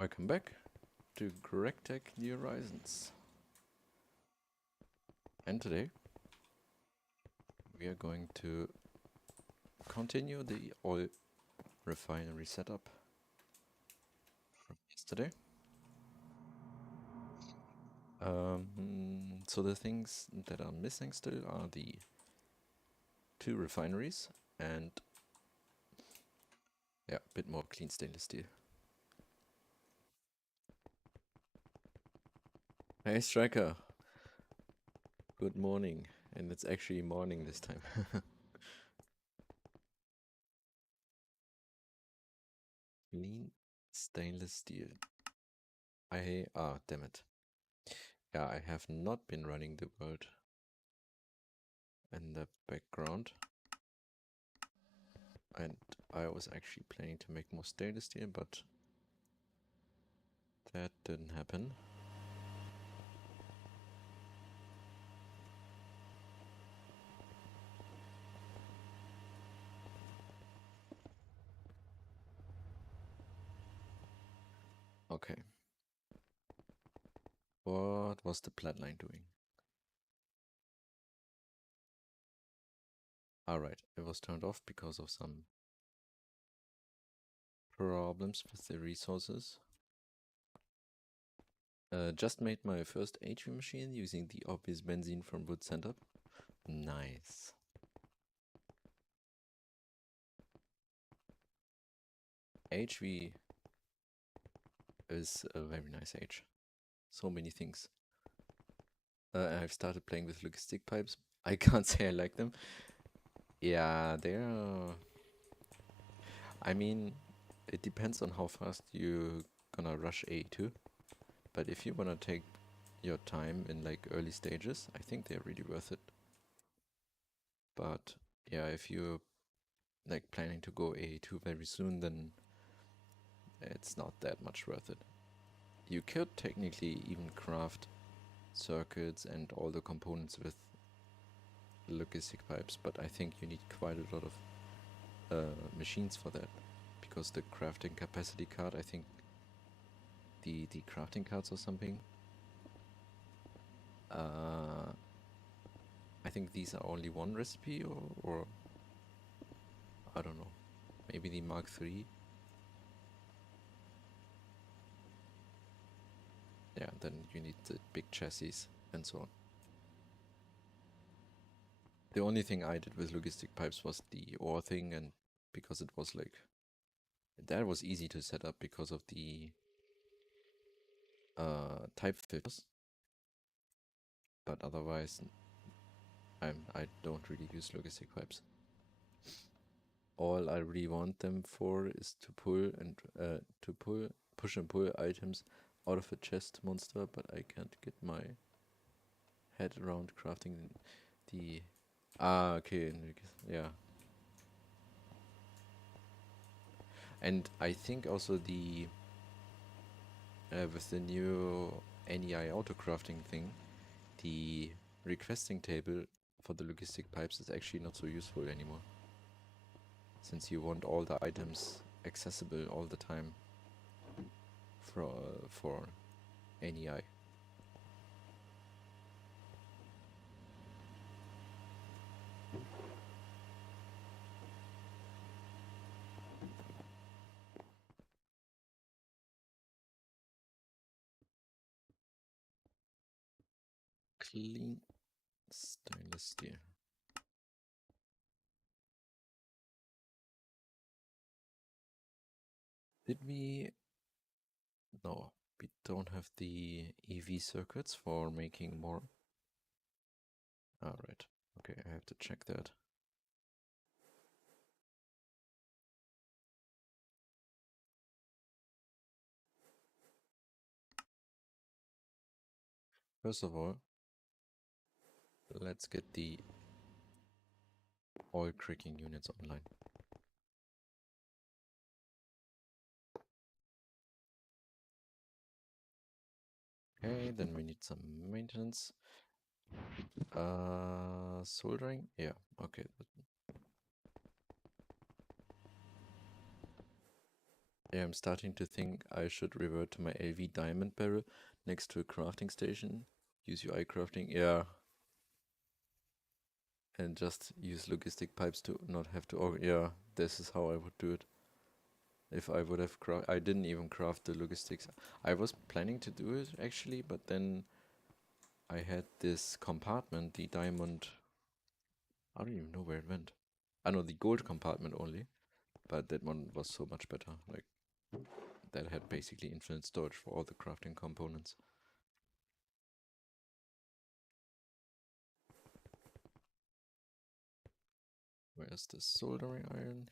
Welcome back to GTNH New Horizons. And today we are going to continue the oil refinery setup from yesterday. So the things that are missing still are the 2 refineries and a bit more clean stainless steel. Hey Striker, good morning, and it's actually morning this time. Clean stainless steel. Damn it. Yeah, I have not been running the world in the background. And I was actually planning to make more stainless steel, but that didn't happen. Okay. What was the plotline doing? Alright, it was turned off because of some problems with the resources. Just made my first HV machine using the obvious benzene from wood setup. Nice. HV is a very nice H. So many things. I've started playing with logistic pipes. I can't say I like them. Yeah, they're... I mean, it depends on how fast you're gonna rush A2. But if you wanna take your time in like early stages, I think they're really worth it. But yeah, if you're like planning to go A2 very soon, then it's not that much worth it. You could technically even craft circuits and all the components with logistic pipes, but I think you need quite a lot of machines for that, because the crafting capacity card, I think the crafting cards or something, I think these are only one recipe, or I don't know, maybe the Mark III. Yeah, then you need the big chassis and so on. The only thing I did with logistic pipes was the ore thing, and because it was like, that was easy to set up because of the type filters. But otherwise, I don't really use logistic pipes. All I really want them for is to push and pull items out of a chest monster, but I can't get my head around crafting the... okay, yeah. And I think also the... with the new NEI auto crafting thing, the requesting table for the logistic pipes is actually not so useful anymore, since you want all the items accessible all the time for NEI. Clean stainless steel. Did we... No, we don't have the EV circuits for making more. Alright, okay, I have to check that. First of all, let's get the oil cracking units online. Okay, then we need some maintenance. Soldering? Yeah, okay. Yeah, I'm starting to think I should revert to my LV diamond barrel next to a crafting station. Use UI crafting, yeah, and just use logistic pipes to not have to. Yeah, this is how I would do it. If I would have I didn't even craft the logistics. I was planning to do it actually, but then I had this compartment, the diamond. I don't even know where it went. I know the gold compartment only, but that one was so much better. Like that had basically infinite storage for all the crafting components. Where's the soldering iron?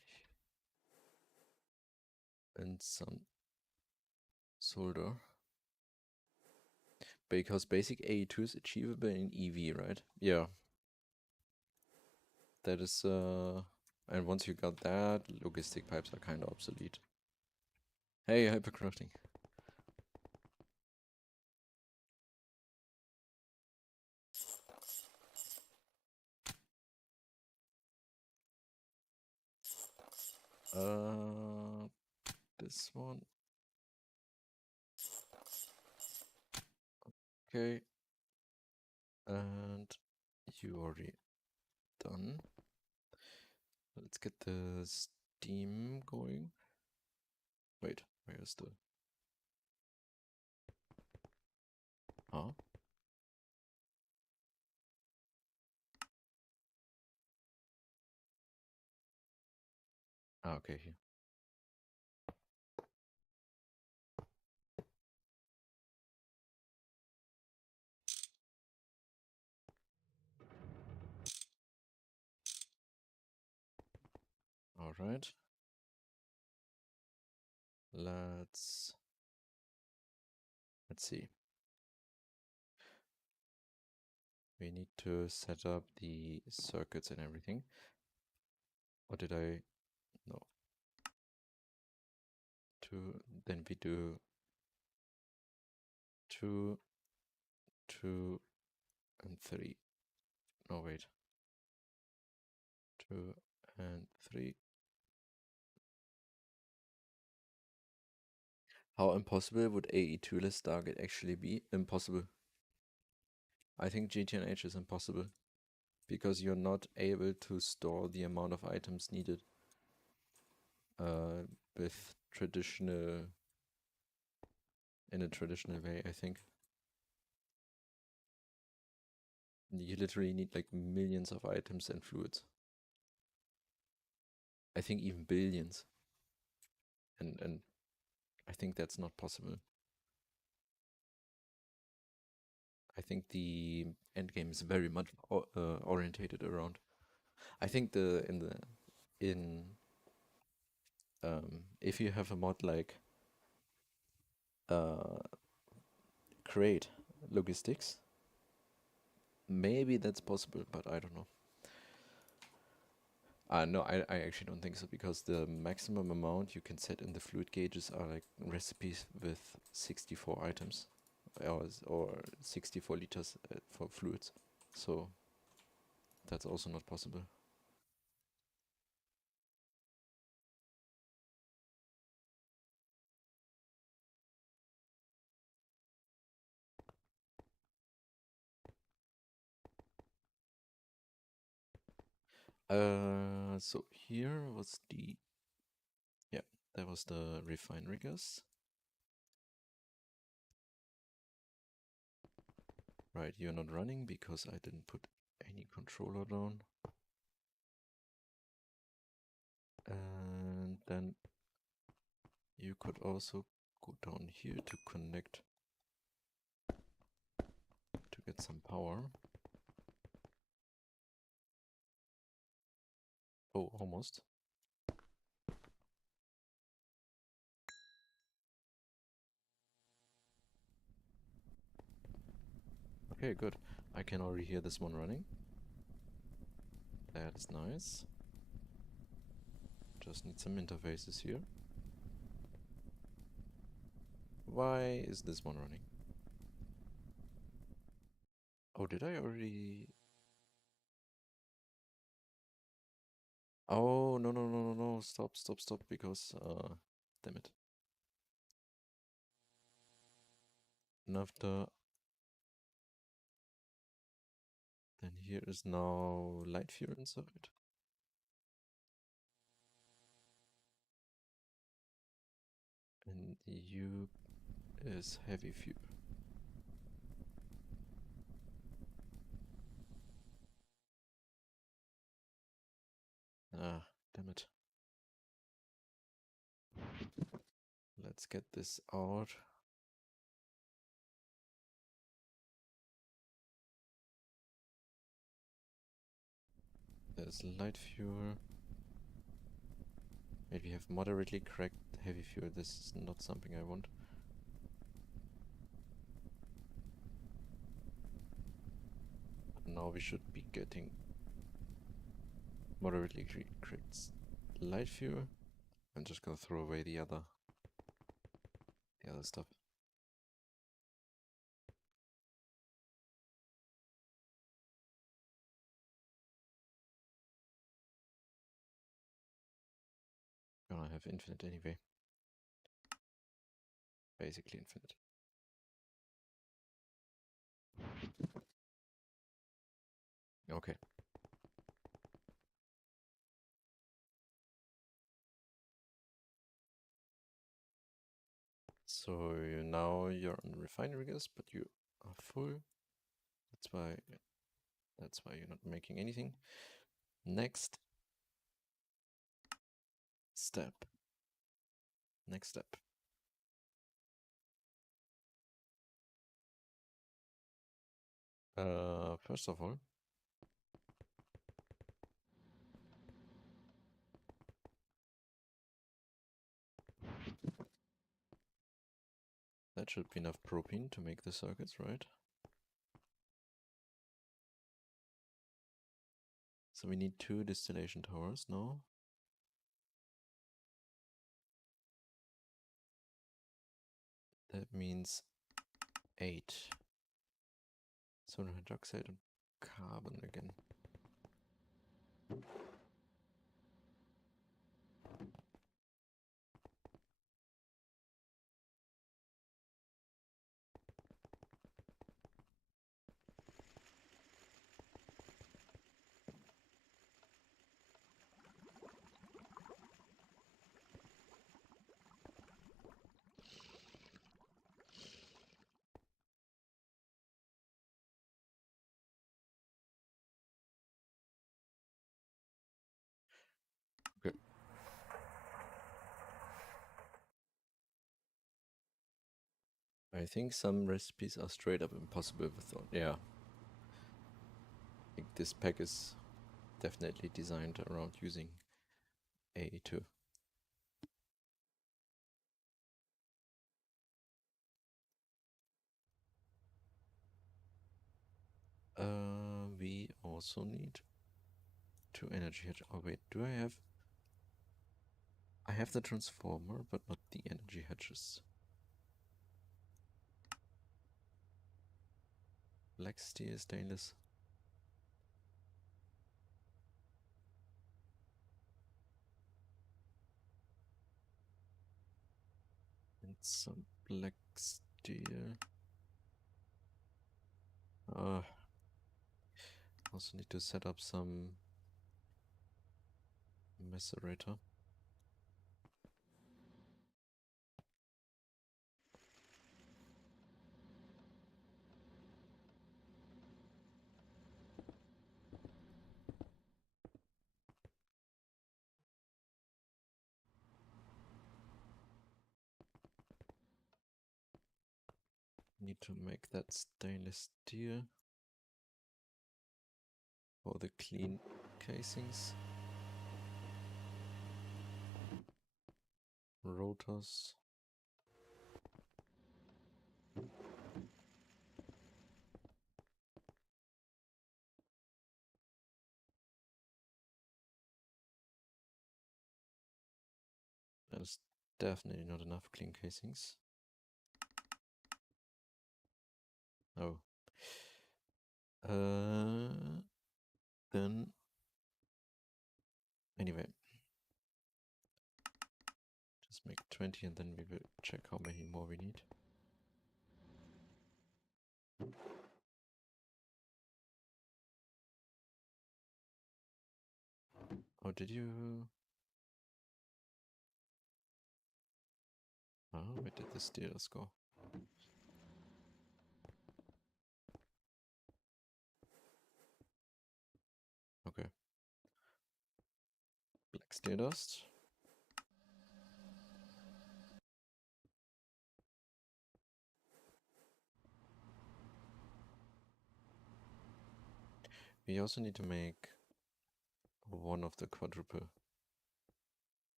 And some solder. Because basic AE2 is achievable in EV, right? Yeah. That is, and once you got that, logistic pipes are kind of obsolete. Hey, hypercrafting. This one. Okay. And you already done. Let's get the steam going. Wait, where's the... Huh? Ah, okay, here. All right. Let's see. We need to set up the circuits and everything. What did I... No. Then we do 2, 2, and 3. No, wait. 2 and 3. How impossible would AE2-less target actually be? Impossible. I think GTNH is impossible. Because you're not able to store the amount of items needed with in a traditional way, I think. You literally need like millions of items and fluids. I think even billions. And I think that's not possible. I think the end game is very much orientated around. I think if you have a mod like uh, create logistics, maybe that's possible, but I don't know. No, I actually don't think so, because the maximum amount you can set in the fluid gauges are like recipes with 64 items or 64 liters for fluids. So that's also not possible. So here was yeah, that was the refinery gas. Right, you're not running because I didn't put any controller down. And then you could also go down here to connect to get some power. Oh, almost. Okay, good. I can already hear this one running. That is nice. Just need some interfaces here. Why is this one running? Oh, did I already... Oh, no, no, no, no, no. Stop, stop, stop, because... damn it. And after, then here is now light fuel inside. And you is heavy fuel. Ah, damn it. Let's get this out. There's light fuel. Maybe have moderately cracked heavy fuel. This is not something I want. But now we should be getting moderately cracked light fuel. I'm just gonna throw away the other stuff. Gonna have infinite anyway. Basically infinite. Okay. So now you're on refinery gas, but you are full. That's why you're not making anything. Next step. Next step. First of all, that should be enough propane to make the circuits, right? So we need 2 distillation towers now. That means 8. Sodium hydroxide and carbon again. Okay. I think some recipes are straight up impossible without. Yeah. I think this pack is definitely designed around using A2. We also need 2 energy hedge. Oh wait, do I have? I have the transformer, but not the energy hedges. Black steel, stainless. And some black steel. Also need to set up some macerator. Need to make that stainless steel for the clean casings. Rotors. That is definitely not enough clean casings. Oh. Then anyway, just make 20 and then we will check how many more we need. Oh, did you? Oh, where did the stairs go? Okay. Black stair dust. We also need to make one of the quadruple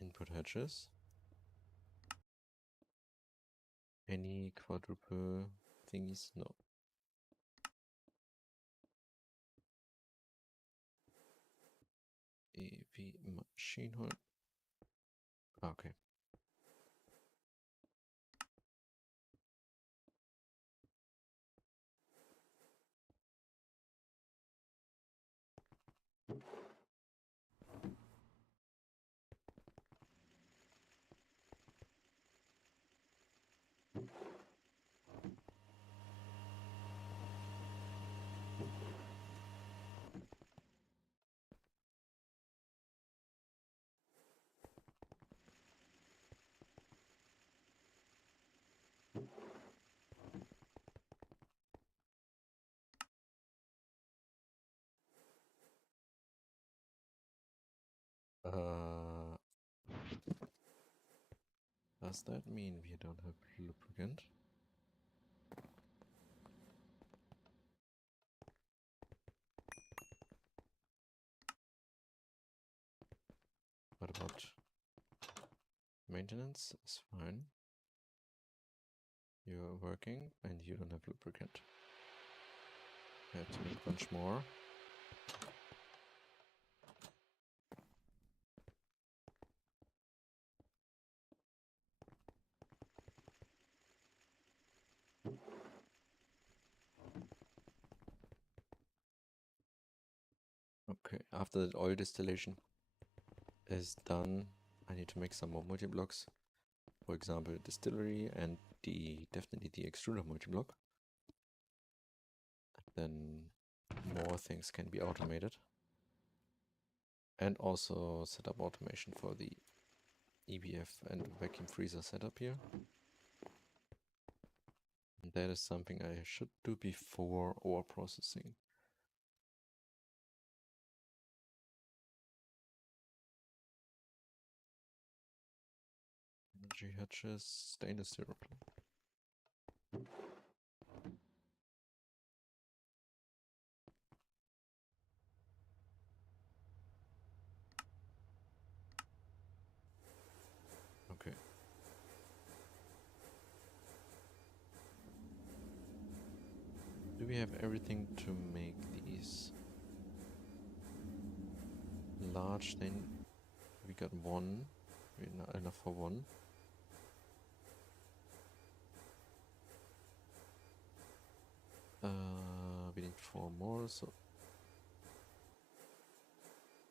input hatches. Any quadruple thingies? No. AV machine hole. Okay. Uh, does that mean we don't have lubricant? What about maintenance? Is fine. You're working and you don't have lubricant. I have to make a bunch more. Okay, after the oil distillation is done, I need to make some more multi-blocks. For example, distillery and definitely the extruder multi-block. Then more things can be automated. And also set up automation for the EBF and vacuum freezer setup here. And that is something I should do before ore processing. Energy hatches, stainless steel. Okay. Do we have everything to make these large thing? We got one. Enough for one. We need 4 more, so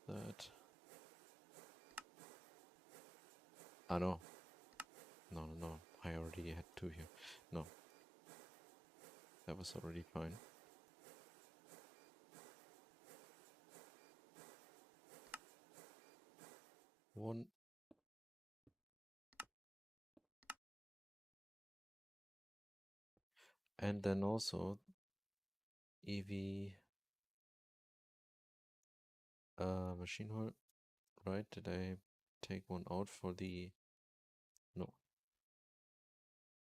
that. Ah, no. No. I already had 2 here. No. That was already fine. One. And then also EV machine hole. Right? Did I take one out for the... No.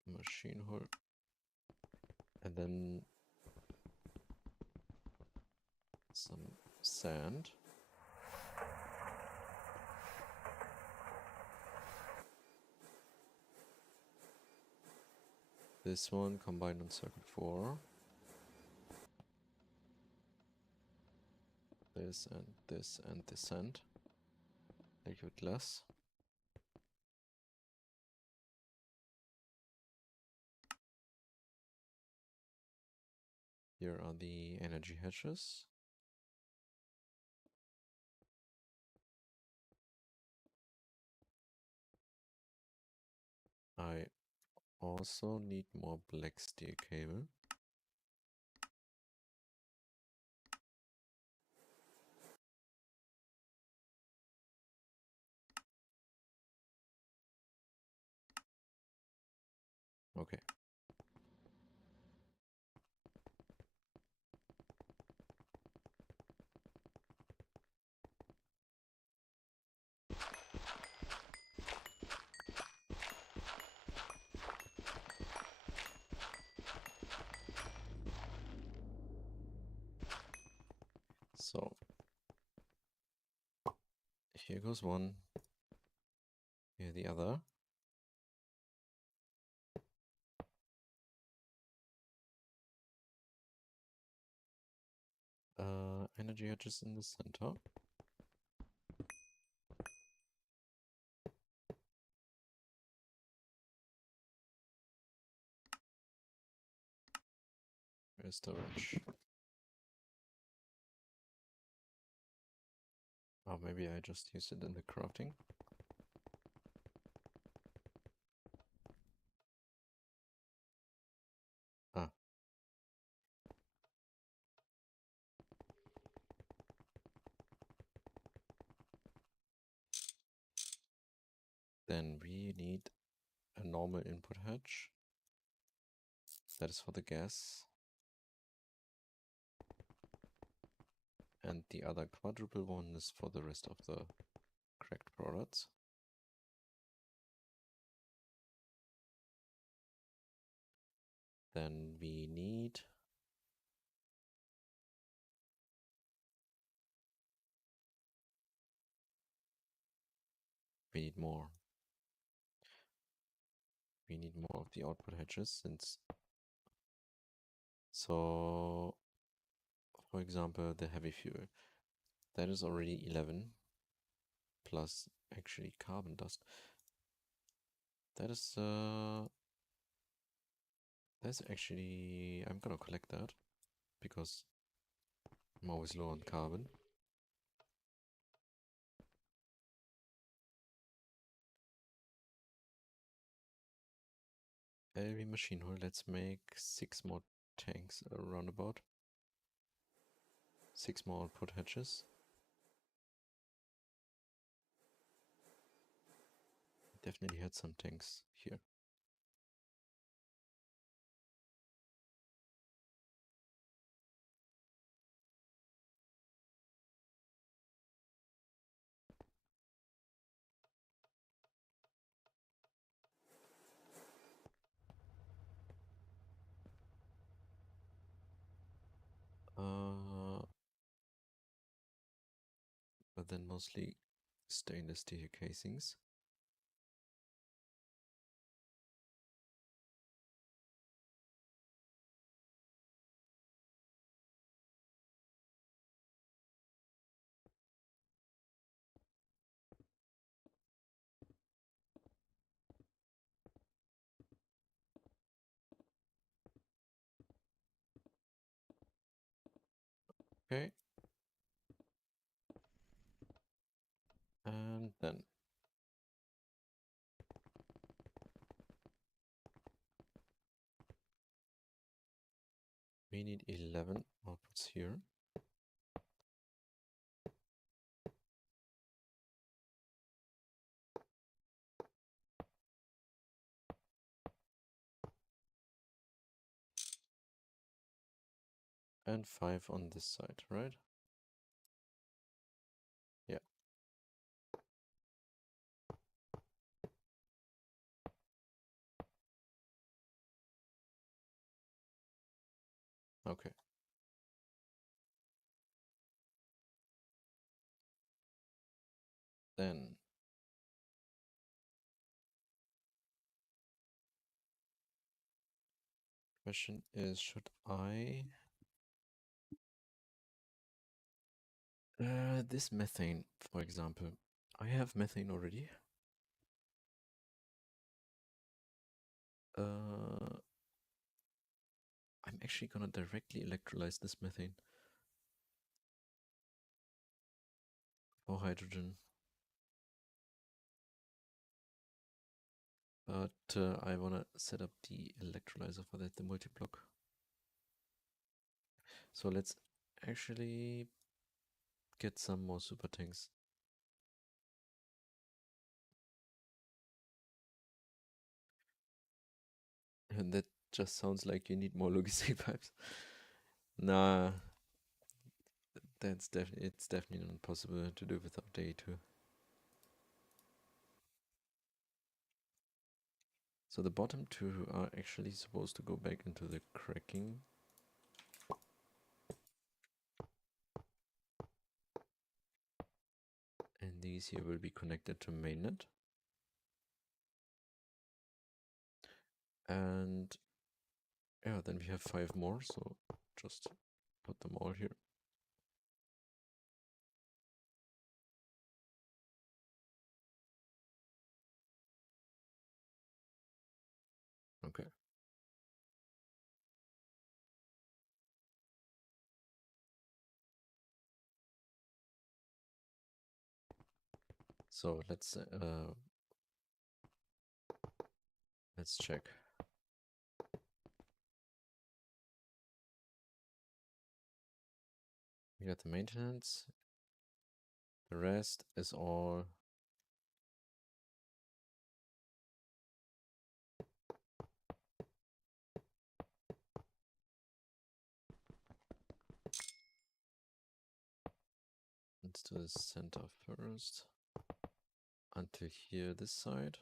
Machine hole. And then some sand. This one combined on circuit 4. This and this and this sand. Liquid glass. Here are the energy hatches. I Also need more black steel cable. Okay. So here goes one, here the other. Energy hedges in the center. Where's the wrench? Oh, maybe I just use it in the crafting. Ah. Then we need a normal input hedge. That is for the gas. And the other quadruple one is for the rest of the cracked products. Then we need more. We need more of the output hedges since. So, for example, the heavy fuel. That is already 11 plus actually carbon dust. That is that's actually, I'm gonna collect that because I'm always low on carbon. Heavy machine hull, let's make 6 more tanks around about. 6 more output hatches. Definitely had some tanks here. But then mostly stainless steel casings. Okay. And then we need 11 outputs here. And 5 on this side, right? Yeah. Okay. Then question is, should I this methane, for example. I have methane already. I'm actually gonna directly electrolyze this methane for hydrogen. But I want to set up the electrolyzer for that, the multi-block. So let's actually get some more super tanks. And that just sounds like you need more logistic pipes. Nah, it's definitely not possible to do without day 2. So the bottom 2 are actually supposed to go back into the cracking. And these here will be connected to mainnet. And yeah, then we have 5 more, so just put them all here. Okay. So let's check. We got the maintenance. The rest is all let's do the center first. Until here, this side.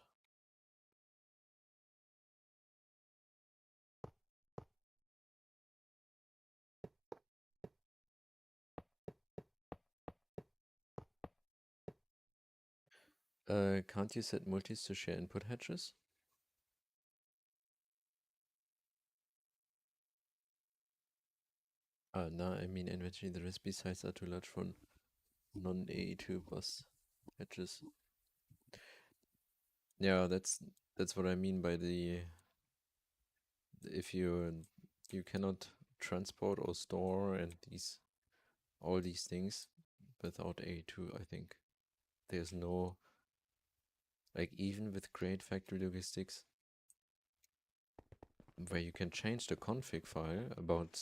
Can't you set multis to share input hatches? No, I mean eventually the recipe size are too large for non-AE2 bus hatches. Yeah, that's what I mean by the if you cannot transport or store and all these things without A2, I think. There's no, like, even with great factory logistics where you can change the config file about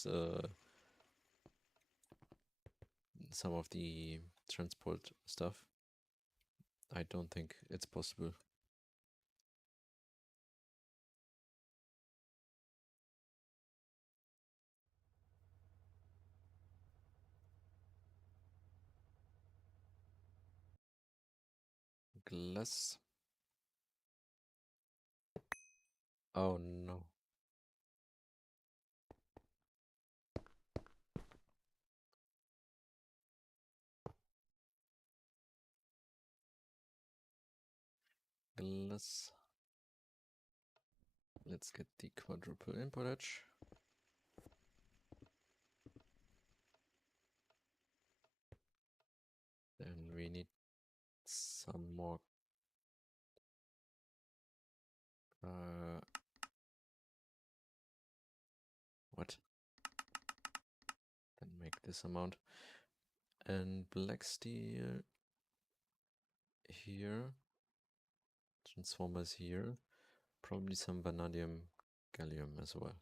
some of the transport stuff, I don't think it's possible. Glass. Oh no. Glass. Let's get the quadruple input edge. Then we need some more what? Then make this amount. And black steel here. Transformers here. Probably some vanadium gallium as well.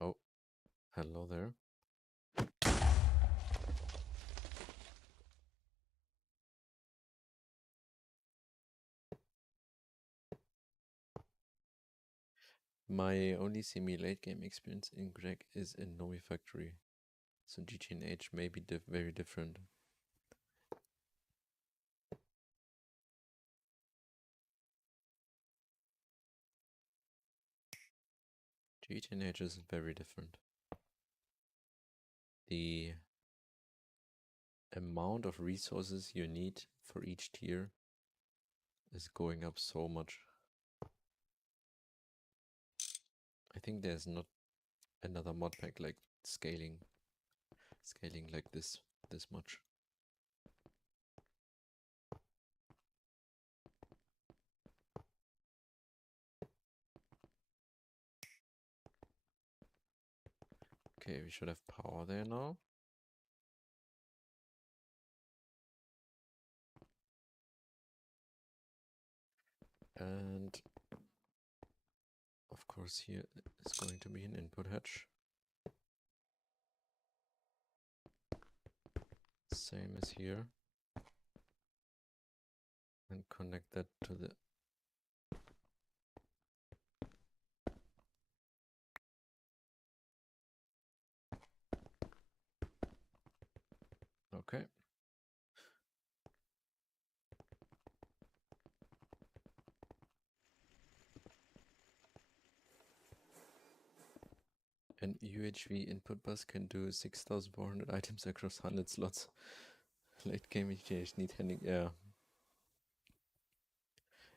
Oh, hello there. My only semi-late game experience in Greg is in Noe Factory. So GTNH may be very different. GTNH is very different. The amount of resources you need for each tier is going up so much. I think there's not another mod pack like scaling like this much. Okay, we should have power there now. And of course here is going to be an input hatch. Same as here. And connect that to the okay. An UHV input bus can do 6,400 items across 100 slots. Late game ETH need handling. Yeah.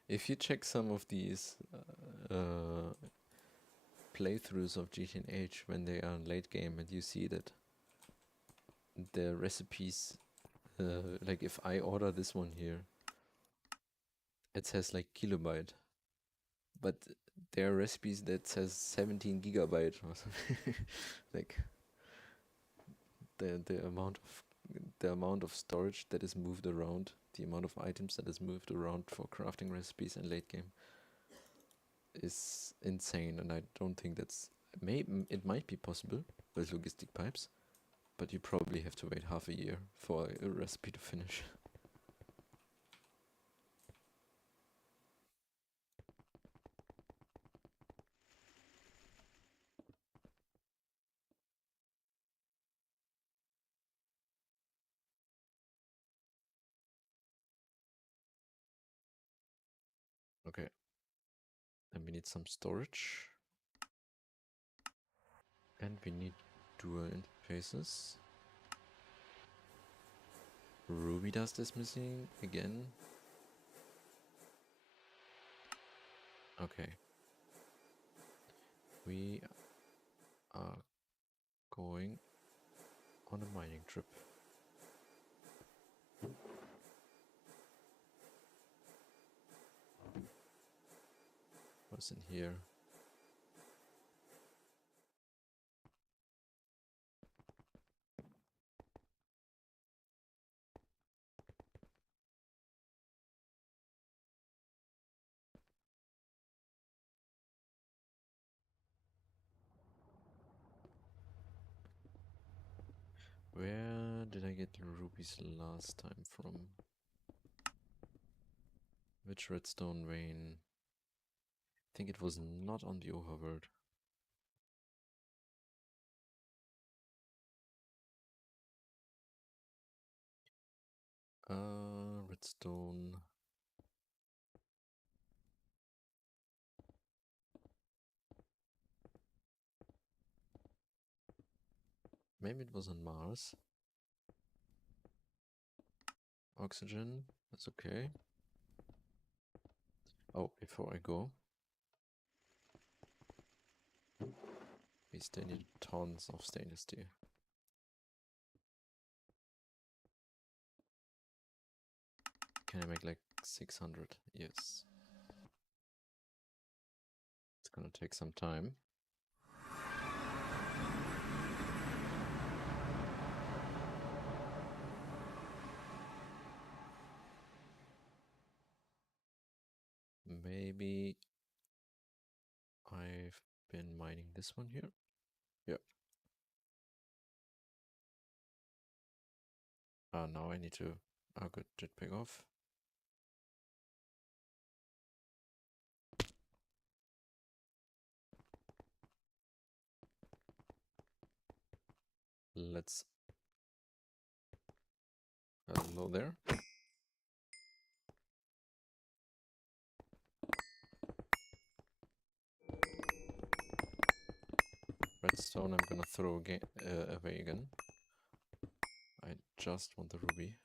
If you check some of these playthroughs of GTNH when they are in late game and you see that the recipes, like if I order this one here, it says like kilobyte, but there are recipes that says 17 gigabyte or something. Like the amount of storage that is moved around, the amount of items that is moved around for crafting recipes in late game is insane, and I don't think that's it might be possible with logistic pipes, but you probably have to wait half a year for a recipe to finish. Okay, then we need some storage, and we need dual interfaces. Ruby dust is missing again. Okay. We are going on a mining trip. What's in here? Where did I get the rubies last time from? Which redstone vein? I think it was not on the overworld. Redstone. Maybe it was on Mars. Oxygen, that's okay. Oh, before I go, we still need tons of stainless steel. Can I make like 600? Yes. It's gonna take some time. Maybe I've been mining this one here. Yeah. Now I need to... Oh, good. Jetpack off. Let's... Hello there. Redstone I'm gonna throw again, away again. I just want the ruby.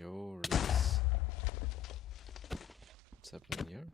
Yo, release. What's happening here?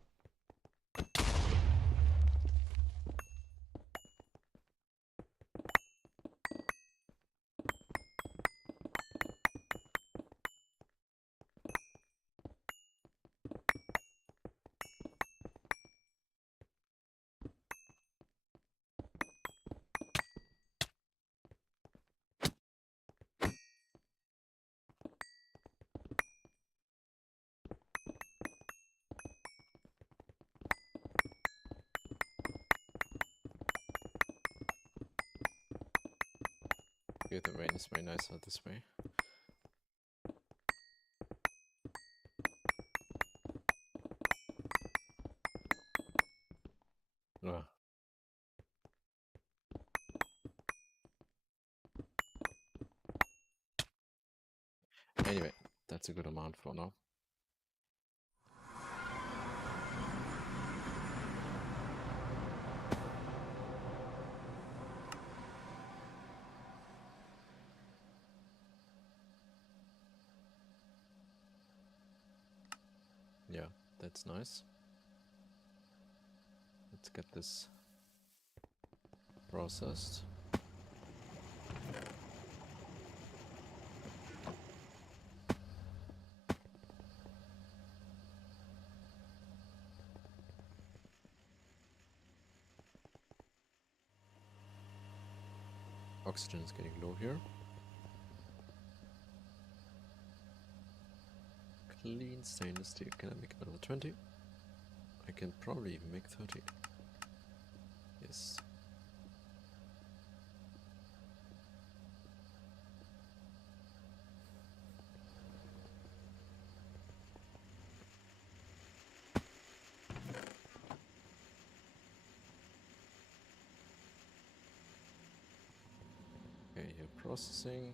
Here the rain is way nicer this way. Ah. Anyway, that's a good amount for now. Yeah, that's nice. Let's get this processed. Oxygen is getting low here. Clean stainless steel. Can I make another 20? I can probably even make 30. Yes. Okay, here processing.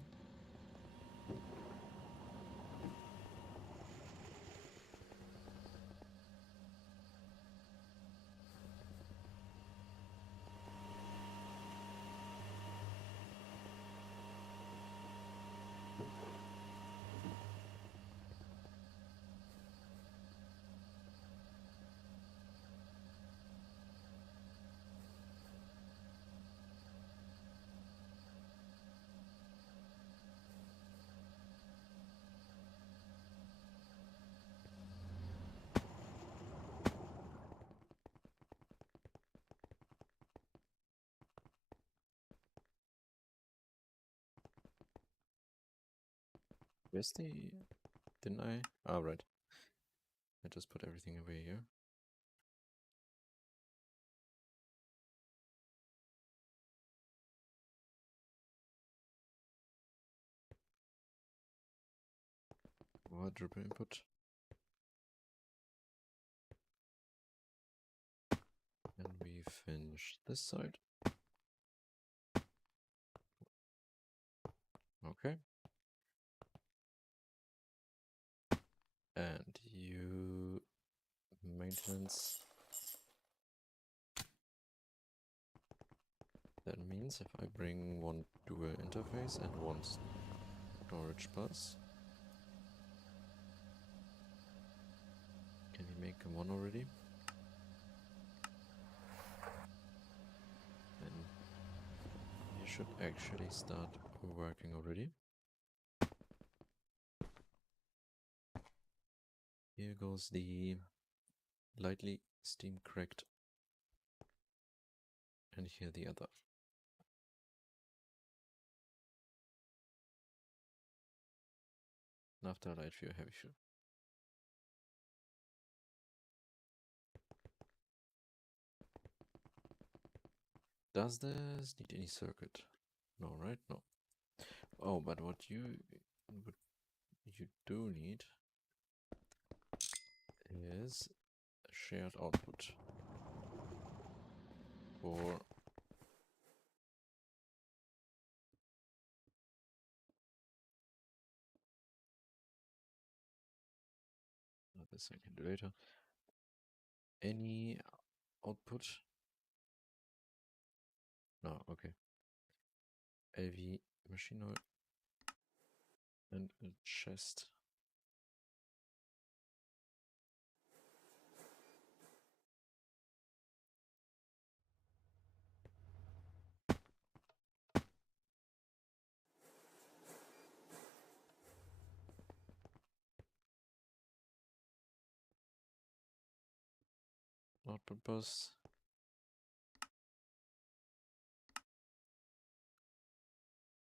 Where's the... Didn't I? Oh, right. I just put everything away here. Dribble input. And we finish this side. Okay. And you... maintenance. That means if I bring one dual interface and one storage bus. Can we make one already? Then you should actually start working already. Here goes the lightly steam cracked, and here the other. After light fuel, heavy fuel. Does this need any circuit? No, right? No. Oh, but what you do need is a shared output for this I can do later. Any output? No, okay. LV machine oil and a chest. Output bus.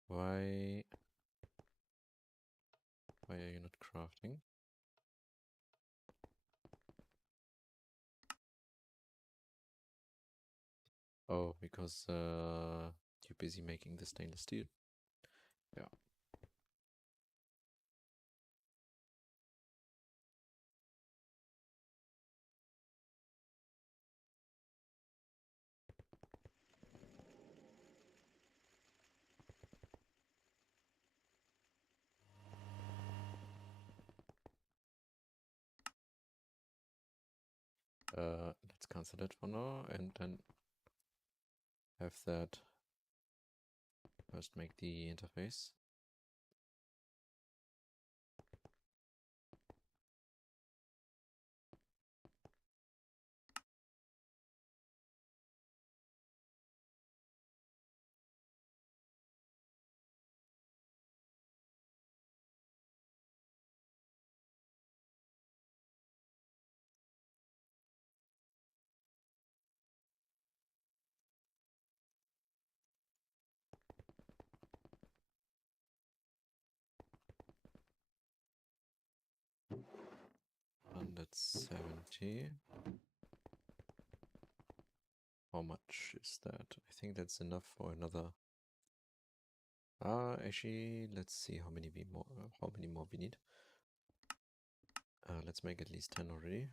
Why are you not crafting? Oh, because you're busy making the stainless steel. Yeah. Let's cancel that for now and then have that first make the interface. And that's 70. How much is that? I think that's enough for another. Actually, let's see how many more we need. Let's make at least 10 already.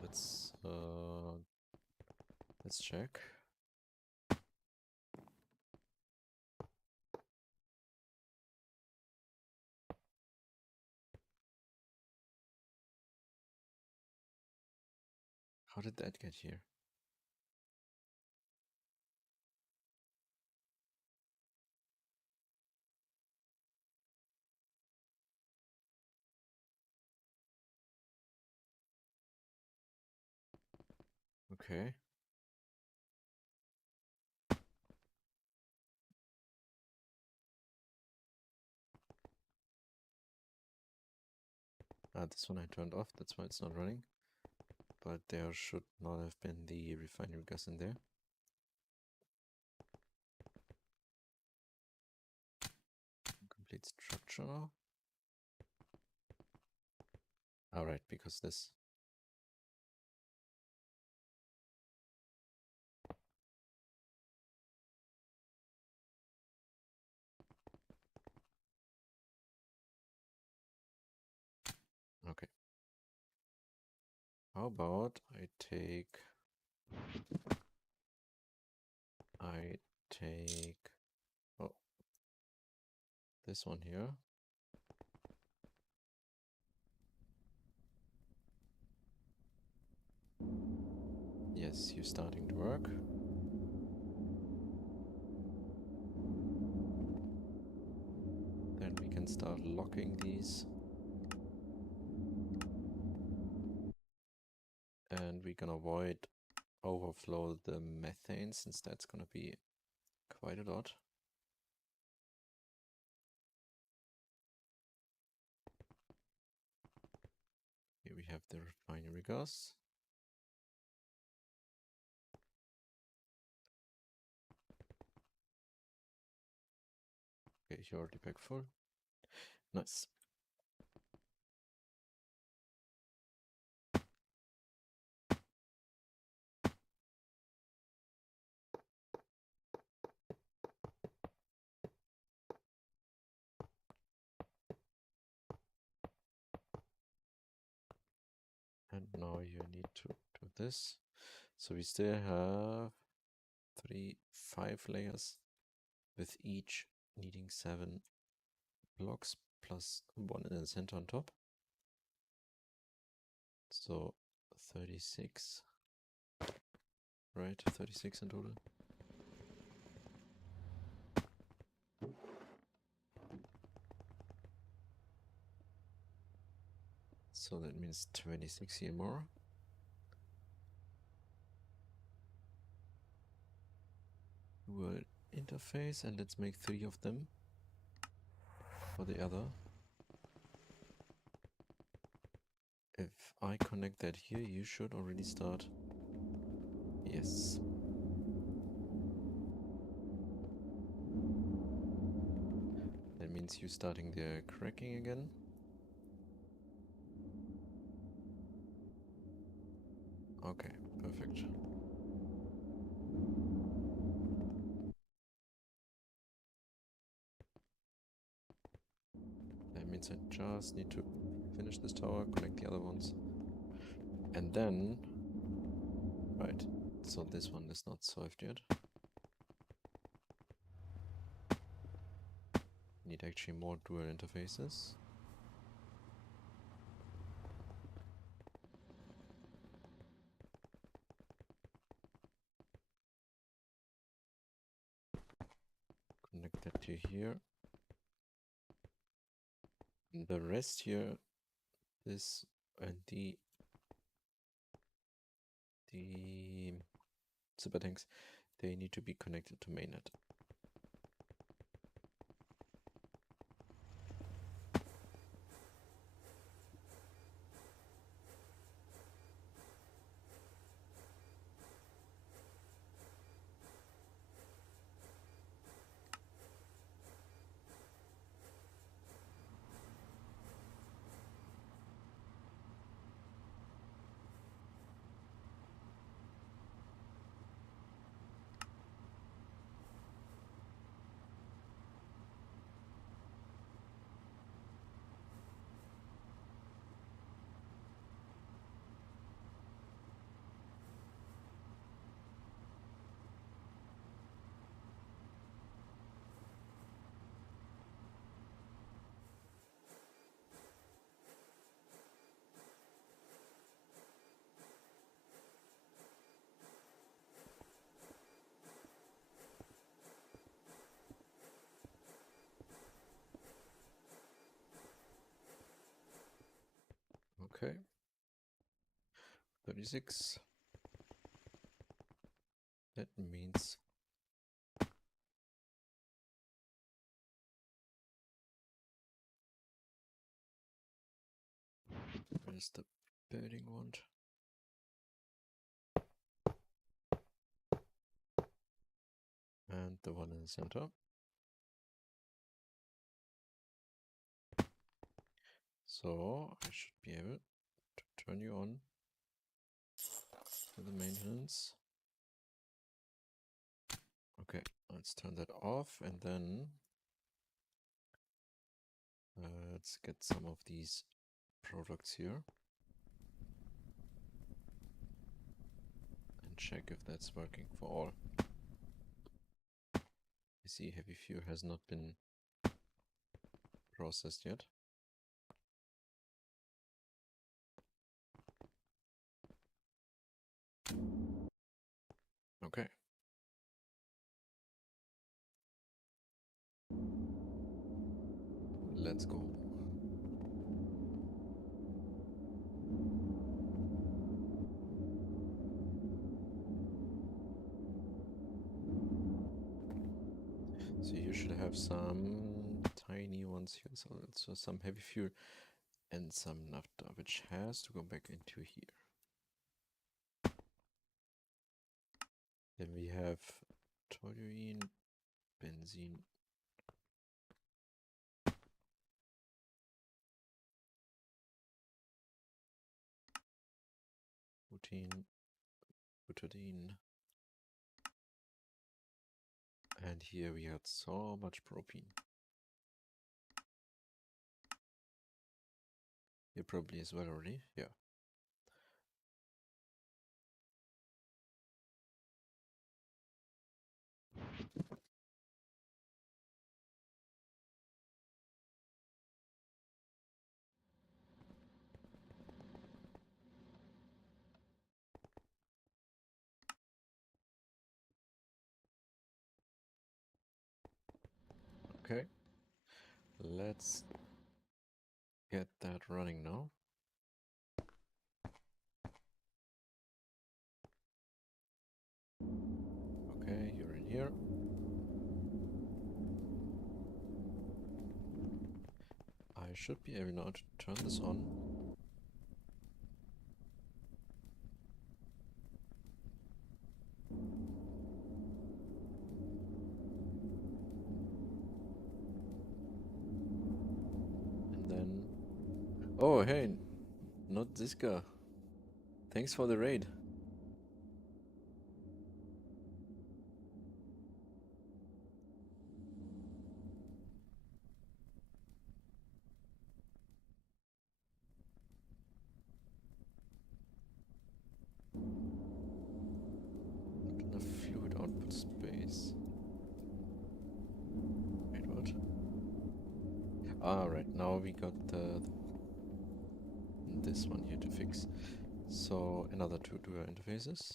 Let's check. How did that get here? Okay. This one I turned off, that's why it's not running. But there should not have been the refinery gas in there. Complete structure now. Alright, because this. Okay. How about I take oh, this one here. Yes, you're starting to work. Then we can start locking these. And we can avoid overflow the methane, since that's gonna be quite a lot. Here we have the refinery gas. Okay, you're already back full. Nice. And now you need to do this. So we still have 5 layers, with each needing 7 blocks plus 1 in the center on top. So 36, right? 36 in total. So that means 26 here more. World interface, and let's make 3 of them for the other. If I connect that here, you should already start. Yes. That means you starting the cracking again. Okay, perfect. I just need to finish this tower, connect the other ones. And then... Right, so this one is not solved yet. Need actually more dual interfaces. Connect that to here. And the rest here, this and the super tanks, they need to be connected to mainnet. Okay. 36. That means where's the building one? And the one in the center. So I should be able to turn you on to the maintenance. Okay, let's turn that off and then let's get some of these products here and check if that's working for all. I see heavy fuel has not been processed yet. Okay. Let's go. So you should have some tiny ones here, so some heavy fuel and some naphtha, which has to go back into here. Then we have toluene, benzene, butene, butadiene, and here we had so much propene. Here probably as well already, yeah. Okay, let's get that running now. Okay, you're in here. I should be able now to turn this on. And then... Oh, hey, not this guy. Thanks for the raid. Alright, now we got this one here to fix. So another two dual interfaces.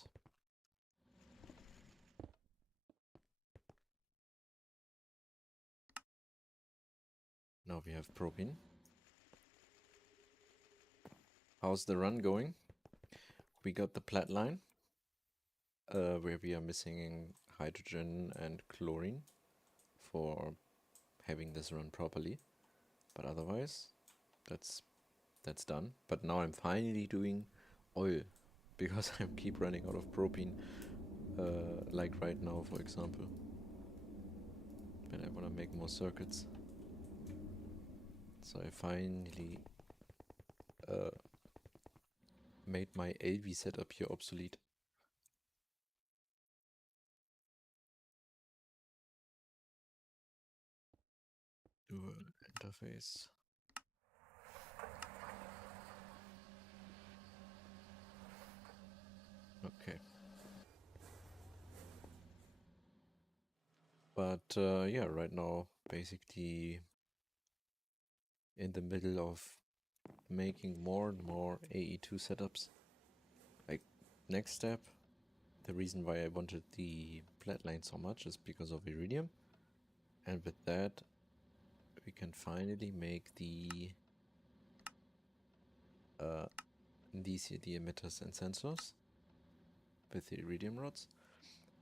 Now we have propane. How's the run going? We got the plat line, where we are missing hydrogen and chlorine for having this run properly. But otherwise, that's done. But now I'm finally doing oil because I keep running out of propane, like right now, for example. And I want to make more circuits. So I finally made my LV setup here obsolete. Dual interface. Okay. But yeah, right now, basically in the middle of making more and more AE2 setups. Like, next step, the reason why I wanted the flatline so much is because of iridium. And with that, we can finally make the DCD emitters and sensors with the iridium rods,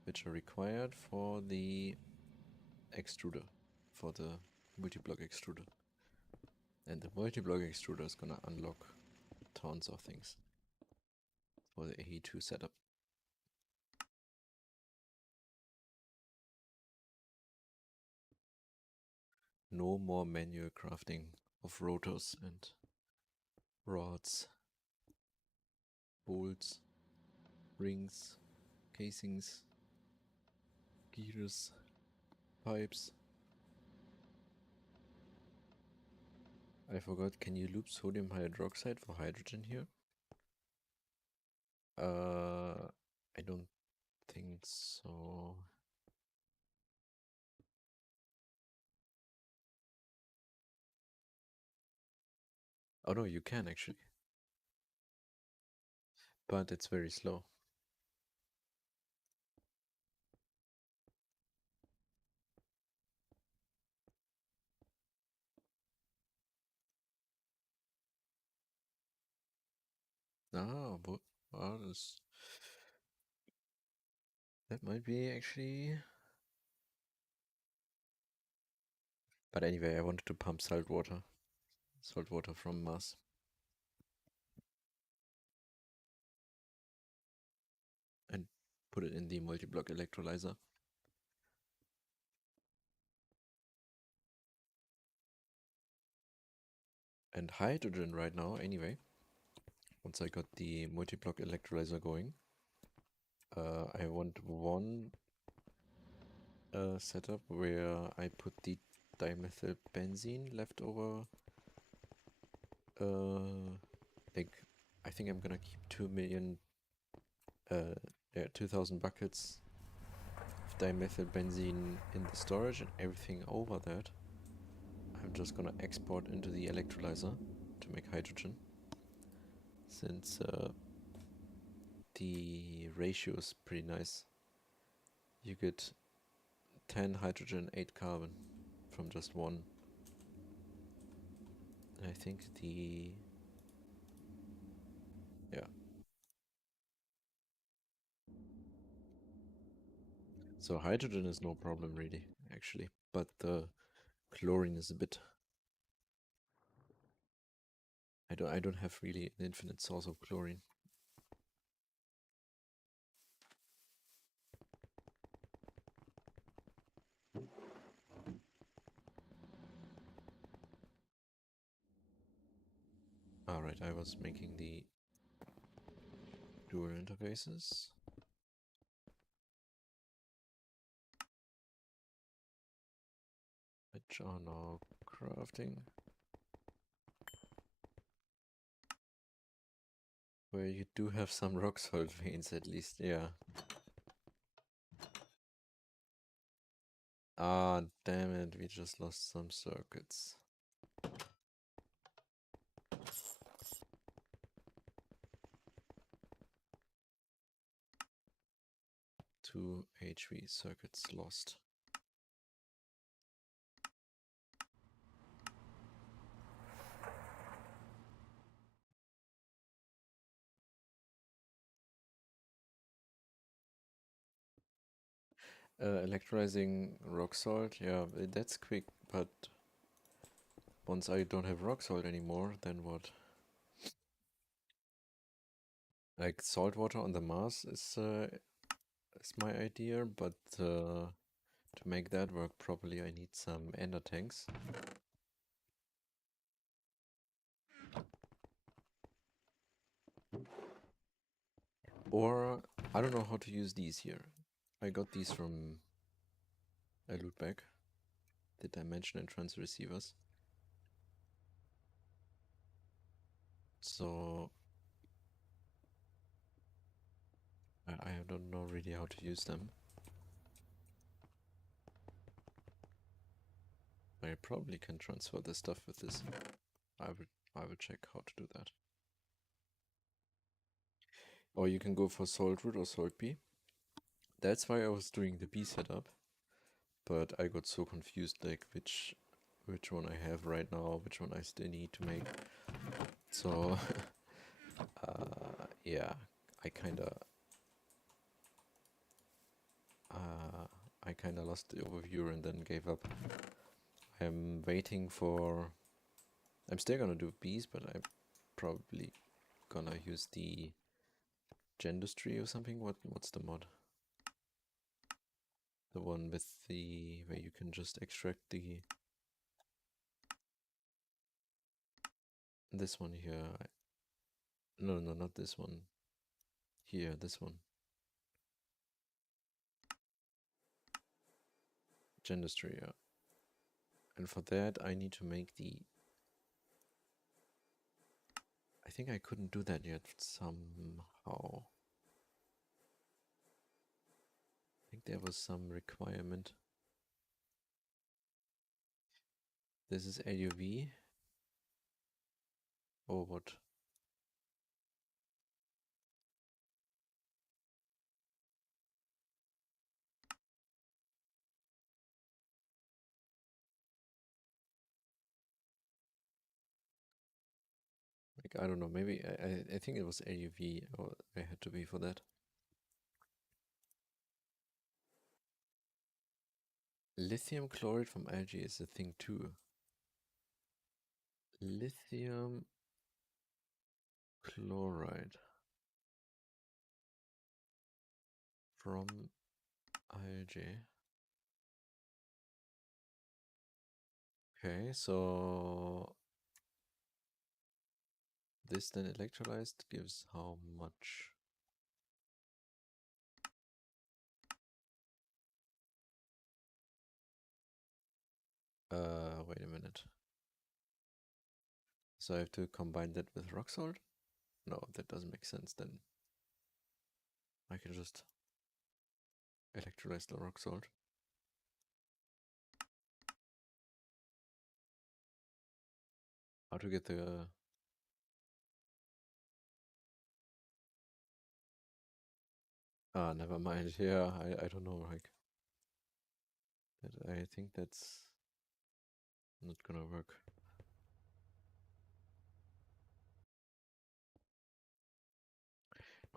which are required for the extruder, for the multi-block extruder. And the multi-block extruder is gonna unlock tons of things for the AE2 setup. No more manual crafting of rotors and rods, bolts, rings, casings, gears, pipes. I forgot, can you loop sodium hydroxide for hydrogen here? I don't think so. Oh no, you can actually. But it's very slow. Ah, but well, that might be actually. But anyway, I wanted to pump salt water from Mars. And put it in the multi-block electrolyzer. And hydrogen right now, anyway, once I got the multi-block electrolyzer going, I want one setup where I put the dimethylbenzene leftover. Like, I think I'm gonna keep 2 million, 2,000 buckets of dimethylbenzene in the storage, and everything over that I'm just gonna export into the electrolyzer to make hydrogen. Since the ratio is pretty nice. You get 10 hydrogen, 8 carbon from just one. And I think yeah. So hydrogen is no problem really, actually. But the chlorine is a bit. I don't have really an infinite source of chlorine. Alright, I was making the dual interfaces. Which are now crafting. Where you do have some rock salt veins at least, yeah. Ah, damn it, we just lost some circuits. 2 HV circuits lost. Electrolyzing rock salt, yeah, that's quick, but once I don't have rock salt anymore, then what? Like salt water on the Mars is my idea, but to make that work properly, I need some ender tanks. Or I don't know how to use these here. I got these from a loot bag, the dimension and trans receivers. So I don't know really how to use them. I probably can transfer the stuff with this. I will check how to do that. Or you can go for salt root or salt B. That's why I was doing the B setup, but I got so confused like which one I have right now, which one I still need to make. So yeah, I kinda lost the overview and then gave up. I'm waiting for. I'm still gonna do bees, but I'm probably gonna use the Gendustry or something. What's the mod? The one with the where you can just extract the this one here. No, not this one. Here, this one. Gendustry, yeah. And for that, I need to make the. I think I couldn't do that yet somehow. I think there was some requirement. This is LUV. Oh, what? Like, I don't know, maybe I think it was LUV or I had to be for that. Lithium chloride from algae is a thing too. Lithium chloride from algae. Okay, so this then electrolyzed gives how much? Wait a minute. So I have to combine that with rock salt? No, that doesn't make sense then. I can just electrolyze the rock salt. How to get the... Ah, never mind. Yeah, I don't know, like... I think that's not gonna work.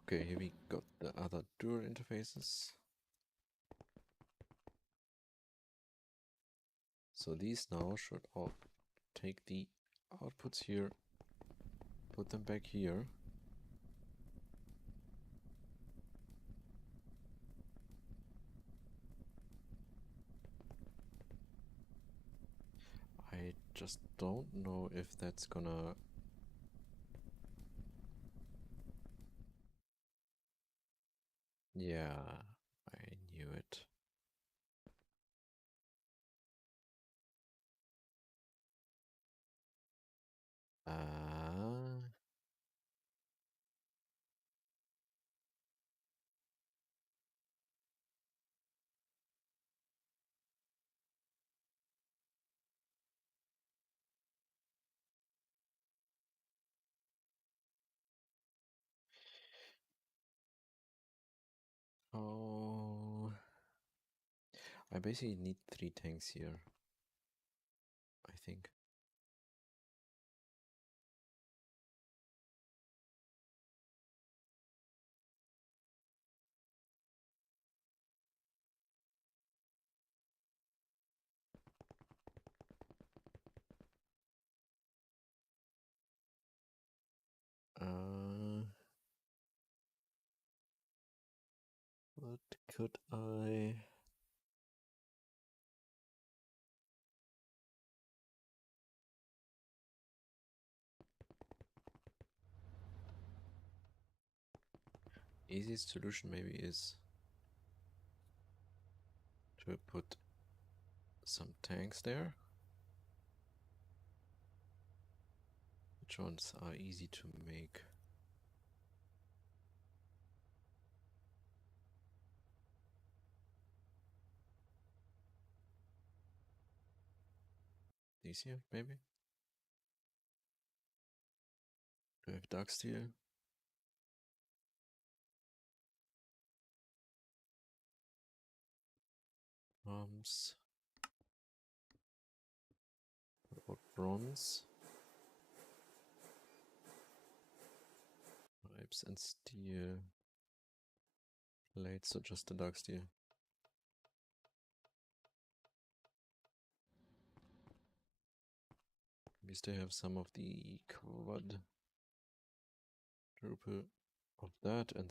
Okay, here we got the other dual interfaces. So these now should all take the outputs here, put them back here. I just don't know if that's gonna... Yeah, I knew it. Ah, oh, I basically need 3 tanks here, I think. What could I... Easiest solution maybe is to put some tanks there. Which ones are easy to make? These here, maybe? Do I have dark steel? Arms. What about bronze? Pipes and steel. Plates, so just the dark steel. We still have some of the quadruple of that, and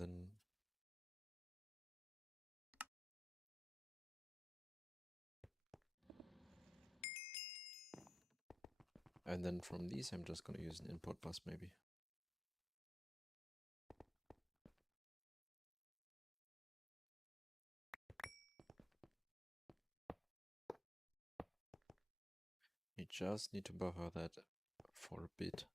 then from these I'm just gonna use an import bus maybe. We just need to buffer that for a bit.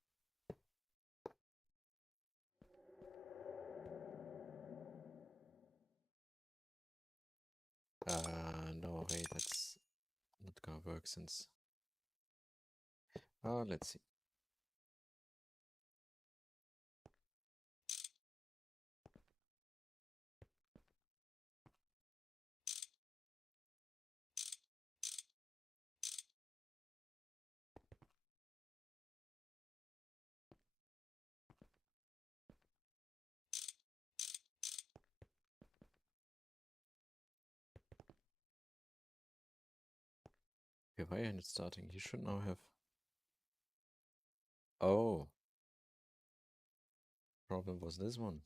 No, wait, that's not gonna work since... let's see. Okay, why ain't it starting? You should now have... Oh. Problem was this one.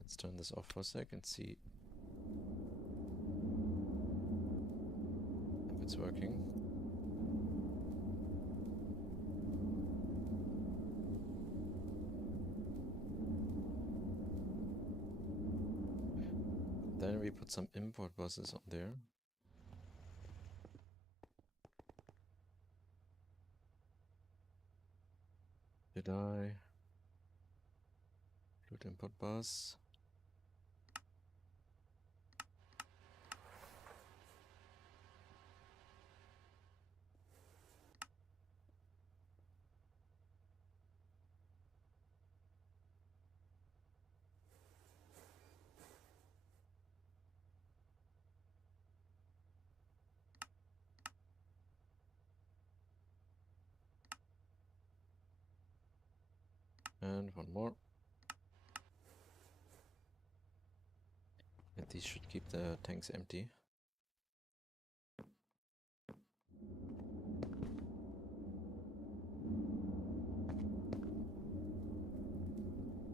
Let's turn this off for a sec and see if it's working. Then we put some import buses on there. Did I? Include import bus. And one more. And these should keep the tanks empty.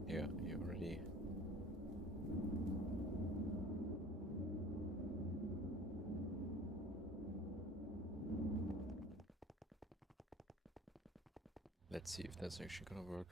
Yeah, you already... Let's see if that's actually gonna work.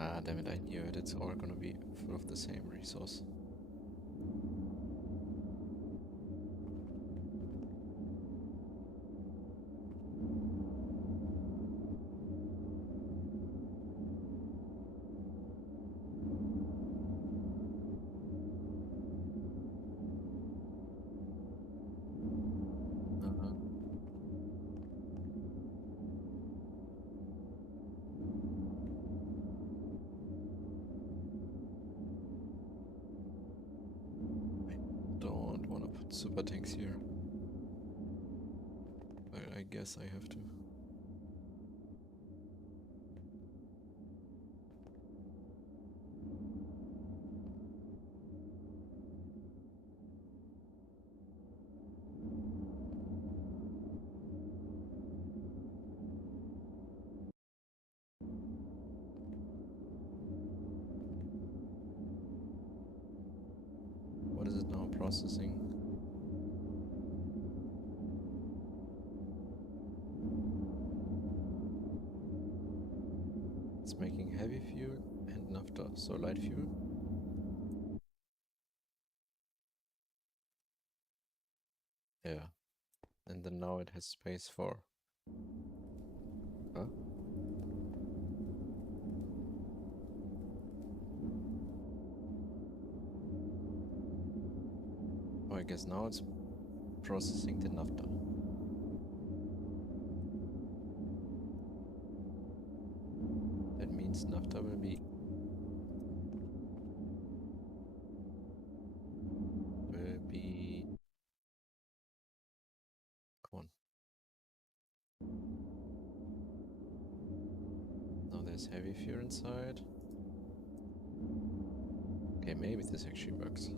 Ah, damn it, I knew it. It's all gonna be full of the same resource. super tanks here. But I guess I have to. What is it now processing? It's making heavy fuel and naphtha, so light fuel. Yeah. And then now it has space for... Huh? Oh, I guess now it's processing the naphtha. That means naphtha will be... Come on. Now there's heavy fuel inside. Okay, maybe this actually works.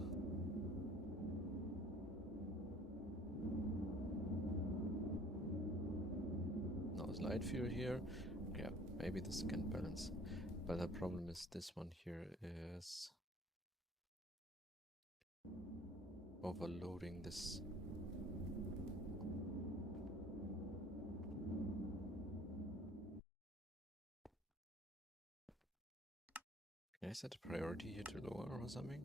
Now there's light fuel here. Yeah, maybe this can balance. But the problem is this one here is overloading this. Can I set a priority here to lower or something?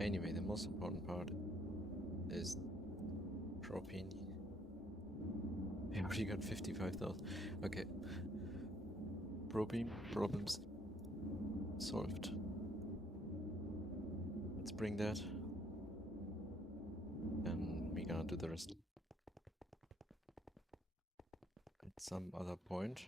Anyway, the most important part is propane. I already got 55,000. Okay. Propane problems solved. Let's bring that. And we're gonna do the rest at some other point.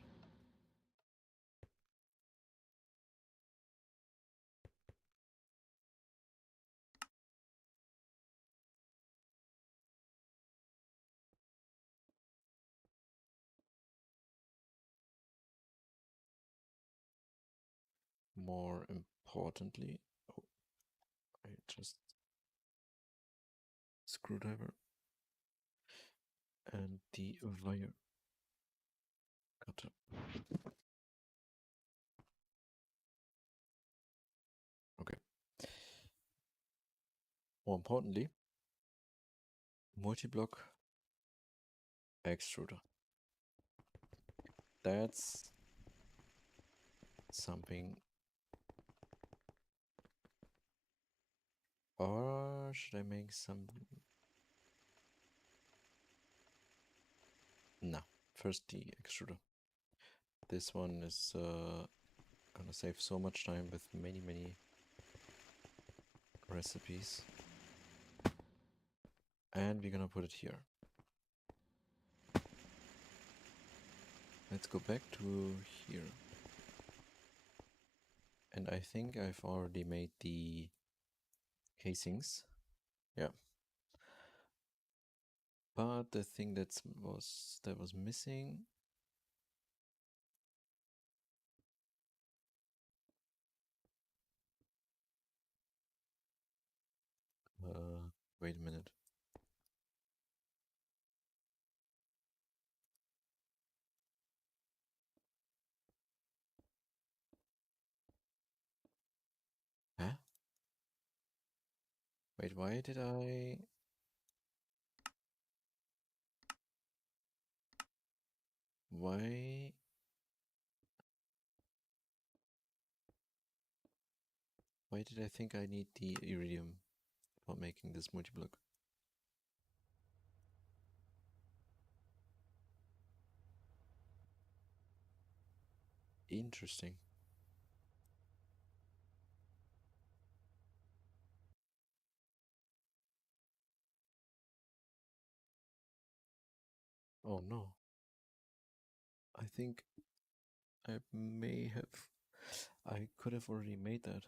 More importantly, oh, I just screwdriver and the wire cutter. Okay. More importantly, multi-block extruder. That's something. Or should I make some? No, first the extruder. This one is gonna save so much time with many recipes. And we're gonna put it here. Let's go back to here. And I think I've already made the casings. Yeah. But the thing that was missing. Wait a minute. Huh? Wait, why did I... Why... Why did I think I need the iridium for making this multi-block? Interesting. Oh no. I think I may have. I could have already made that.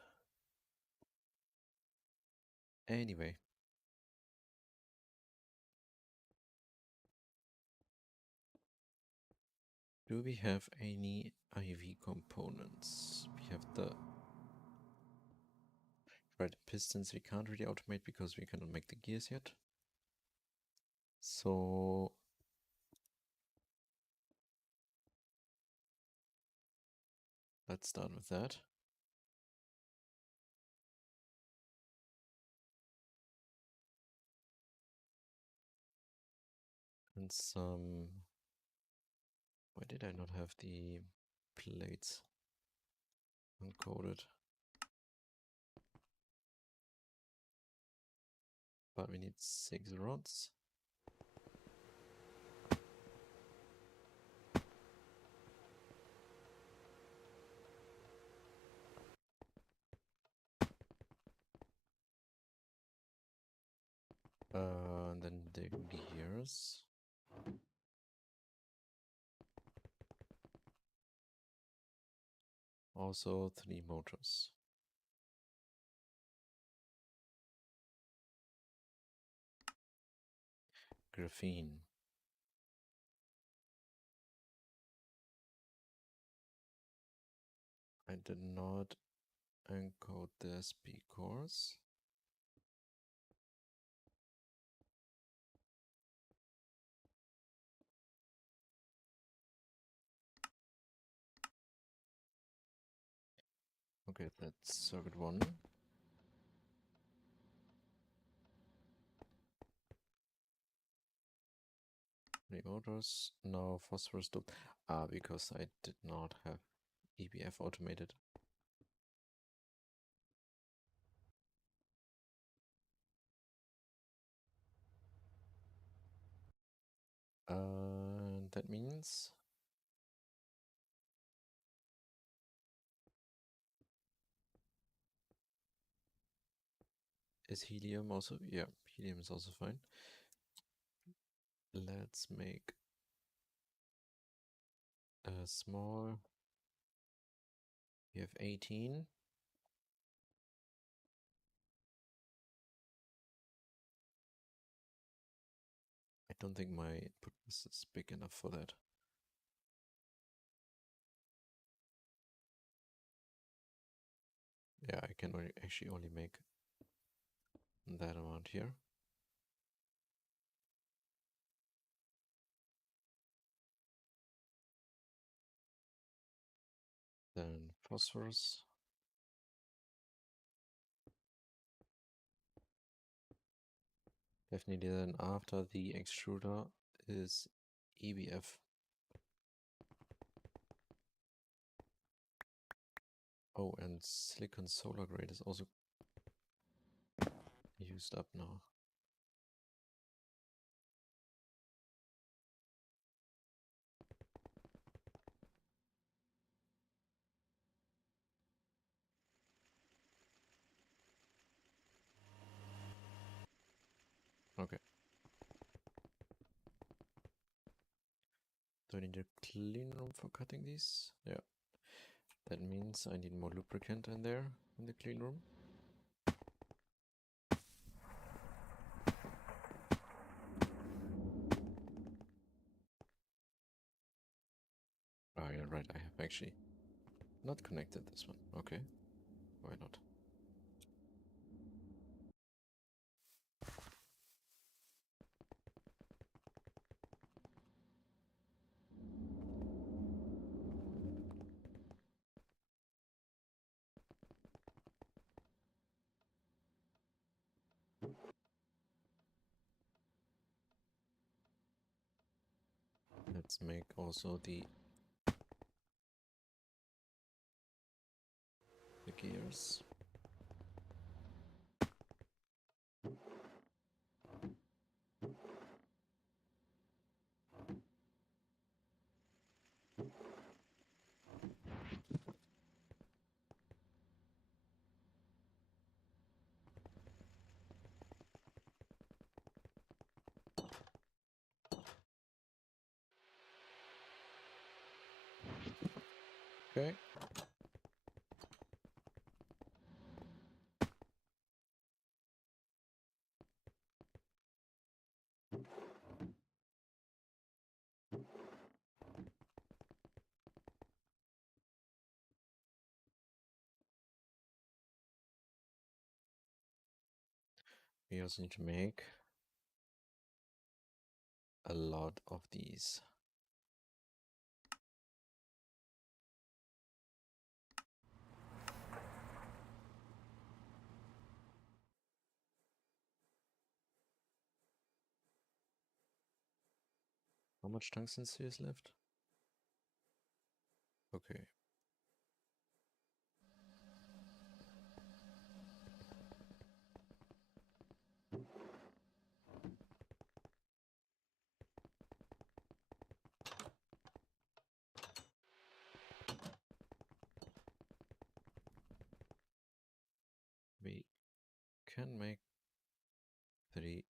Anyway, do we have any IV components? We have the right pistons we can't really automate because we cannot make the gears yet. So let's start with that. And some... Why did I not have the plates uncoated? But we need 6 rods. And then the gears. Also 3 motors. Graphene. I did not encode the speed cores. Okay, that's circuit 1. 3 motors. Now phosphorus doped. Because I did not have EBF automated. That means is helium also? Yeah, helium is also fine. Let's make a small. We have 18. I don't think my input is big enough for that. Yeah, I can actually only make that amount here. Then phosphorus. Definitely then after the extruder is EBF. Oh, and silicon solar grade is also used up now. Okay. Do I need a clean room for cutting these? Yeah. That means I need more lubricant in there in the clean room. Ah, yeah, right. I have actually not connected this one. Okay. Why not? Let's make also the gears. We also need to make a lot of these. How much tungsten steel is left? Okay. We can make 3.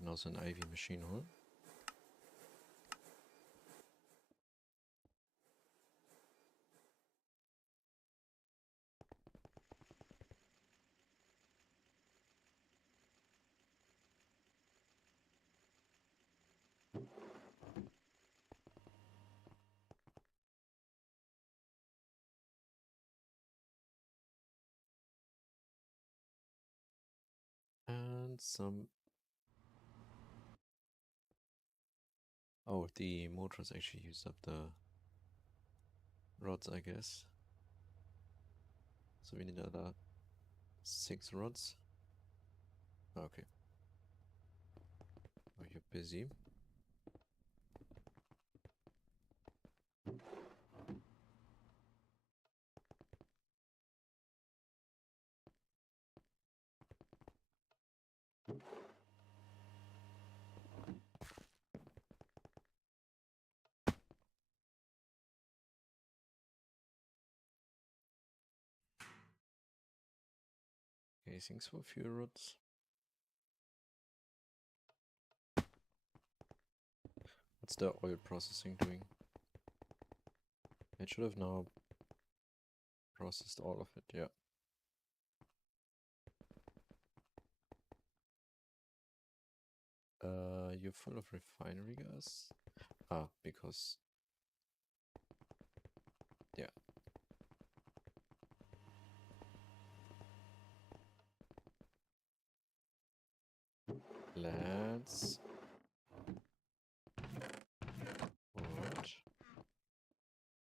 And also an IV machine hole. And some... Oh, the motors actually used up the rods, I guess. So we need another 6 rods. Okay. Oh, you're busy. Casings for fuel rods. What's the oil processing doing? It should have now processed all of it, yeah. You're full of refinery gas? Ah, because... Yeah. Let's... What?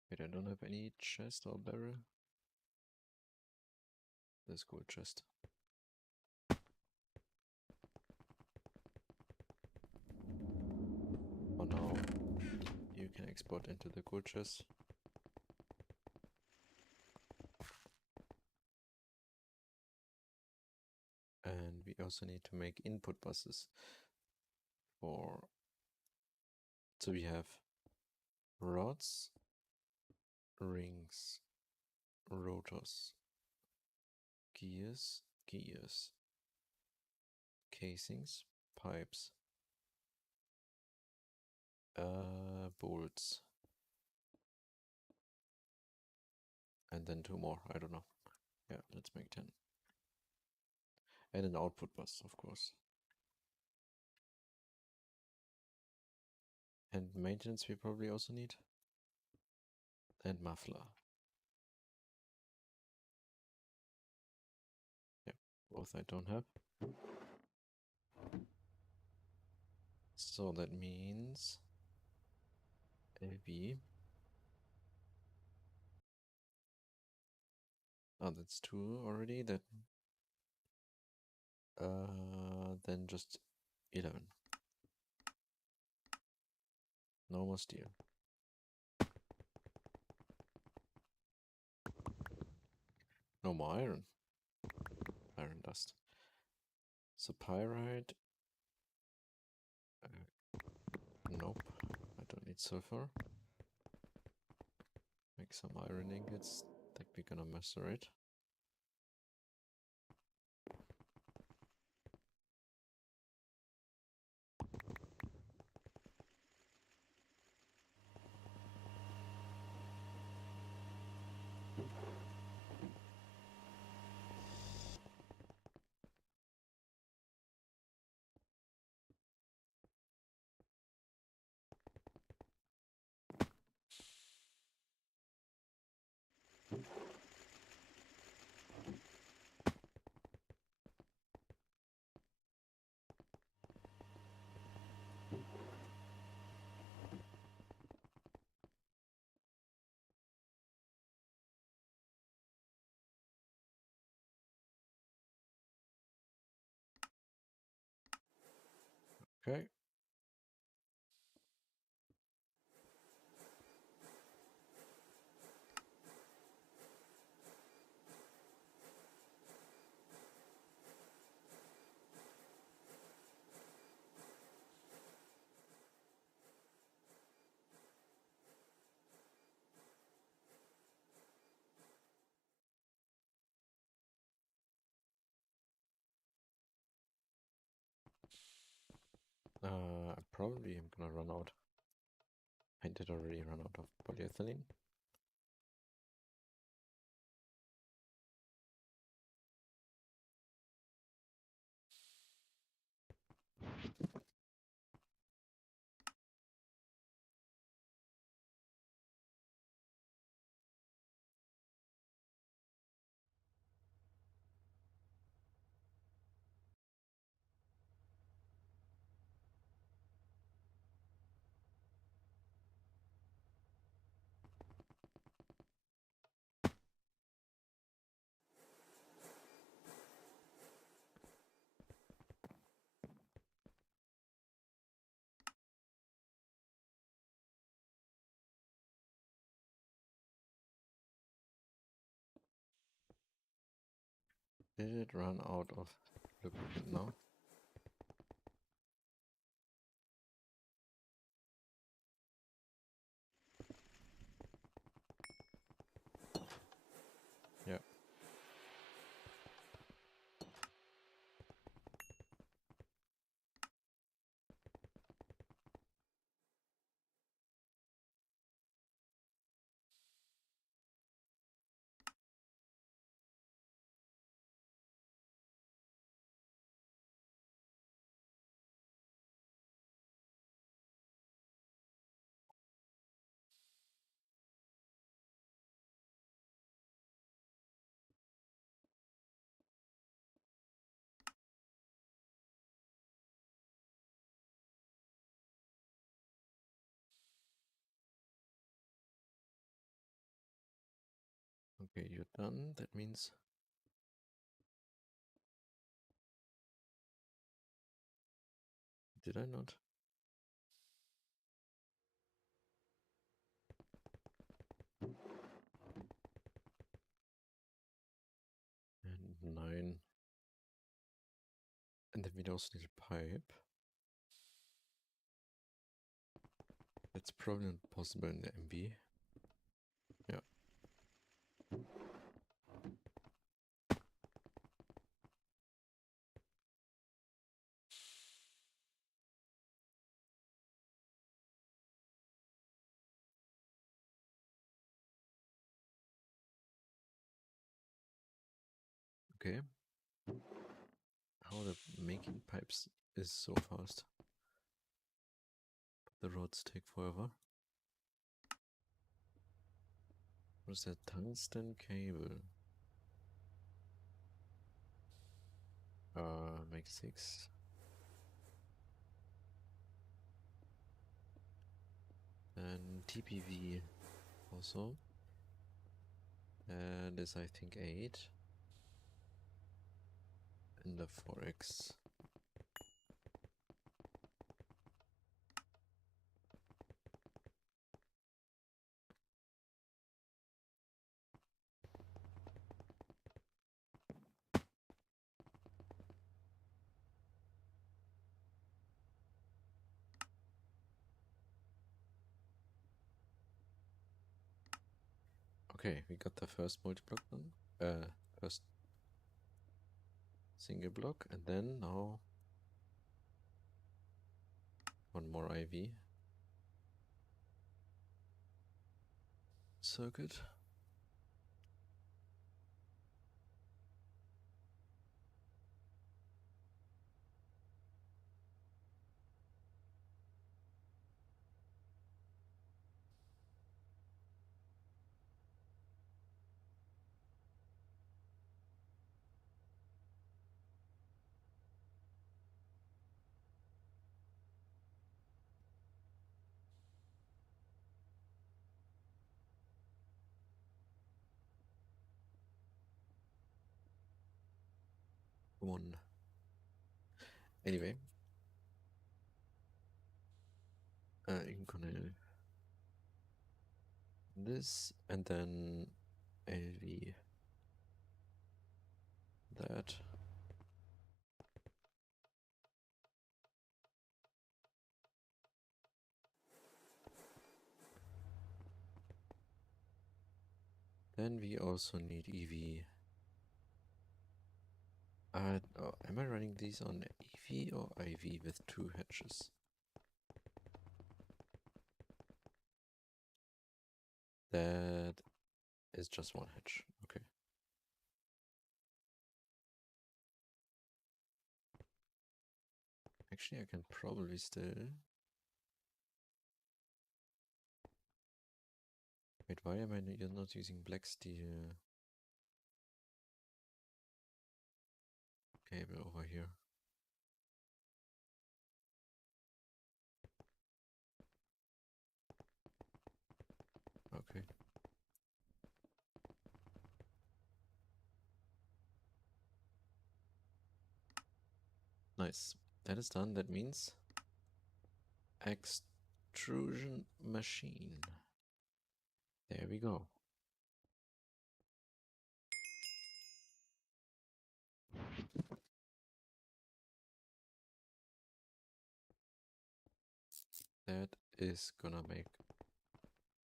Wait, I don't have any chest or barrel. There's gold chest. For now, you can export into the gold chest. And we also need to make input buses for... So we have rods, rings, rotors, gears, casings, pipes, bolts, and then 2 more, I don't know. Yeah, let's make 10. And an output bus, of course. And maintenance we probably also need. And muffler. Yeah, both I don't have. So that means LB. Oh, that's 2 already. That then just 11. No more steel. No more iron. Iron dust. So pyrite. Nope. I don't need sulfur. Make some iron ingots that we're gonna macerate. Okay. I probably am gonna run out. I did already run out of polyethylene. Did it run out of lubricant now? Yeah. Okay, you're done. That means... Did I not? And 9. And then we also need a pipe. That's probably not possible in the MV. Yeah. Okay. How the making pipes is so fast. The roads take forever. What is that? Tungsten cable. Make 6. And TPV also. And is I think 8. And the 4x. Okay, we got the first multi-block done. First single block, and then now one more IV circuit. One. Anyway, Inconel. This and then LV that. Then we also need EV. Oh, am I running these on EV or IV with 2 hatches? That is just 1 hatch. Okay. Actually, I can probably still... Wait, why am I not using black steel cable over here? Okay. Nice. That is done. That means extrusion machine. There we go. That is gonna make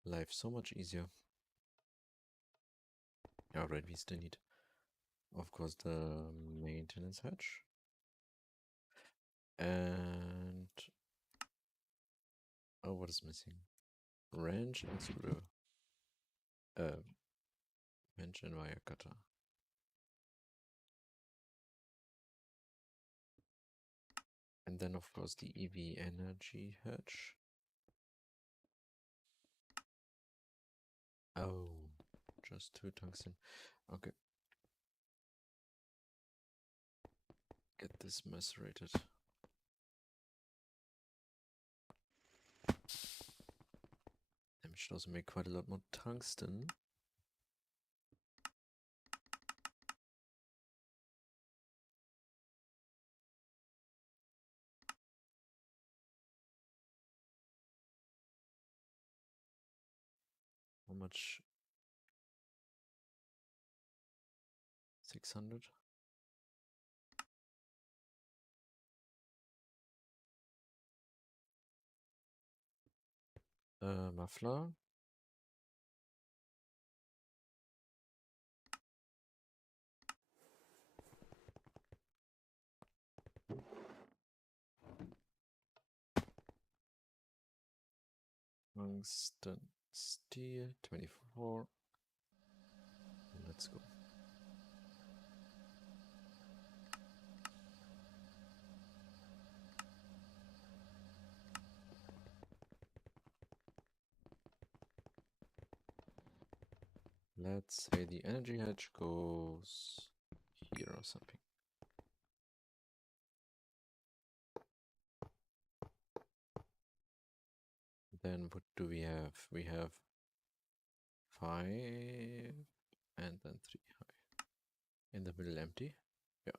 life so much easier. Alright, we still need, of course, the maintenance hatch. And... oh, what is missing? Wrench and screw. Wrench and wire cutter. And then, of course, the EV energy hatch. Oh, just 2 tungsten. Okay. Get this macerated. Damn, should also make quite a lot more tungsten. How much? 600? Muffler. Tungsten steel 24. Let's go. Let's say the energy hatch goes here or something. Then what do we have? We have 5 and then 3 high. In the middle empty. Yeah.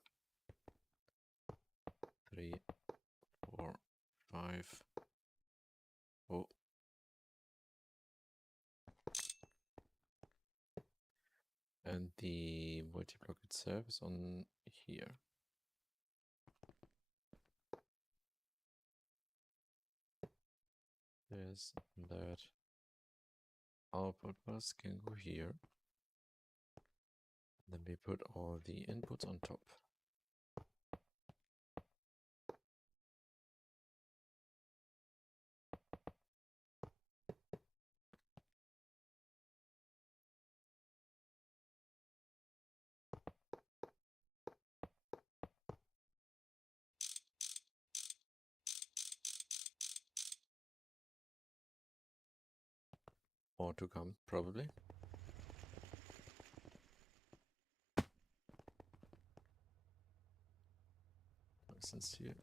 3, 4, 5. Oh. And the multi-block itself is on here. This, that. Output bus can go here. Then we put all the inputs on top. More to come, probably. Since here.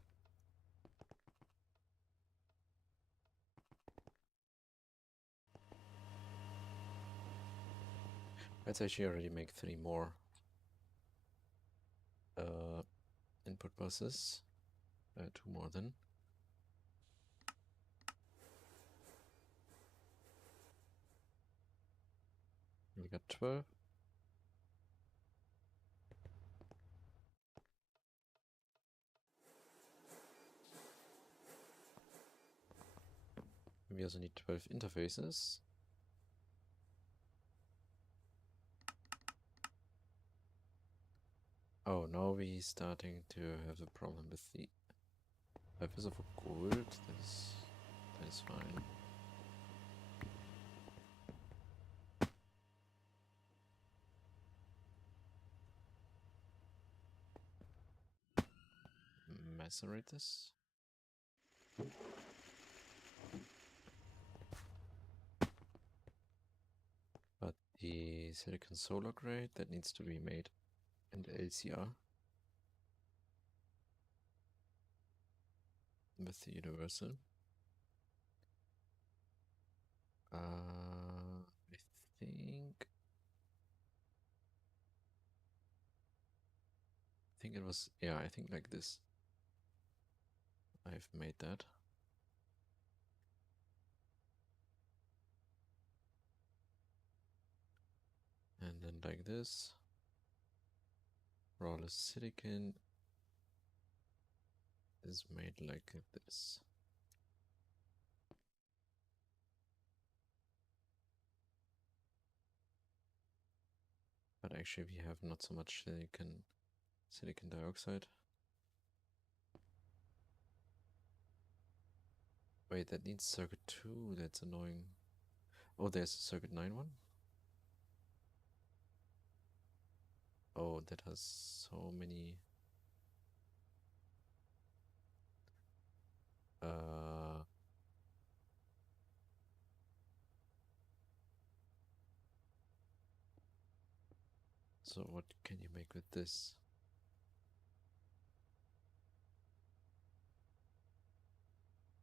Let's actually already make 3 more input buses. 2 more then. got 12. We also need 12 interfaces. Oh, now we're starting to have a problem with the purpose of gold. That is fine. Macerate this. But the silicon solar grade, that needs to be made in LCR with the universal. I think it was, yeah, I think like this. I've made that. And then like this. Raw silicon is made like this. But actually we have not so much silicon dioxide. Wait, that needs circuit 2, that's annoying. Oh, there's a circuit 9 one? Oh, that has so many... So what can you make with this?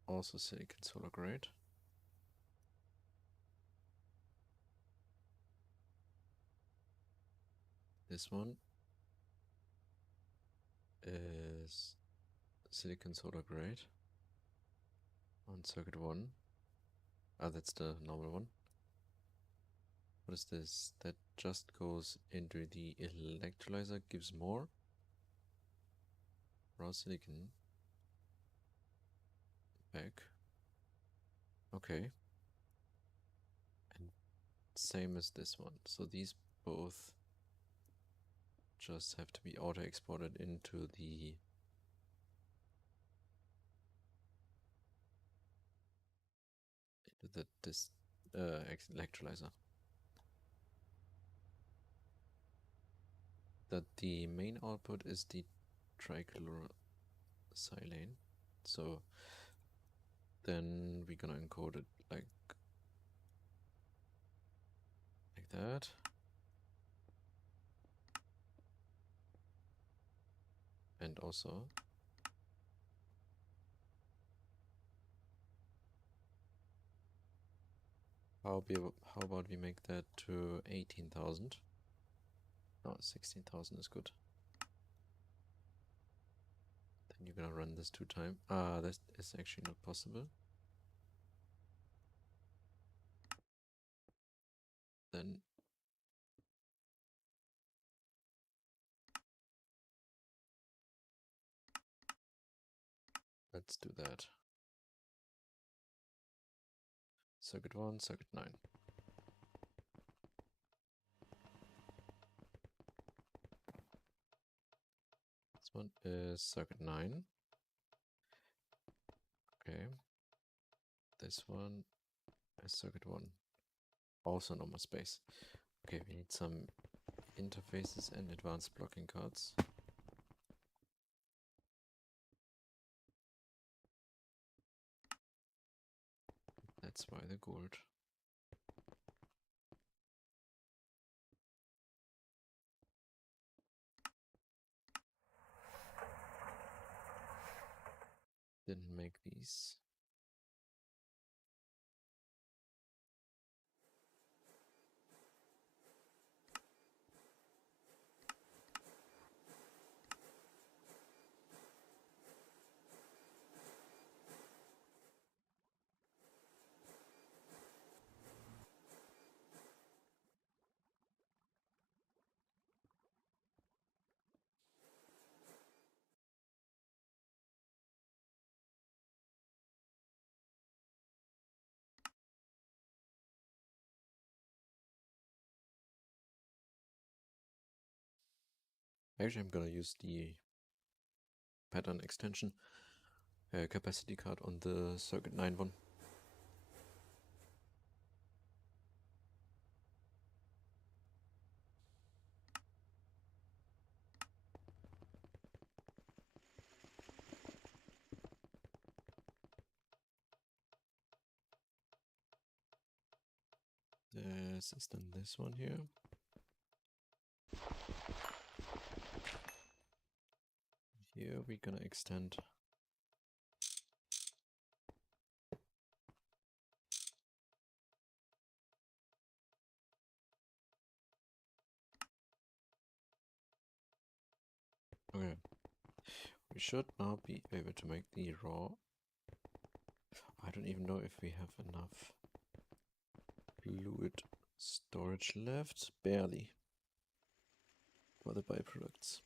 Also silicon solar grade. This one is silicon solar grade on circuit 1. Ah, that's the normal one. What is this? That just goes into the electrolyzer, gives more raw silicon back. Okay. And same as this one. So these both just have to be auto exported into the electrolyzer. That the main output is the trichlorosilane. So then we're gonna encode it like that. And also how about we make that to 18,000? No, 16,000 is good. Then you're gonna run this 2 times. That is actually not possible. Then let's do that. Circuit 1, circuit 9. This one is circuit 9. Okay. This one is circuit 1. Also no more space. Okay, we need some interfaces and advanced blocking cards. That's why the gold. Didn't make these. Actually, I'm gonna use the pattern extension capacity card on the Circuit 9 one. This is then this one here. Here we're gonna extend okay. We should now be able to make the raw. I don't even know if we have enough fluid storage left. Barely. For the byproducts.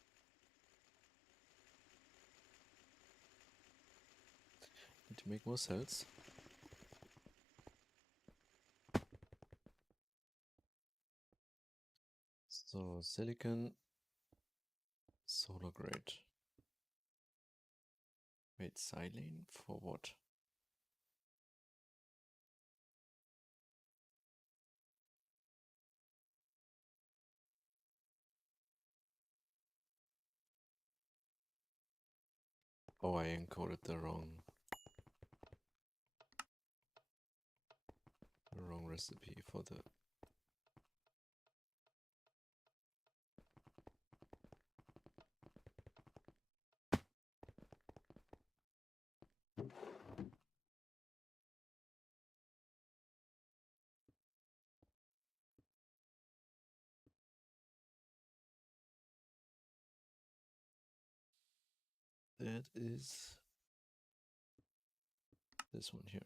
Need to make more cells. So silicon, solar grade. Wait, silane for what? Oh, I encoded the wrong recipe for the. That is this one here.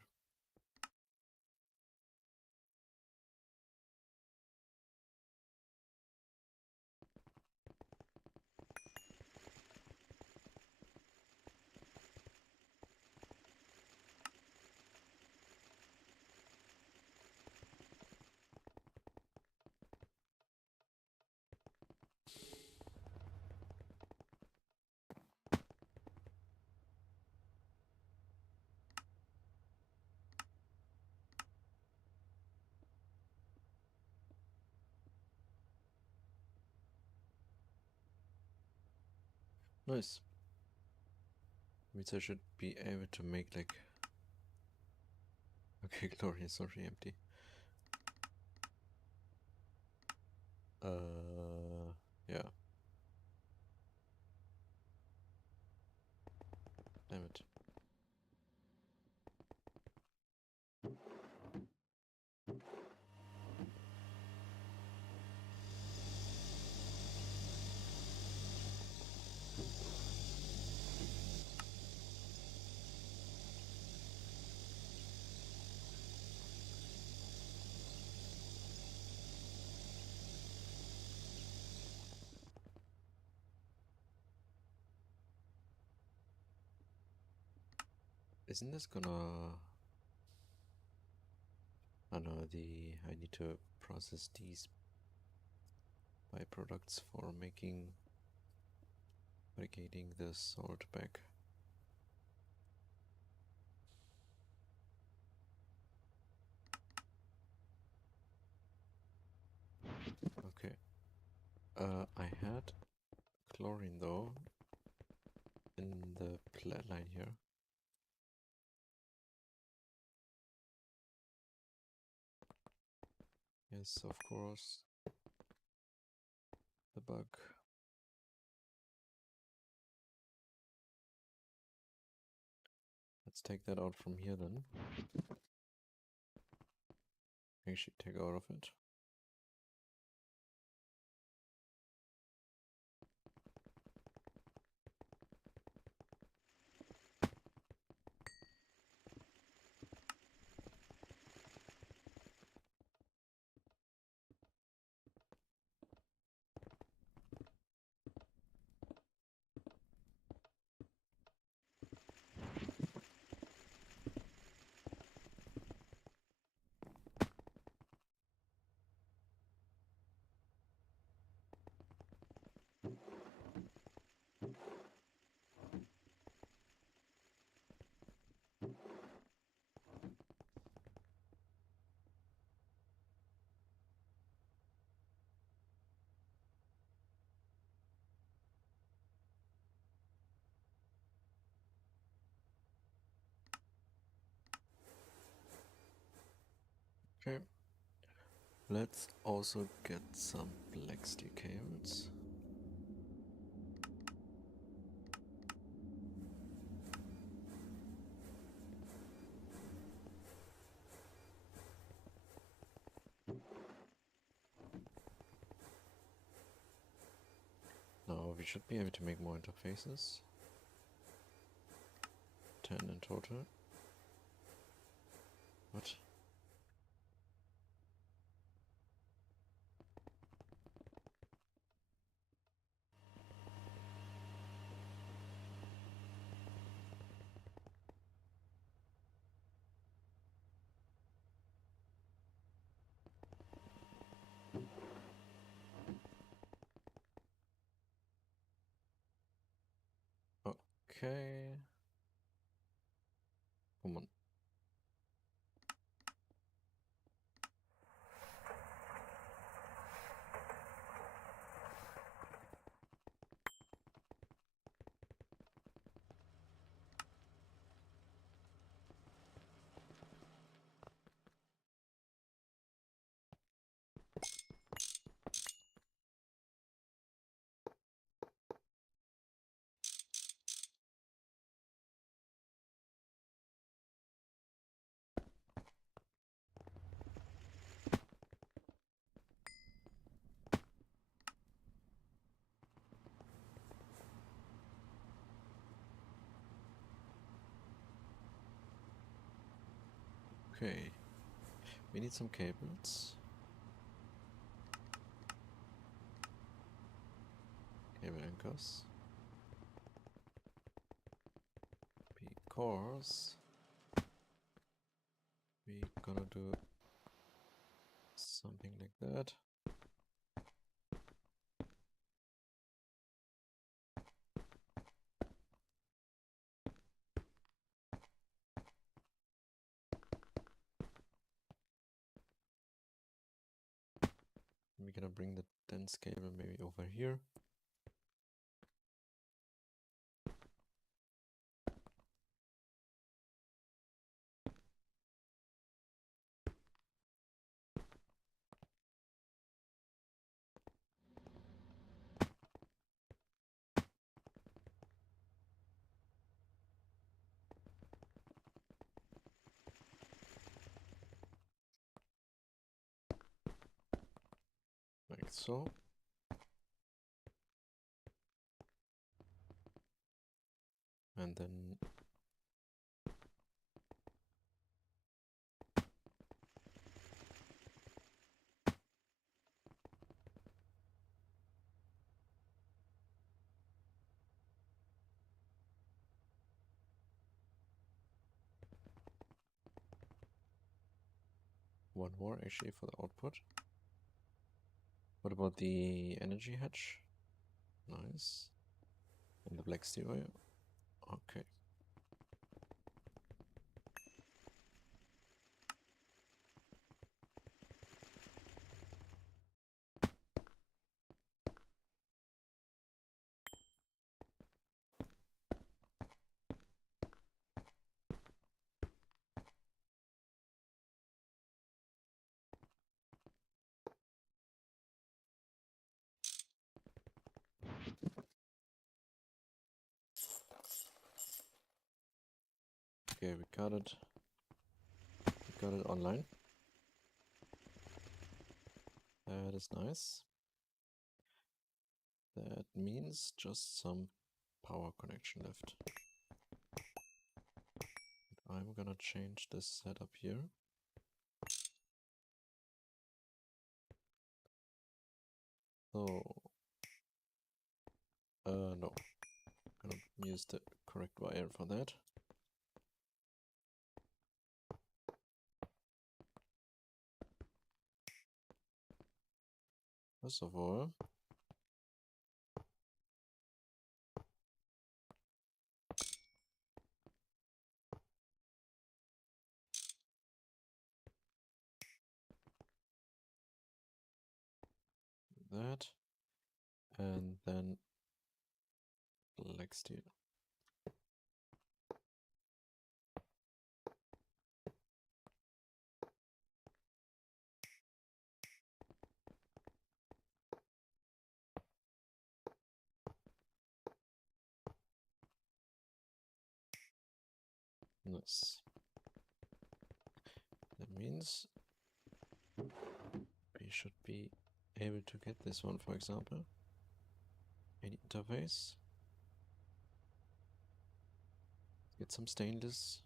Nice. Means I should be able to make like. Okay, glory is already empty. Yeah. Damn it. Isn't this gonna... Oh no, I need to process these byproducts for getting the salt back. Okay. I had chlorine though in the plat line here. Yes, of course. The bug. Let's take that out from here then. Actually, take out of it. Okay. Let's also get some black steel cables. Now we should be able to make more interfaces. 10 in total. What? Okay. Come on. Okay. We need some cables. Cable anchors. Because we're gonna do something like that. We're gonna bring the dense cable maybe over here. Like so. And then one more actually for the output. What about the energy hatch? Nice. And the black steel wire. Okay. Okay, we got it. We got it online. That is nice. That means just some power connection left. I'm gonna change this setup here. So, no. I'm gonna use the correct wire for that. First of all, that, and then black steel. Nice. That means we should be able to get this one, for example. Any interface. Get some stainless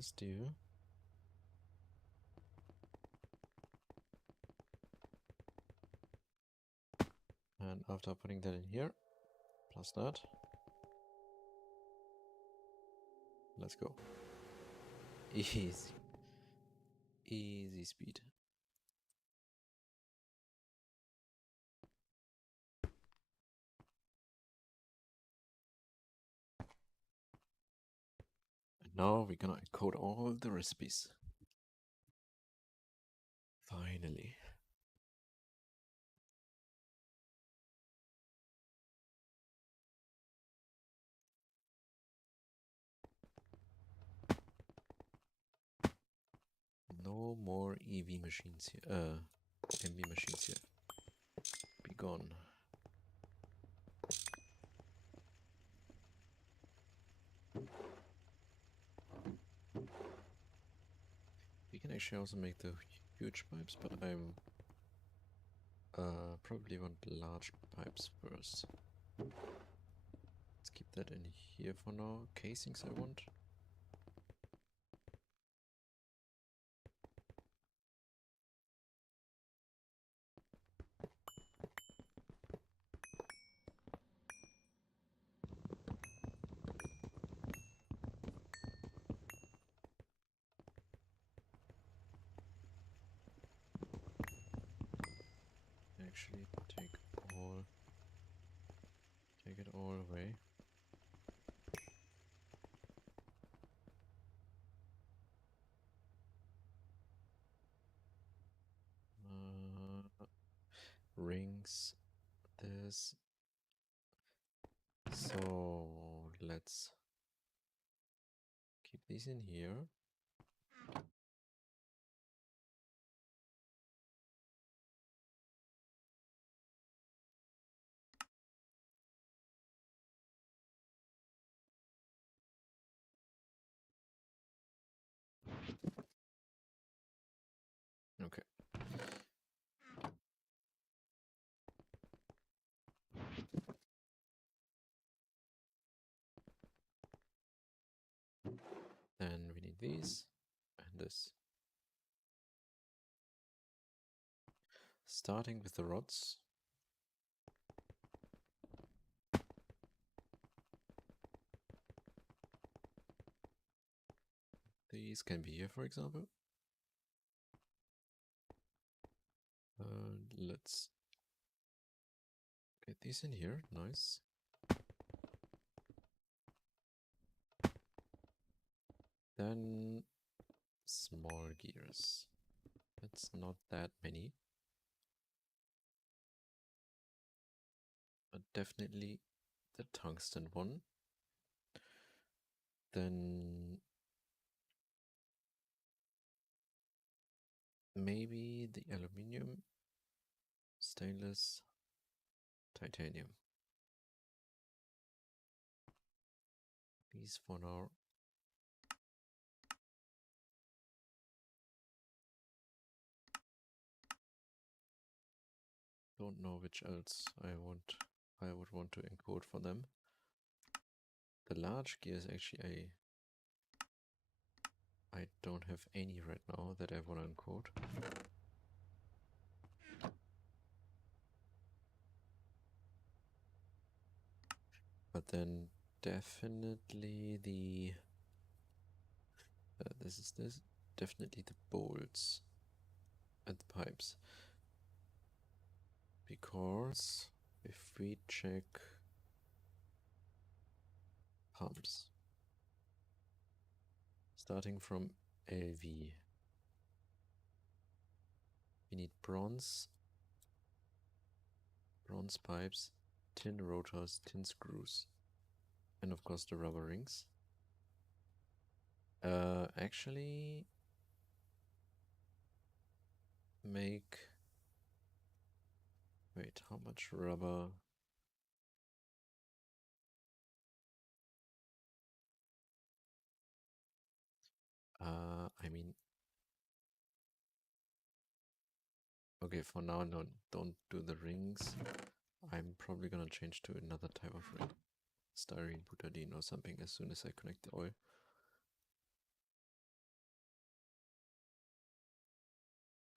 steel. And after putting that in here, plus that, let's go. Easy. Easy speed. And now we're gonna encode all the recipes. Finally. No more EV machines here. MV machines here. Be gone. We can actually also make the huge pipes, but I'm probably want large pipes first. Let's keep that in here for now. Casings I want. Actually take it all away. Rings this. So let's keep these in here. Okay. Then we need these and this. Starting with the rods. These can be here, for example. Let's get these in here. Nice. Then small gears. That's not that many. But definitely the tungsten one. Then maybe the aluminium, stainless, titanium. These for now. Don't know which else I would want to encode for them. The large gears actually I don't have any right now that I want to encode. But then definitely the this definitely the bolts and the pipes, because if we check pumps starting from LV, we need bronze pipes, tin rotors, tin screws, and of course the rubber rings. Actually make, wait, how much rubber? I mean, okay, for now, no, don't do the rings. I'm probably gonna change to another type of ring. Styrene, butadiene or something as soon as I connect the oil.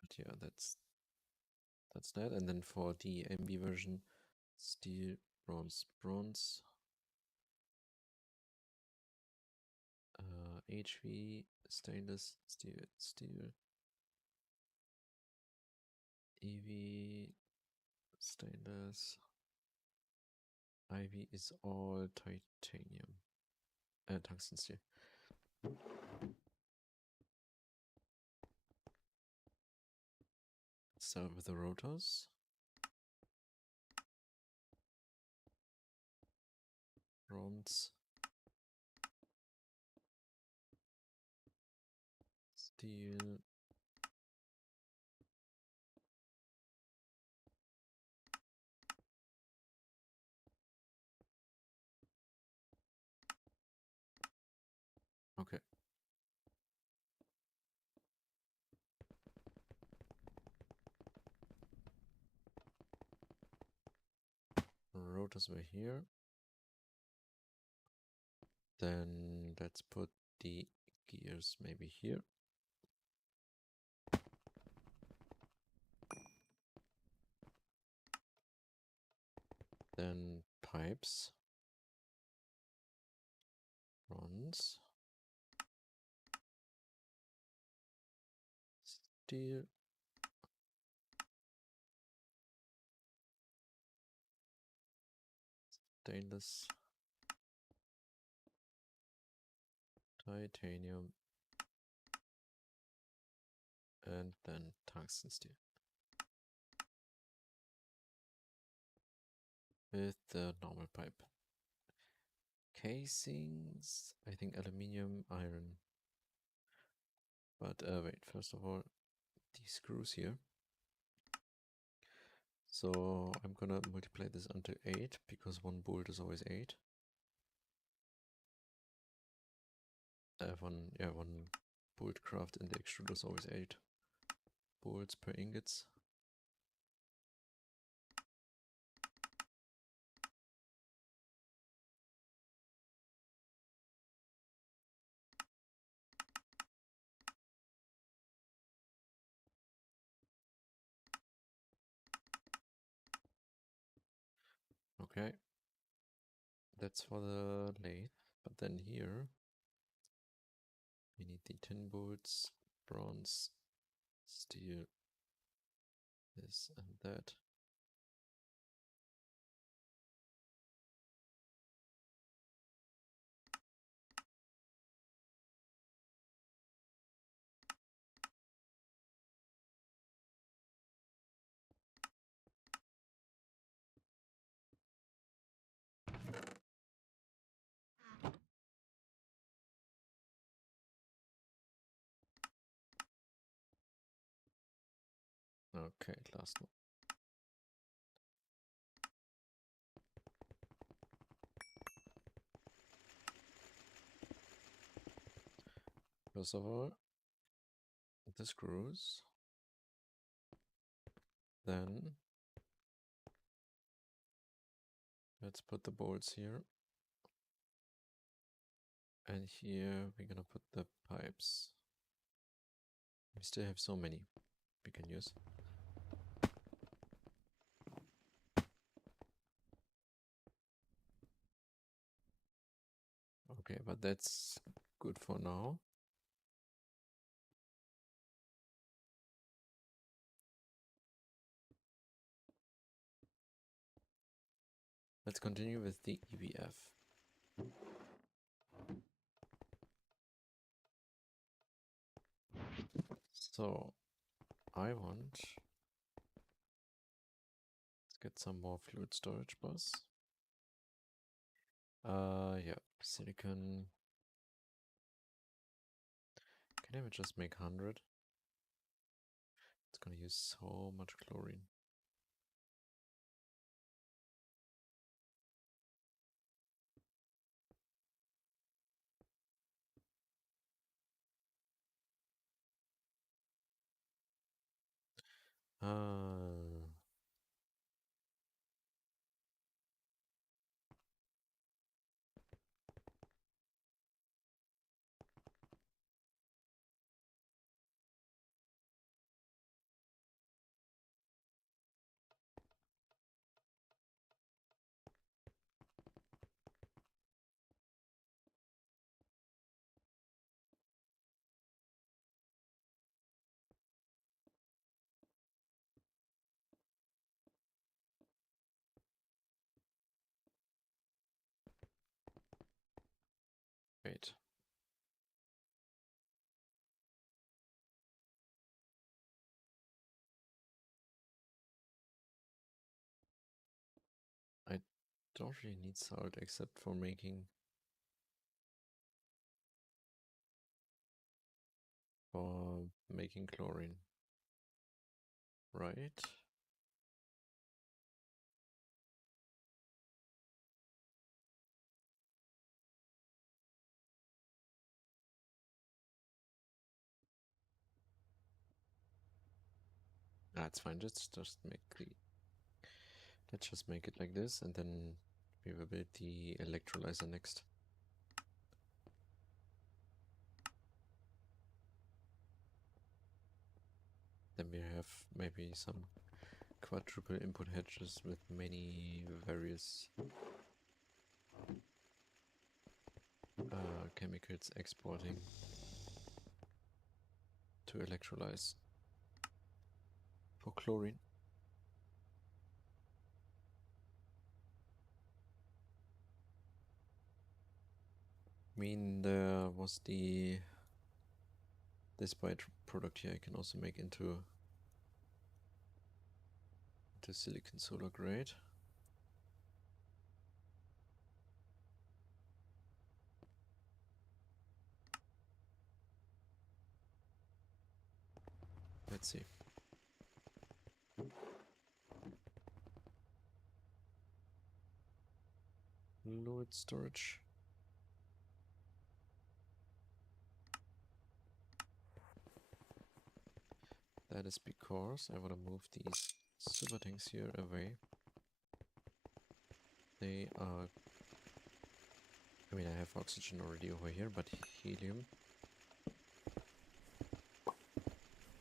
But yeah, that's that. And then for the MB version, steel, bronze, bronze. HV, stainless, steel, steel. EV, stainless. IV is all titanium. Tungsten steel. Start with the rotors. Bronze. Steel. Okay. Rotors were here. Then let's put the gears maybe here. Then pipes. Bronze. Steel. Stainless. Titanium. And then tungsten steel. With the normal pipe. Casings, I think aluminium, iron. But wait, first of all, these screws here. So I'm gonna multiply this until 8 because one bolt is always 8. One bolt craft in the extruder is always 8 bolts per ingots. Okay, that's for the lathe. But then here we need the 10 bolts, bronze, steel, this and that. Okay, last one. First of all, the screws. Then let's put the bolts here. And here we're gonna put the pipes. We still have so many we can use. Okay, but that's good for now. Let's continue with the EVF. So I want, let's get some more fluid storage bus. Yeah, silicon. Can I just make 100? It's gonna use so much chlorine. Uh, wait. I don't really need salt except for making chlorine, right? That's fine. Let's just make it like this, and then we will build the electrolyzer next. Then we have maybe some quadruple input hedges with many various chemicals exporting to electrolyze for chlorine. I mean, there was this byproduct here I can also make into silicon solar grade. Let's see. Fluid storage. That is because I want to move these super tanks here away. They are... I mean, I have oxygen already over here, but helium.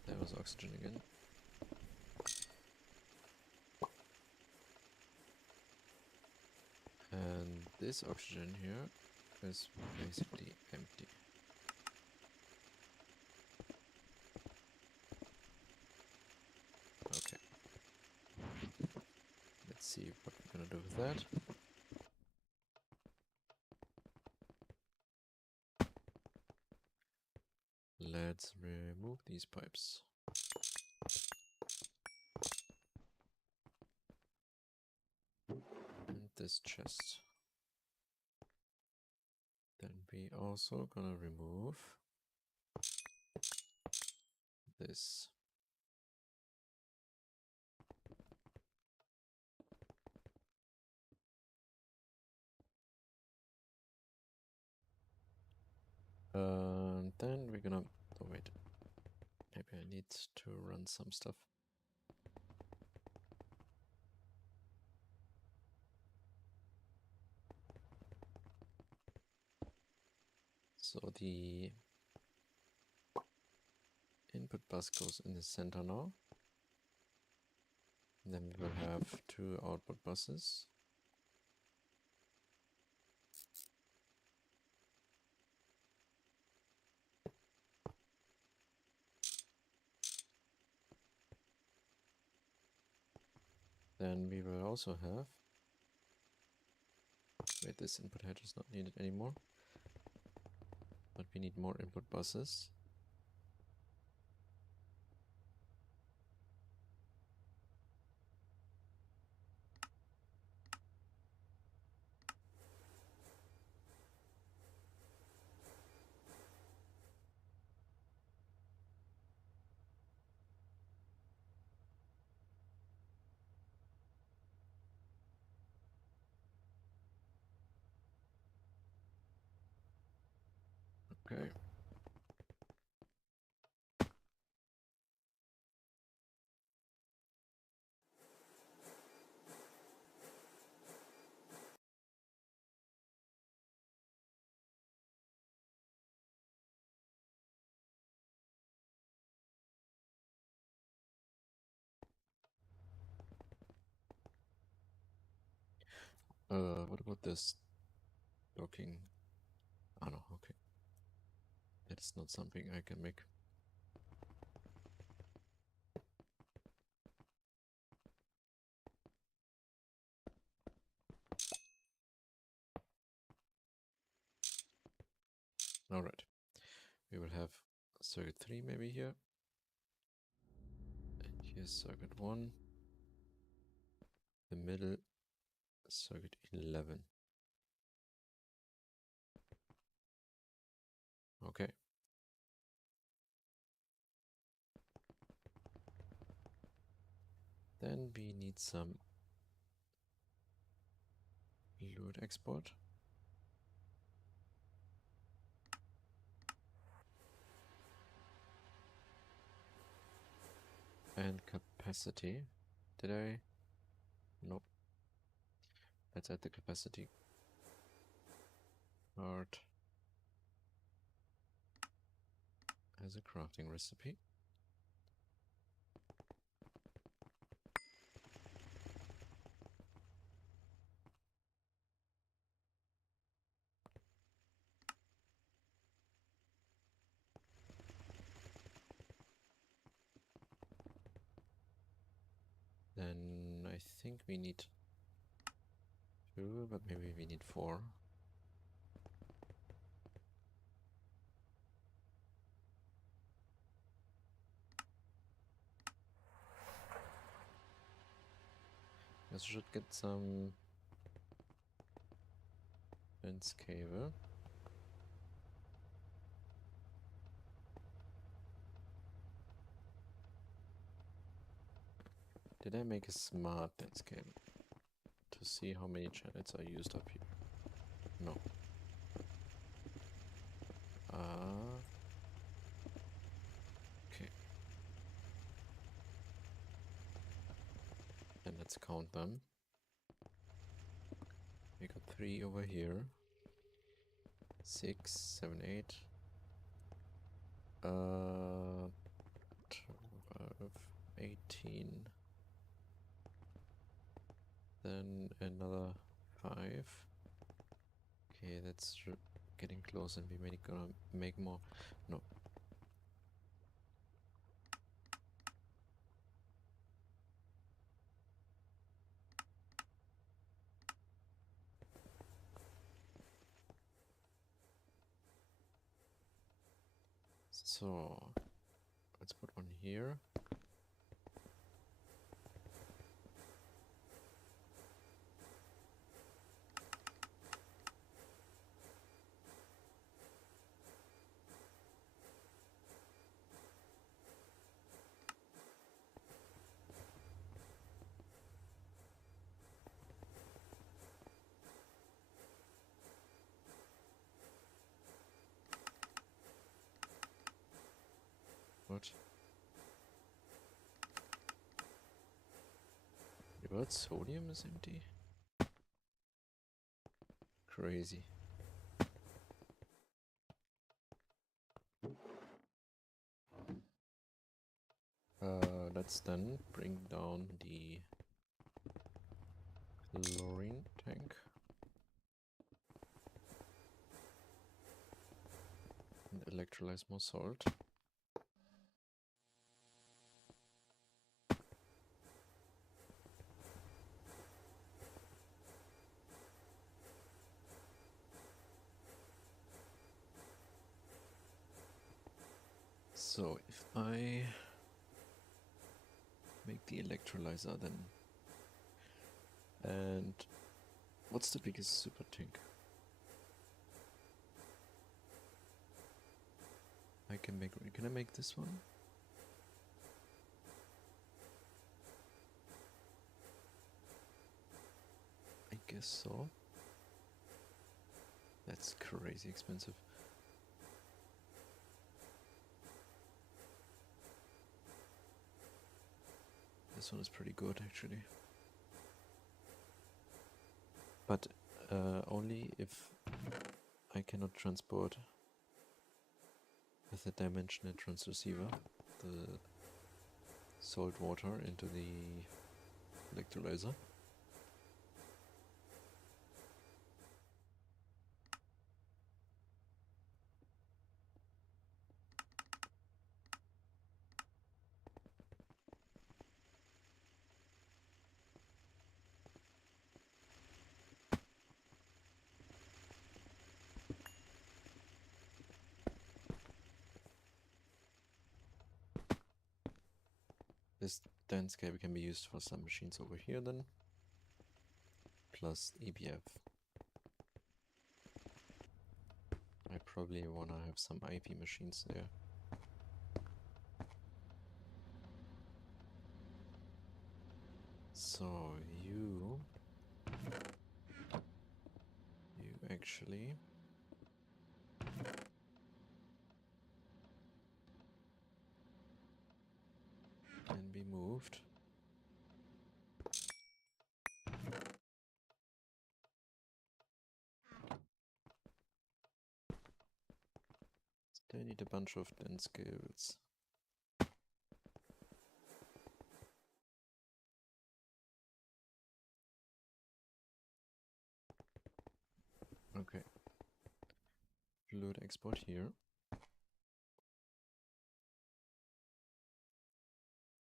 There was oxygen again. And this oxygen here is basically empty. Okay. Let's see what we're gonna do with that. Let's remove these pipes. And this chest. Then we also gonna remove this. Then we're gonna... Oh wait. Maybe I need to run some stuff. So the input bus goes in the center now. And then we will have two output buses. Then we will also have... Wait, this input head is not needed anymore. But we need more input buses. Okay. What about this docking? Oh no, okay. That's not something I can make. Alright. We will have circuit 3 maybe here. And here's circuit 1. The middle, circuit 11. Okay. Then we need some load export. And capacity. Did I? Nope. Let's add the capacity card as a crafting recipe. Then I think we need 2, but maybe we need 4. Guess we should get some fence cable. Did I make a smart fence cable to see how many channels are used up here? No. Okay. Then let's count them. We got 3 over here. 6, 7, 8. 12, 18. Then another 5. Okay, that's getting close, and we may gonna make more. No. So let's put one here. What? What? Sodium is empty? Crazy. Let's then bring down the chlorine tank. And electrolyze more salt. So if I make the electrolyzer then, and what's the biggest super tank? Can I make this one? I guess so. That's crazy expensive. This one is pretty good actually. But only if I cannot transport with a dimensional transceiver the salt water into the electrolyzer. Landscape can be used for some machines over here then. Plus EBF. I probably wanna have some IV machines there. So you actually can be moved. Still need a bunch of dense skills. Okay. Fluid export here.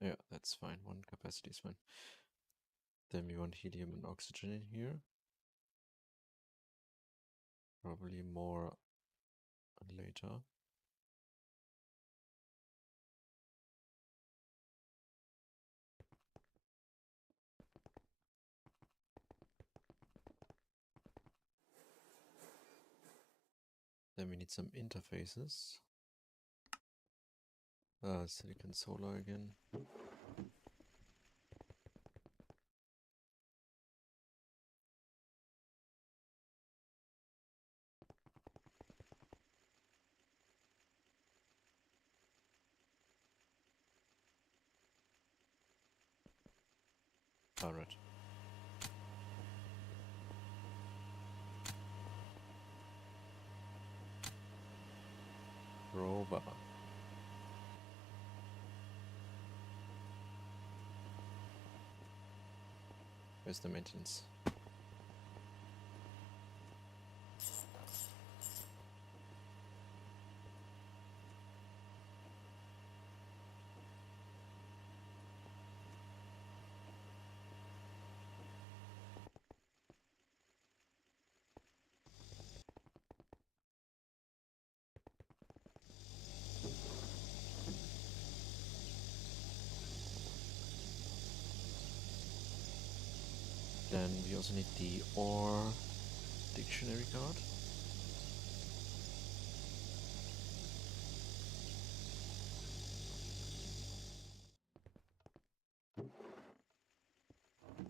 Yeah, that's fine. One capacity is fine. Then we want helium and oxygen in here. Probably more later. Then we need some interfaces. Silicon solar again. Alright. Rover. Where's the maintenance? Then we also need the ore dictionary card.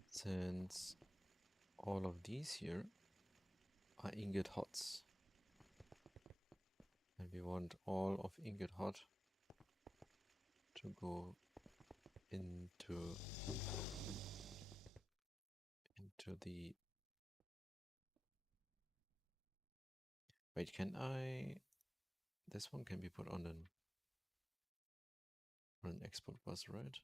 Since all of these here are ingot hots, and we want all of ingot hot to go into the... Wait, can I... This one can be put on an export bus, right?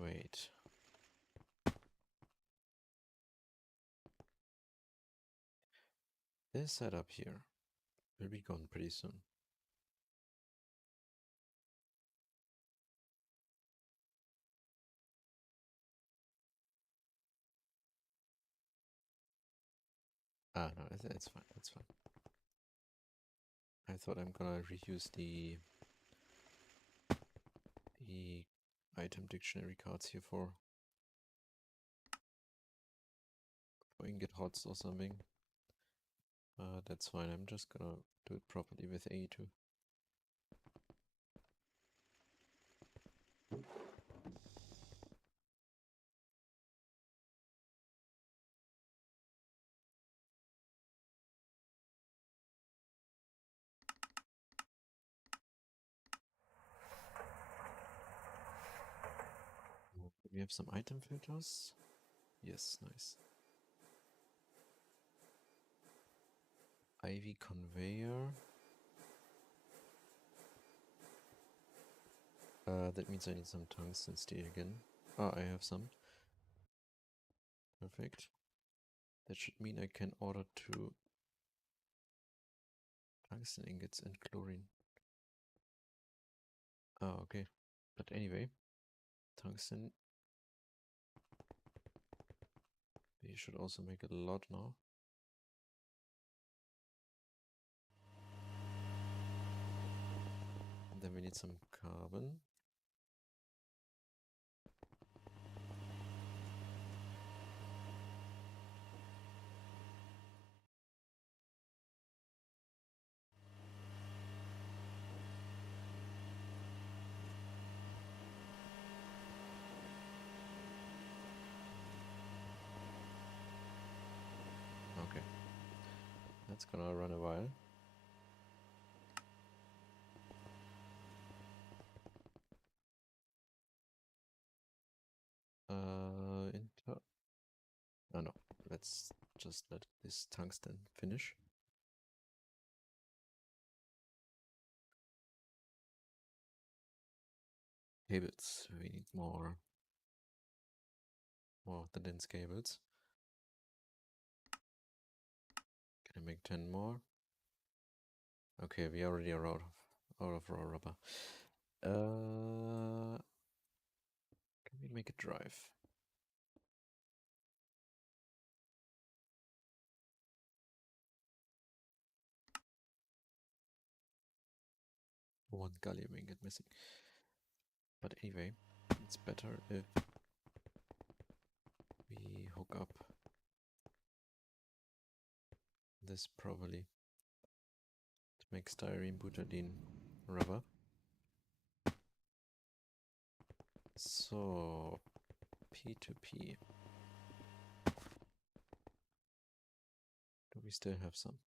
Wait. This setup here will be gone pretty soon. Ah, no, it's fine, that's fine. I thought I'm gonna reuse the item dictionary cards here for ingot hots or something. That's fine, I'm just gonna do it properly with A2. We have some item filters. Yes, nice. IV conveyor. That means I need some tungsten steel again. Ah, I have some. Perfect. That should mean I can order 2 tungsten ingots and chlorine. Ah, okay. But anyway, tungsten. We should also make a lot now. And then we need some carbon. Okay. That's gonna run a while. Oh no, let's just let this tungsten finish. Cables, we need more of the dense cables. Can I make 10 more? Okay, we already are out of raw rubber. Can we make a drive? One gallium ingot missing. But anyway, it's better if we hook up this properly to make styrene butadiene rubber. So P2P. Do we still have some?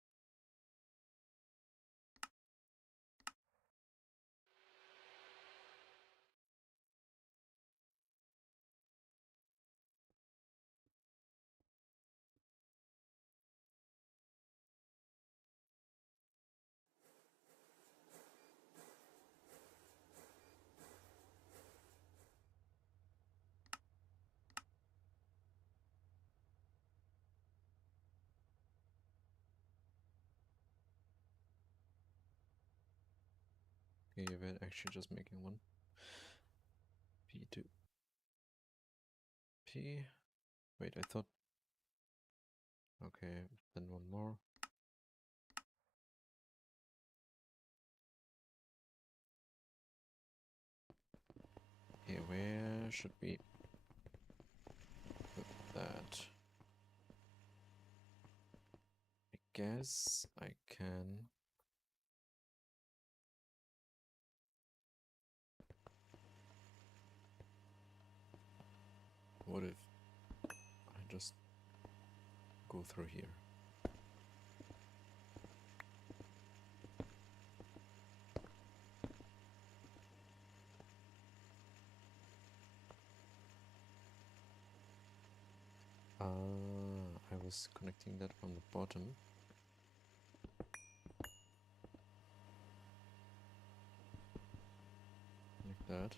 Okay, we're actually just making one. P2P. Wait, I thought. Okay, then one more. Okay, where should we put that? I guess I can. What if I just go through here? I was connecting that from the bottom. Like that.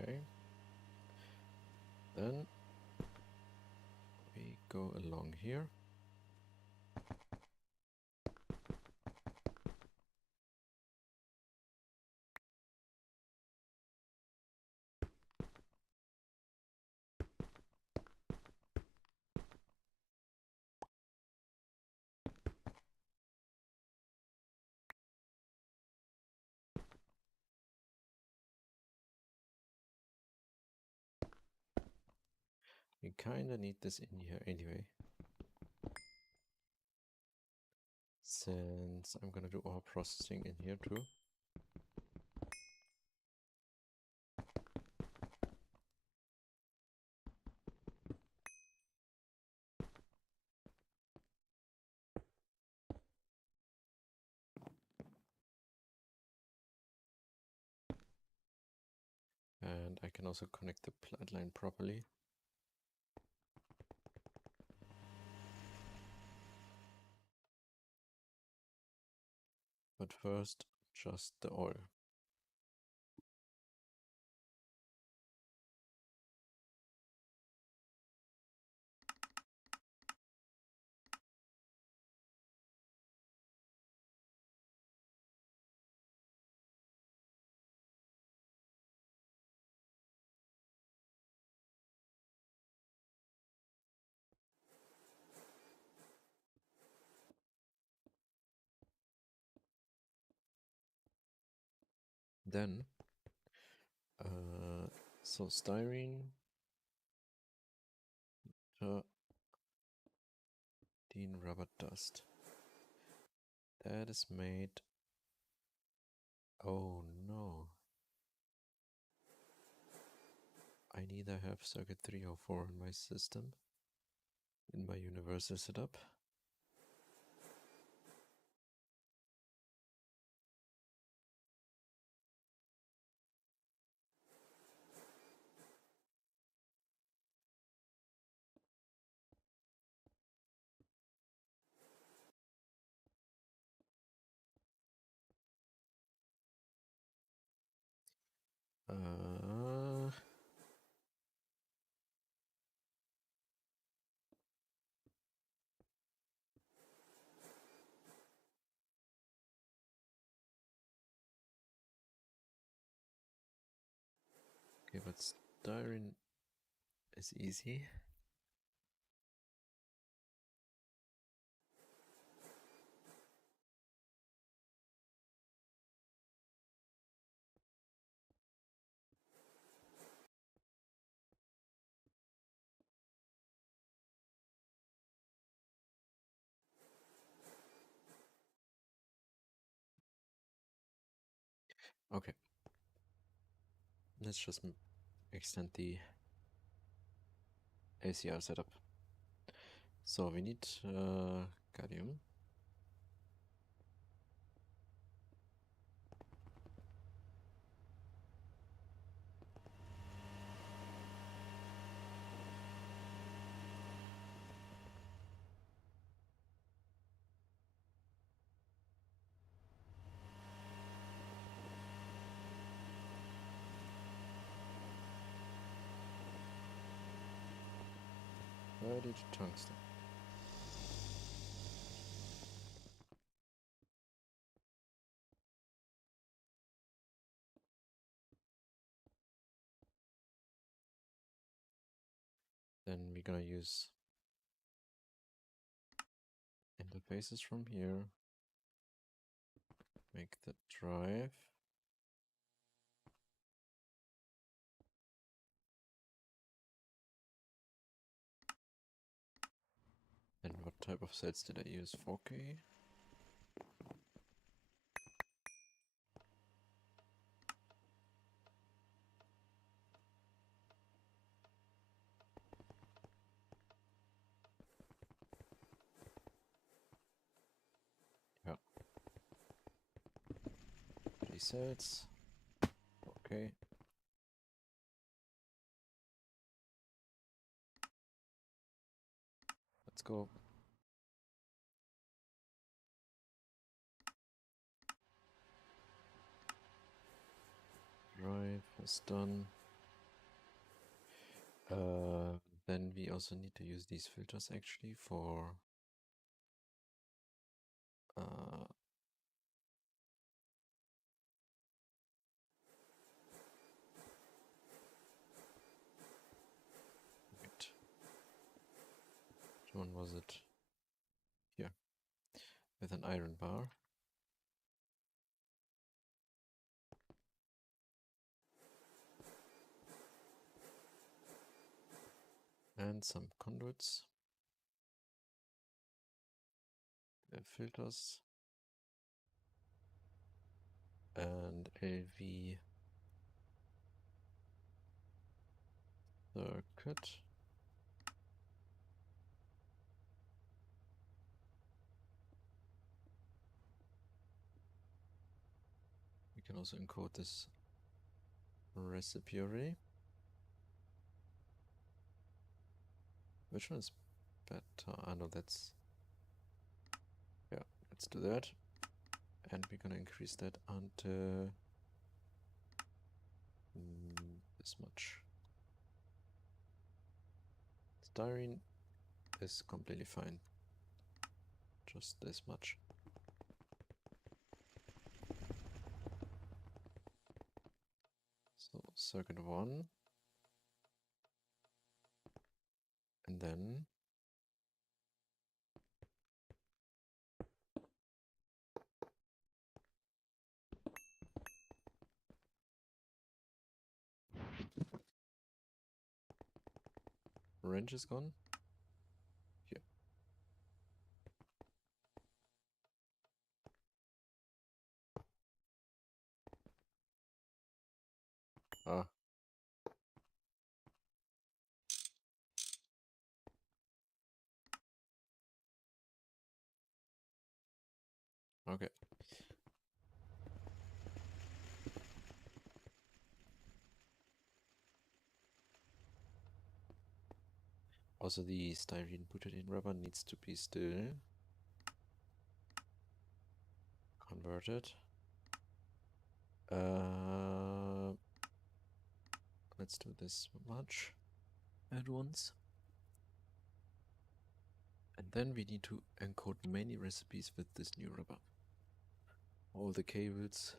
Okay. Then we go along here. We kinda need this in here anyway. Since I'm gonna do ore processing in here too. And I can also connect the plant line properly. But first, just the oil. Then, so styrene, rubber dust. That is made. Oh no. I neither have circuit 3 or 4 in my system, in my universal setup. Okay, but styrene is easy. Okay. Let's just extend the ACR setup. So we need gallium. Where did tungsten? Then we're gonna use interfaces from here. Make the drive. And what type of sets did I use? 4K? Yeah. 3 sets. Okay. Let's go. Drive is done. Then we also need to use these filters actually for wait, which one was it? Here, with an iron bar. And some conduits. Filters. And LV circuit. We can also encode this recipe array. Which one is better? I know that's... Yeah, let's do that. And we're gonna increase that until this much. Styrene is completely fine. Just this much. So circuit 1. And then wrench is gone. Here. Ah. Okay. Also the styrene butadiene rubber needs to be still converted. Let's do this much at once. And then we need to encode many recipes with this new rubber. All the cables.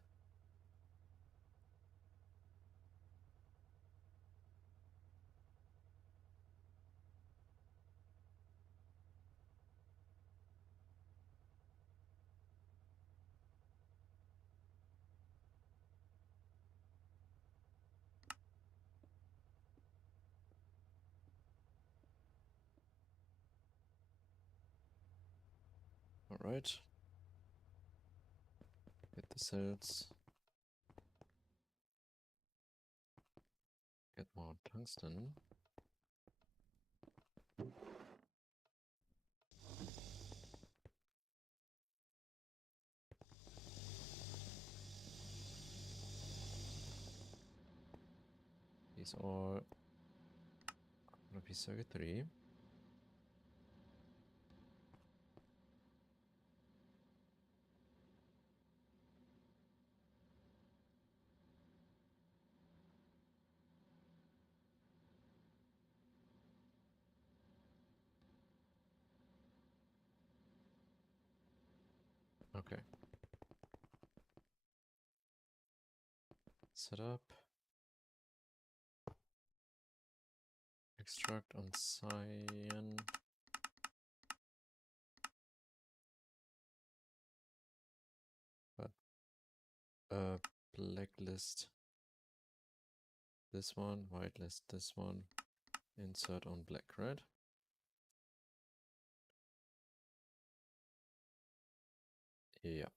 Alright. Get the cells. Get more tungsten. These are gonna be circuit 3. Okay. Setup. Extract on cyan. But blacklist this one, whitelist this one, insert on black, right? Yeah.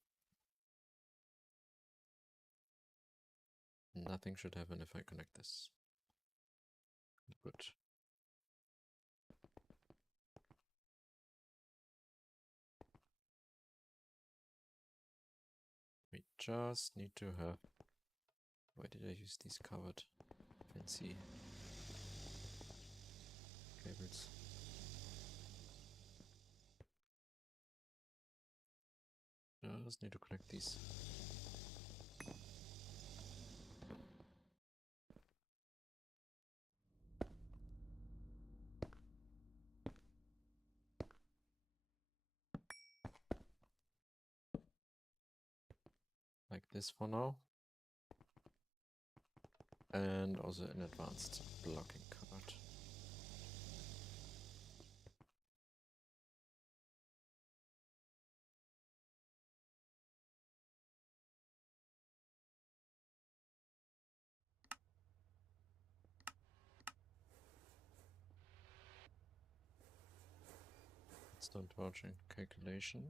Nothing should happen if I connect this. Good. We just need to have... Why did I use these covered fancy cables? Just need to connect these. Like this for now. And also an advanced blocking card. Stone torching calculation.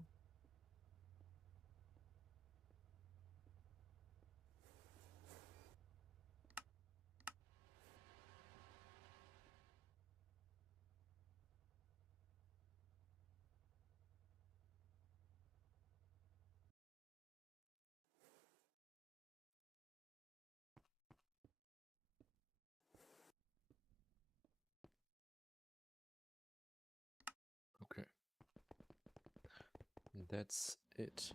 That's it.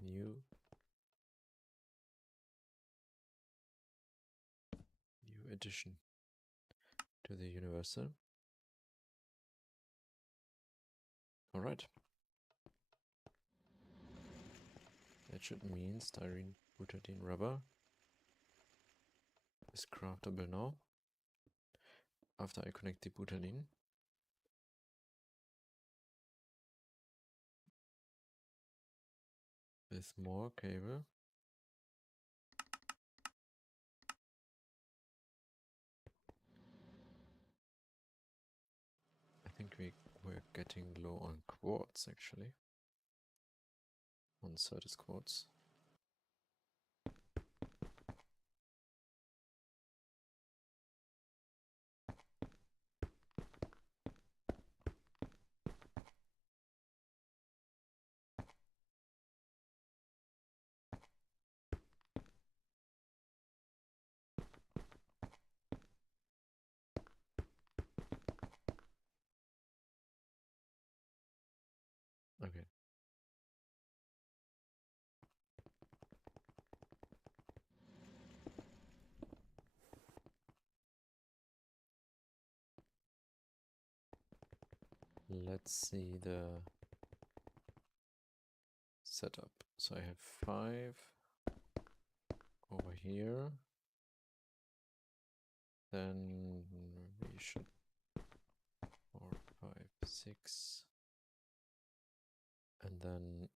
New addition to the universal. All right. That should mean styrene, butadiene, rubber is craftable now. After I connect the butadiene. With more cable. I think we're getting low on quartz actually. On Certus quartz. Okay. Let's see the setup. So I have 5 over here. Then we should 4, 5, 6. And then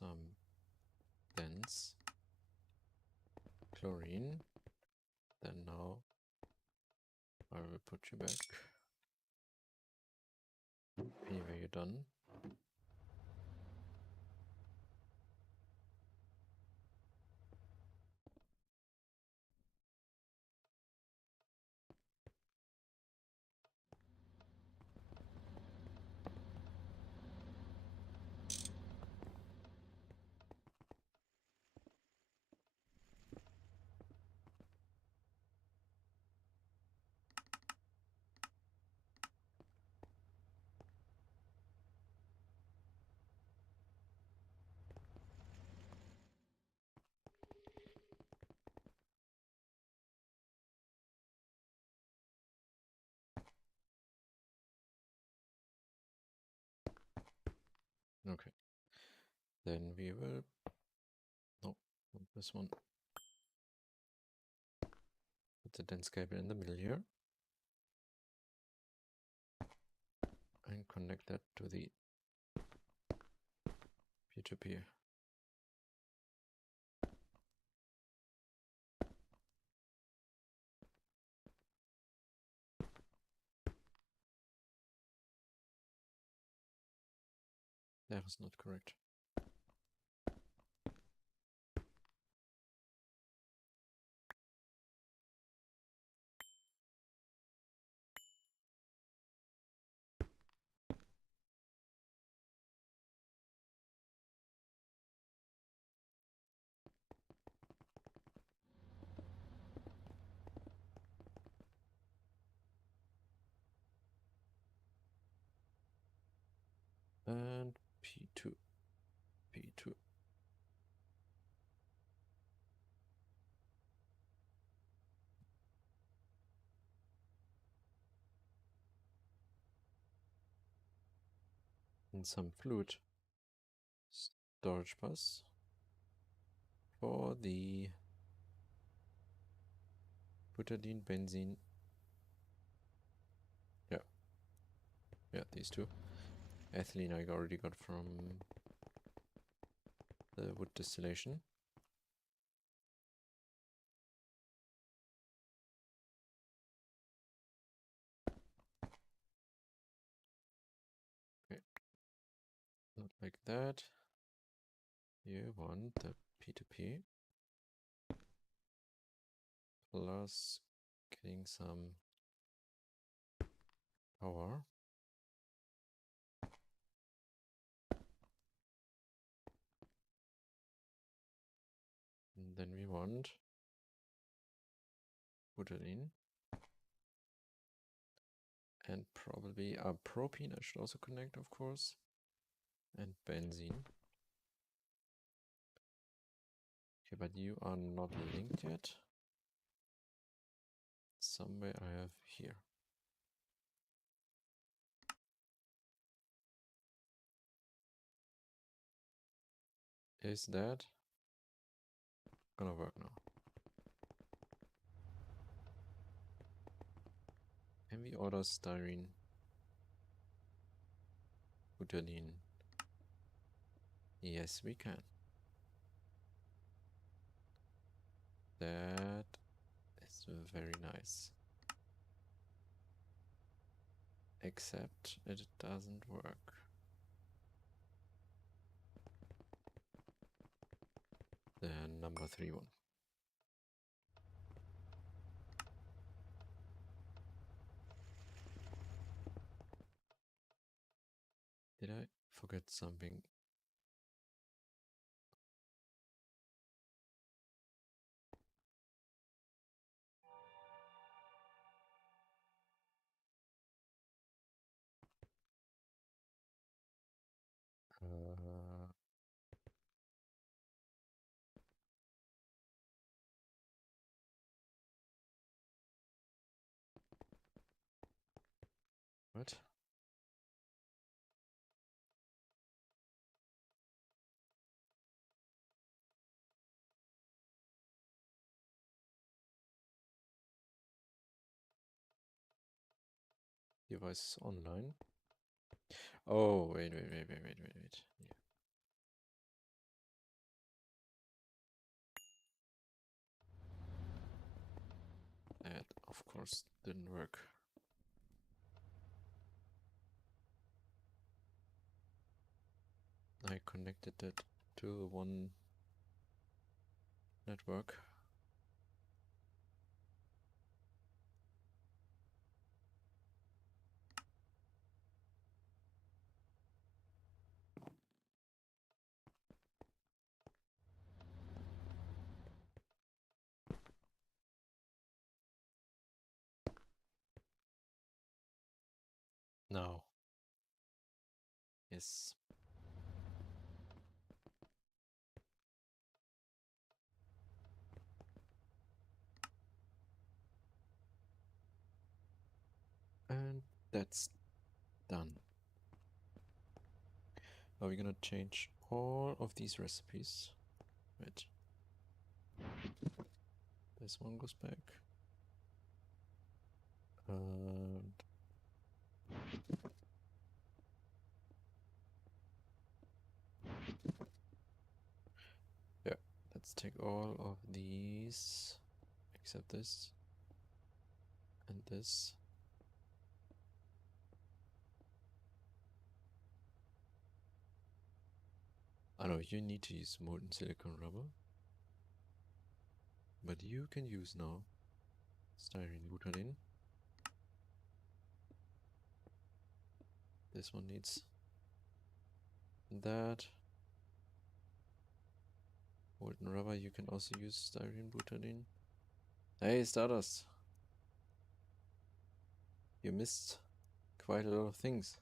some dense chlorine. Then now I will put you back. Anyway, you're done. Okay. Then we will, no, not this one. Put the dense cable in the middle here. And connect that to the peer-to-peer. That was not correct. And P2, P2. And some fluid storage bus for the butadiene, benzene. Yeah, these two. Ethylene I already got from the wood distillation. Okay. Not like that. You want the P2P plus getting some power. want butadiene. And probably propene I should also connect, of course. And benzene. Okay, but you are not linked yet. Somewhere I have here. Is that gonna work now? Can we order styrene? Butadiene. Yes, we can. That is very nice. Except it doesn't work. The number 3 one. Did I forget something? What? Device online. Oh, wait. Yeah. That, of course, didn't work. I connected it to one network. Now. Yes. And that's done. Now we're gonna change all of these recipes. Wait. This one goes back. And yeah, let's take all of these except this and this. I know you need to use molten silicon rubber, but you can use now styrene butadiene. This one needs that. Molten rubber, you can also use styrene butadiene. Hey, Stardust! You missed quite a lot of things.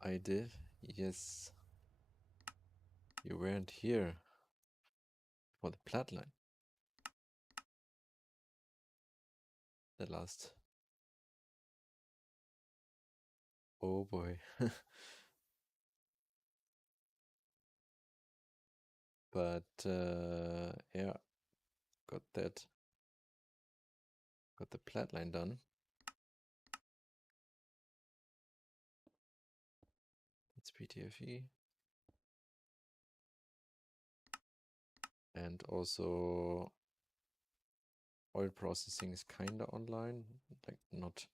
I did, yes. You weren't here for the plotline. The last. Oh boy. But yeah, got that. Got the plotline done. That's PTFE. And also oil processing is kinda online, like not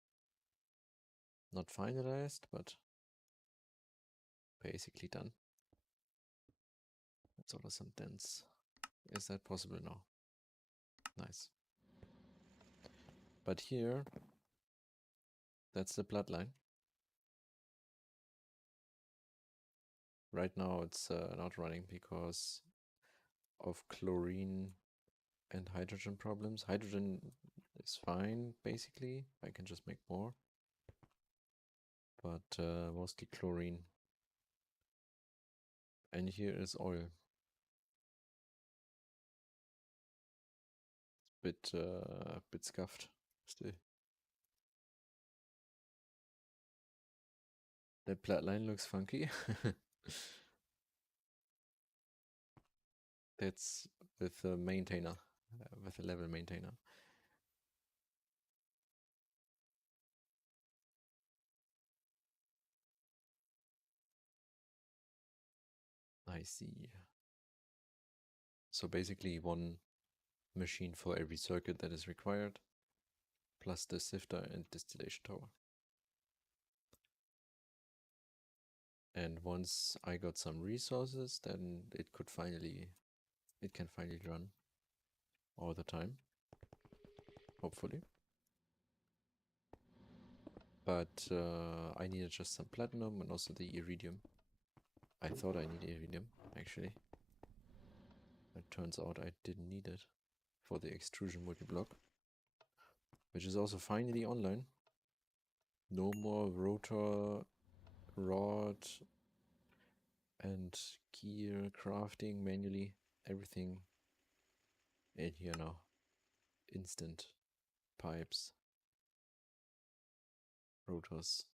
finalized, but basically done. Let's order some dents. Is that possible now? Nice. But here, that's the bloodline. Right now it's not running because of chlorine and hydrogen problems. Hydrogen is fine, basically. I can just make more. But mostly chlorine. And here is oil. Bit scuffed still. That flatline looks funky. That's with a maintainer, with a level maintainer. I see. So basically one machine for every circuit that is required, plus the sifter and distillation tower. And once I got some resources, then it can finally run all the time, hopefully. But I needed just some platinum and also the iridium. I thought I needed iridium, actually. It turns out I didn't need it for the extrusion multi-block, which is also finally online. No more rotor, rod, and gear crafting manually. Everything in here now. Instant pipes, rotors.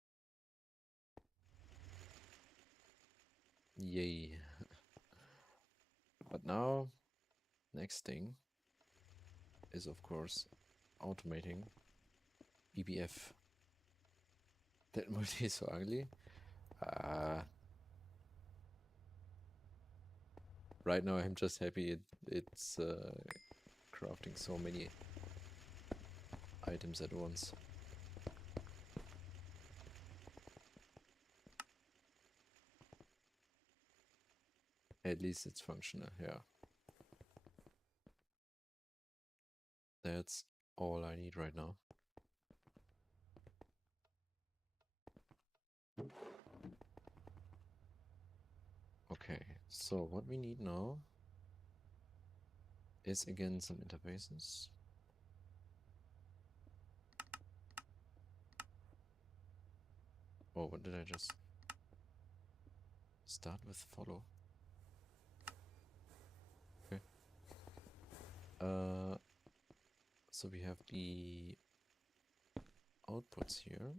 Yay. But now, next thing is of course automating EBF. That multi is so ugly. Right now I'm just happy it's crafting so many items at once. At least it's functional, yeah. That's all I need right now. Okay, so what we need now is again some interfaces. Oh, what did I just start with? Follow. Okay. So we have the outputs here.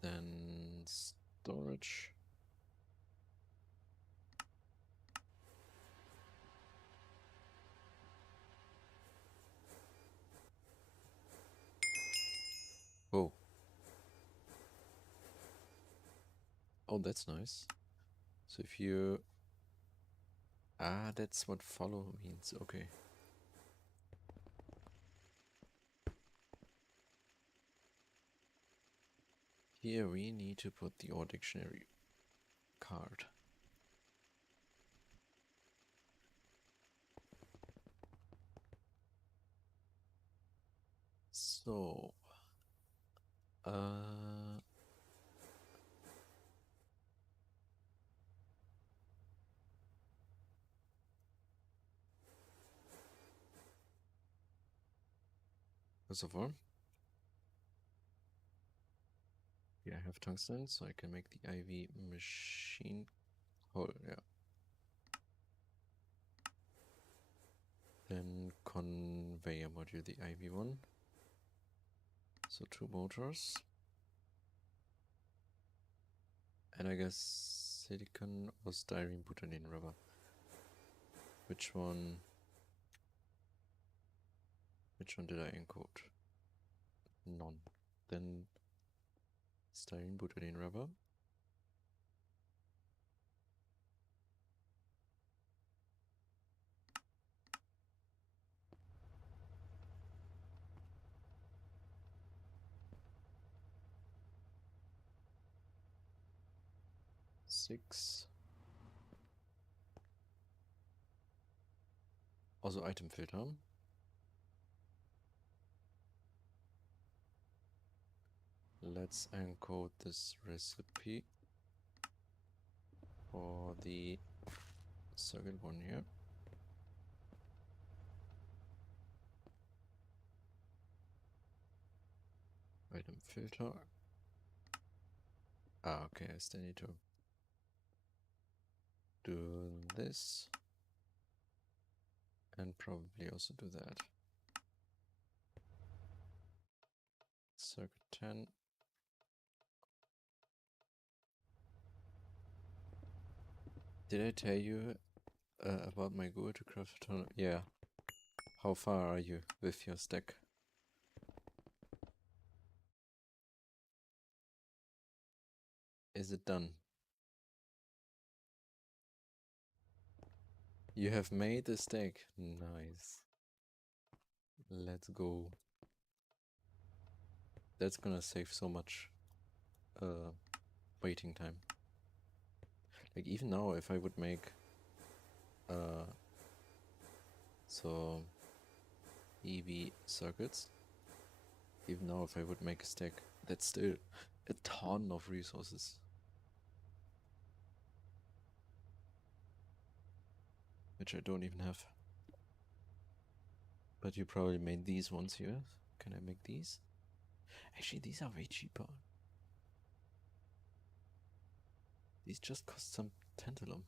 Then storage. Oh. Oh, that's nice. So if you... Ah, that's what follow means. Okay. Here we need to put the OR dictionary card. So, first of all, here I have tungsten, so I can make the IV machine hole, yeah. Then conveyor module, the IV one. So 2 motors. And I guess silicon or styrene butadiene rubber. Which one did I encode? None. Then styrene butadiene rubber. Six. Also item filter. Let's encode this recipe for the circuit one here. Item filter. Ah, okay, I still need to do this. And probably also do that. Circuit 10. Did I tell you about my goal to craft a tunnel? Yeah. How far are you with your stack? Is it done? You have made a stack. Nice. Let's go. That's gonna save so much waiting time. Like even now, if I would make so EV circuits, even now if I would make a stack, that's still a ton of resources. Which I don't even have. But you probably made these ones here. Can I make these? Actually, these are way cheaper. These just cost some tantalum.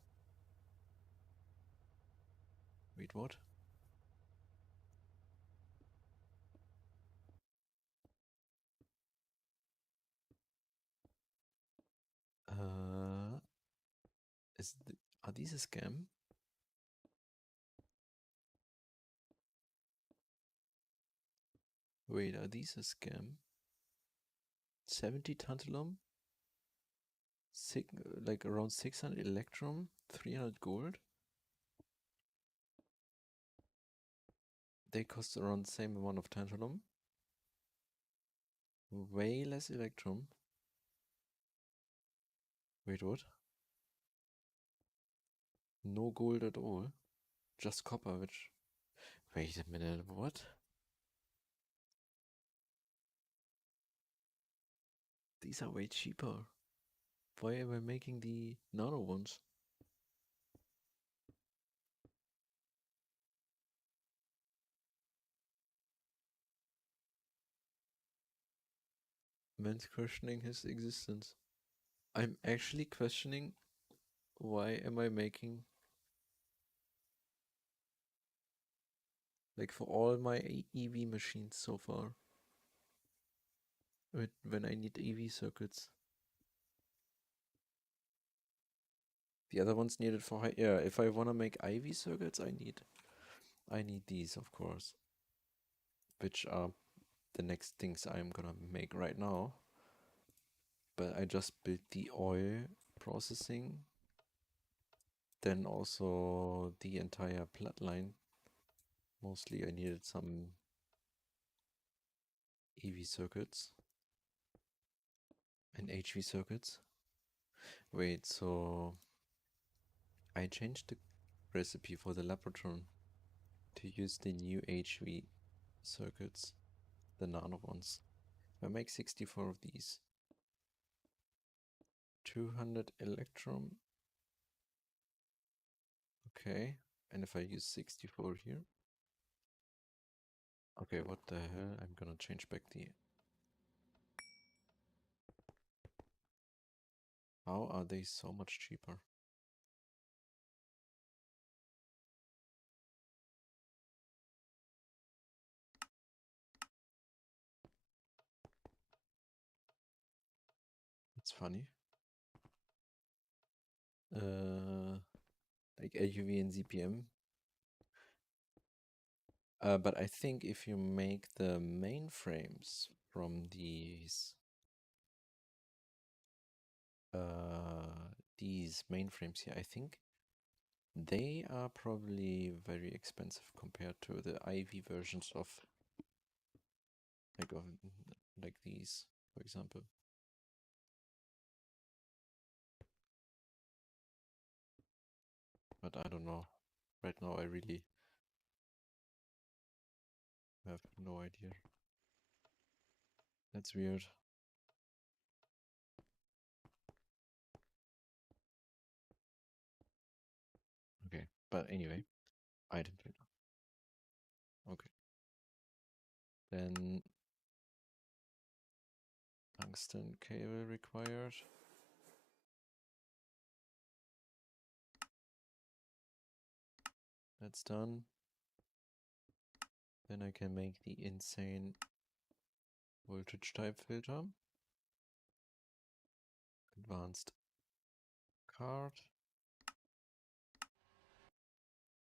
Wait, what? Uh, are these a scam? Wait, are these a scam? 70 tantalum? Like around 600 electrum? 300 gold? They cost around the same amount of tantalum. Way less electrum. Wait, what? No gold at all. Just copper, which... Wait a minute, what? These are way cheaper. Why am I making the nano ones? Man's questioning his existence. I'm actually questioning why am I making, like, for all my EV machines so far, when I need EV circuits. The other ones needed for high. Yeah, if I wanna make IV circuits, I need these, of course, which are the next things I'm gonna make right now. But I just built the oil processing, then also the entire bloodline. Mostly I needed some EV circuits and HV circuits. Wait, so I changed the recipe for the Laborotron to use the new HV circuits, the nano ones. If I make 64 of these, 200 electrum. Okay, and if I use 64 here. Okay, what the hell? I'm gonna change back the... How are they so much cheaper? It's funny. Like AUV and ZPM. But I think if you make the mainframes from these mainframes here, I think they are probably very expensive compared to the IV versions of like these, for example. But I don't know. Right now I really have no idea. That's weird. But anyway, item filter. Okay. Then tungsten cable required. That's done. Then I can make the insane voltage type filter. Advanced card.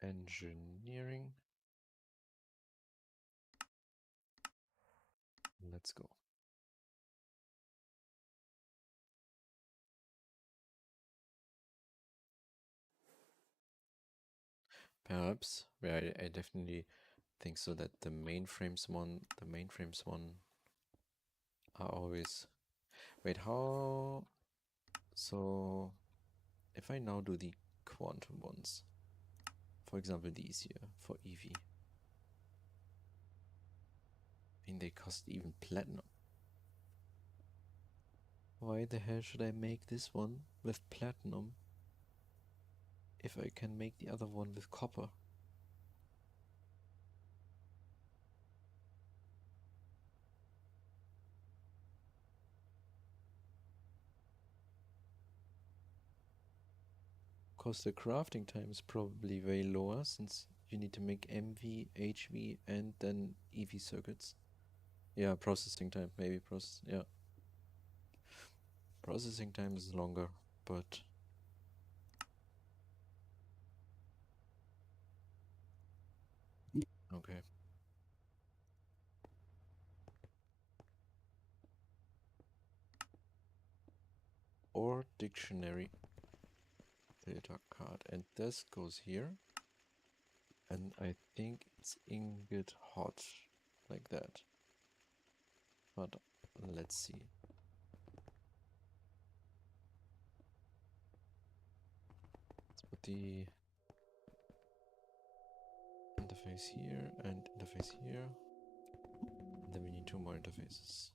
Engineering. Let's go. Perhaps, yeah, I definitely think so that the mainframes one are always. Wait, how? So, if I now do the quantum ones, for example, these here for EV, I mean they cost even platinum. Why the hell should I make this one with platinum if I can make the other one with copper? Because the crafting time is probably way lower since you need to make MV, HV, and then EV circuits. Yeah, processing time, maybe yeah. Processing time is longer, but okay. Or dictionary filter card, and this goes here, and I think it's ingot hot, like that. But let's see. Let's put the interface here and interface here. And then we need 2 more interfaces.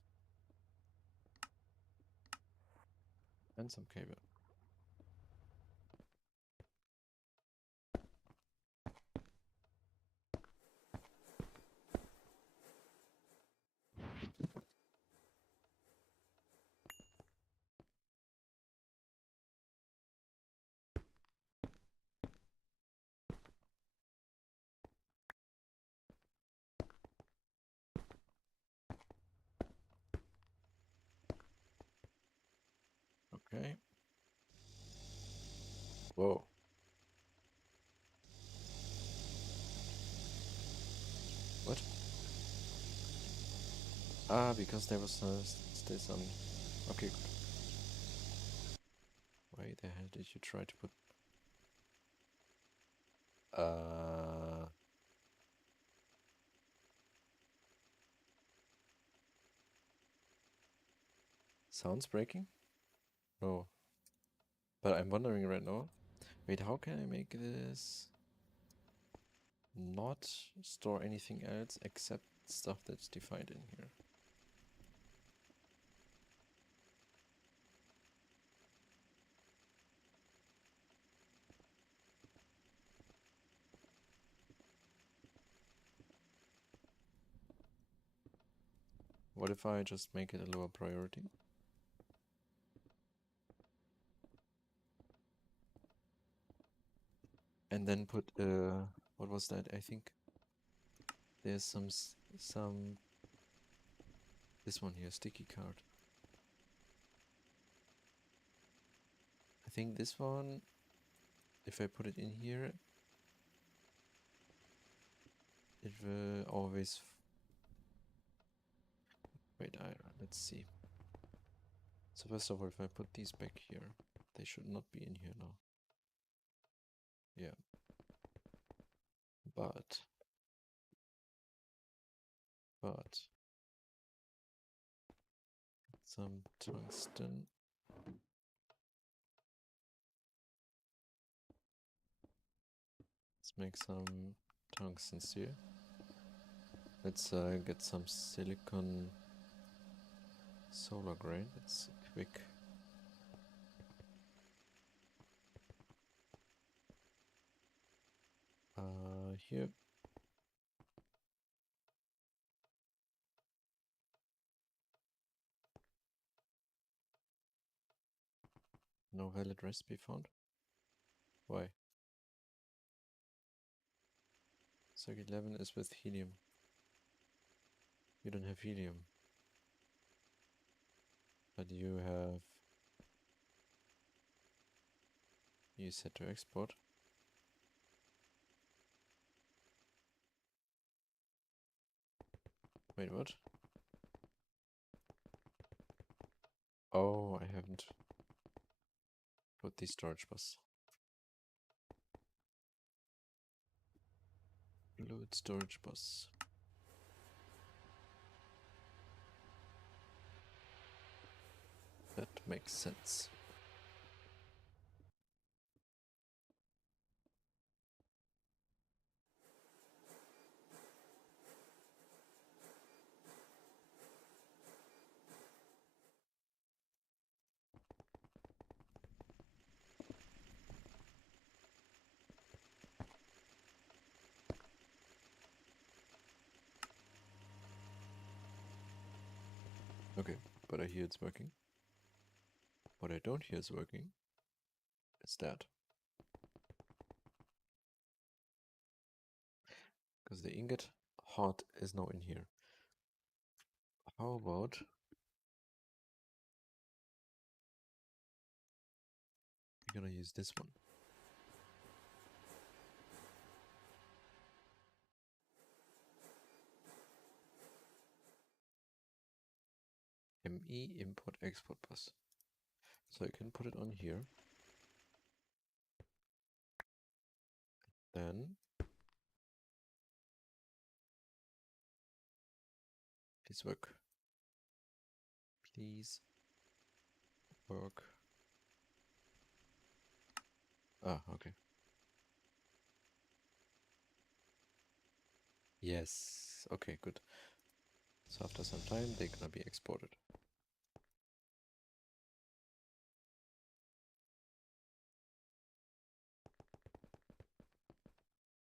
And some cable. Okay. Whoa. What? Ah, because there was still some. Okay, good. Why the hell did you try to put? Sounds breaking? No. But I'm wondering right now. Wait, how can I make this not store anything else except stuff that's defined in here? What if I just make it a lower priority? And then put, what was that? I think there's some, this one here, sticky card. I think this one, if I put it in here, it will always, wait, let's see. So first of all, if I put these back here, they should not be in here now. Yeah. But some tungsten. Let's make some tungstens here. Let's get some silicon solar grain. That's quick. here. No valid recipe found. Why? Circuit 11 is with helium. You don't have helium. But you have... You set to export. Wait, what? Oh, I haven't put the storage bus. Load storage bus. That makes sense. Okay, but I hear it's working. What I don't hear is working is that. Because the ingot hot is now in here. How about we're gonna use this one. ME import export bus. So I can put it on here. Then please work. Please work. Ah, okay. Yes. Okay, good. So after some time, they're gonna be exported.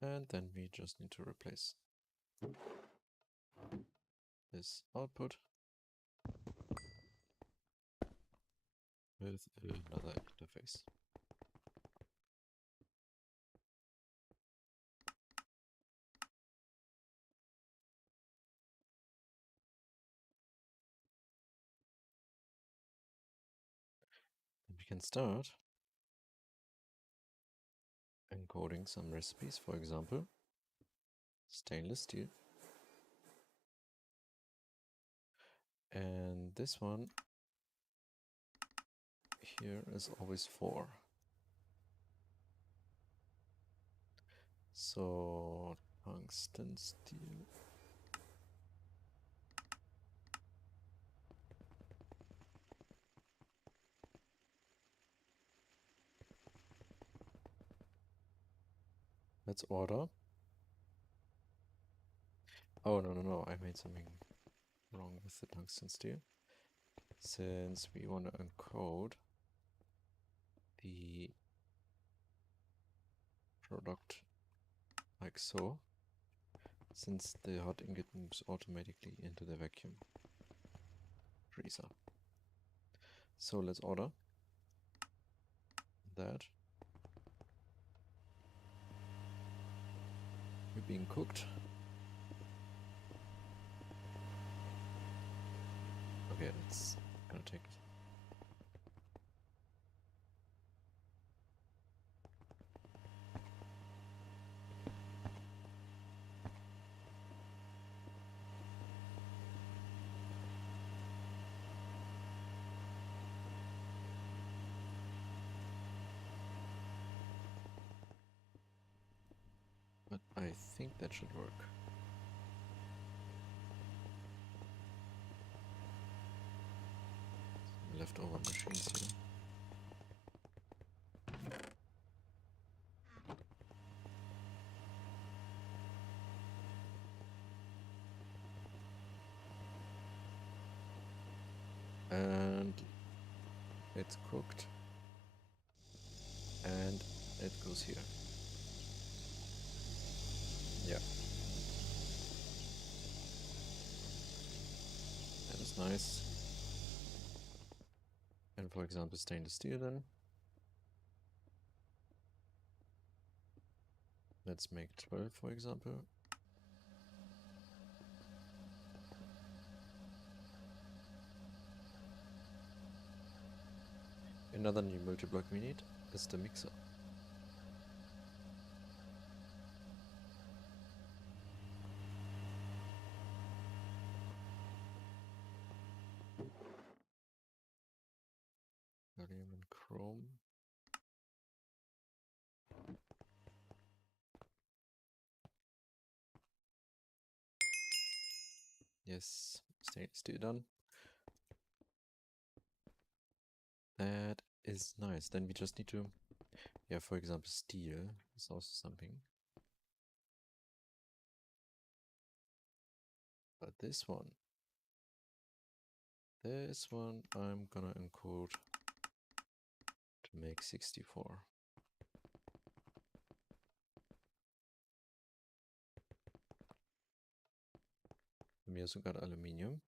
And then we just need to replace this output with another interface. And we can start encoding some recipes, for example, stainless steel. And this one here is always 4. So tungsten steel. Let's order. Oh, no, I made something wrong with the tungsten steel. Since we want to encode the product like so, since the hot ingot moves automatically into the vacuum freezer. So let's order that. You're being cooked. Okay, that's gonna take it. But I think that should work. Some leftover machines here. And it's cooked. And it goes here. Yeah. That is nice. And for example, stainless steel then. Let's make 12, for example. Another new multi-block we need is the mixer. Gallium and chrome. Yes, stay done. That is nice. Then we just need to, yeah, for example, steel is also something. But this one I'm gonna encode to make 64. Wir haben hier sogar Aluminium.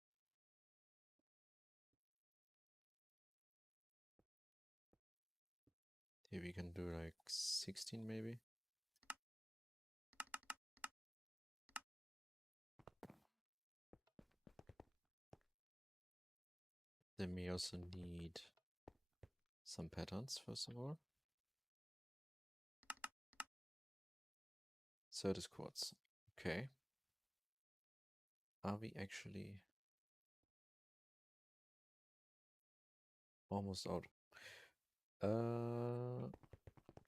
Here we can do like 16 maybe. Then we also need some patterns first of all. Certus quartz. Okay. Are we actually almost out?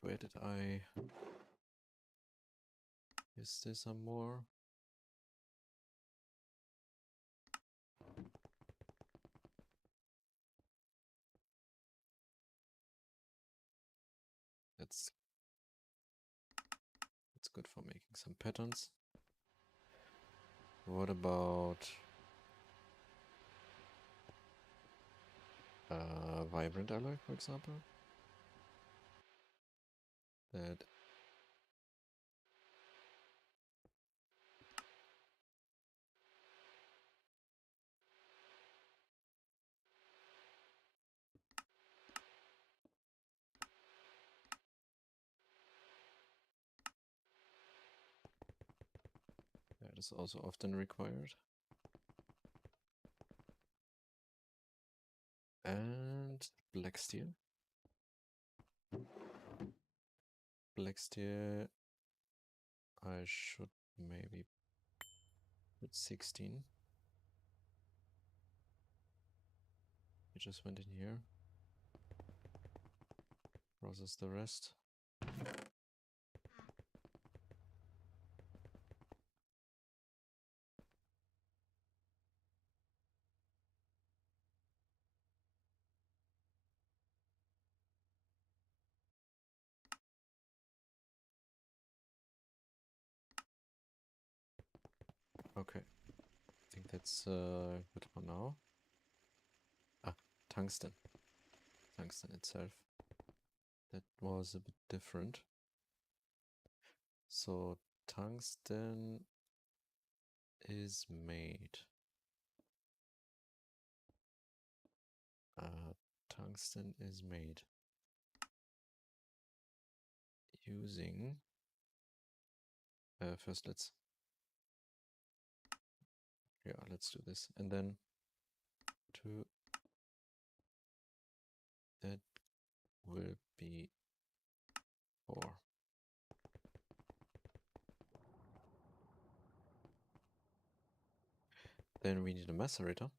Where did I... Is there some more? That's good for making some patterns. What about vibrant alloy, for example? That is also often required. And black steel. Black steel, I should maybe put 16. It just went in here. Process the rest. Okay, I think that's good for now. Ah, tungsten. Tungsten itself. That was a bit different. So tungsten is made. Tungsten is made using. First, let's do this, and then that will be 4. Then we need a macerator.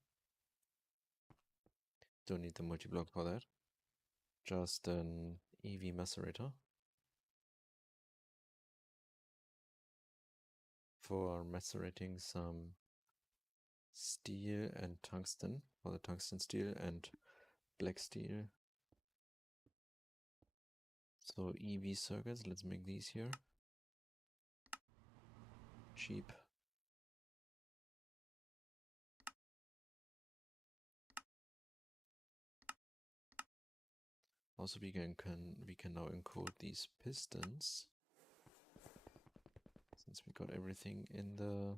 Don't need the multi-block for that. Just an EV macerator for macerating some steel and tungsten, for the tungsten steel and black steel. So EV circuits, let's make these here. Cheap. Also we can now encode these pistons. Since we got everything in the...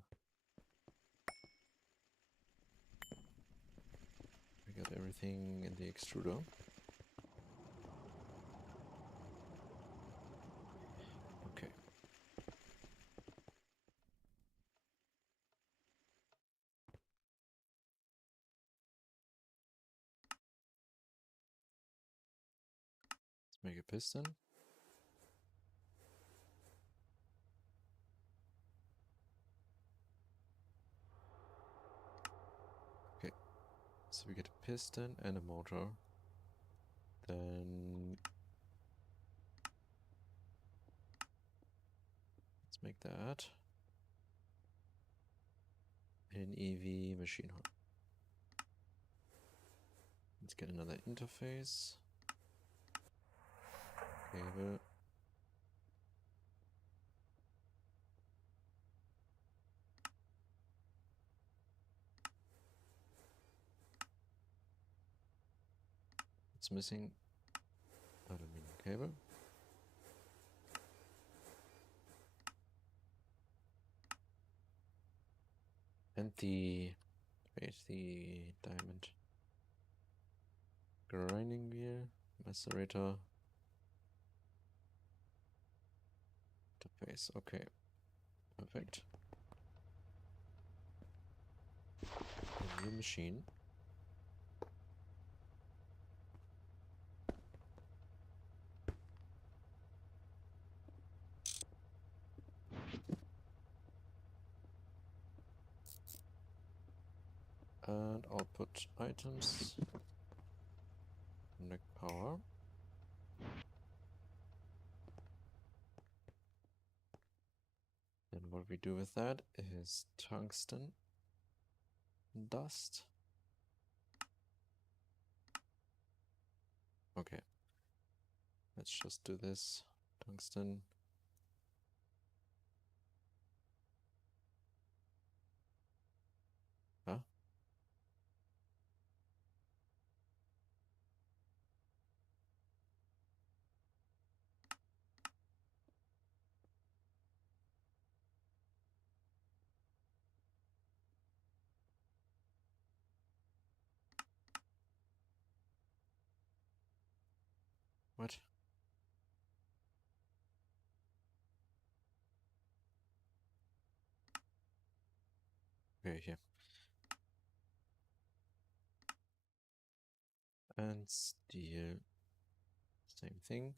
We got everything in the extruder. Okay. Let's make a piston. Okay. So we get a piston and a motor. Then let's make that an EV machine hub. Let's get another interface. Cable. It's missing aluminum cable. And the diamond grinding wheel, macerator, interface. Okay, perfect. A new machine. And output items. Connect power. And what we do with that is tungsten dust. Okay. Let's just do this. Tungsten. Huh? What? Okay, here. And steel. Same thing.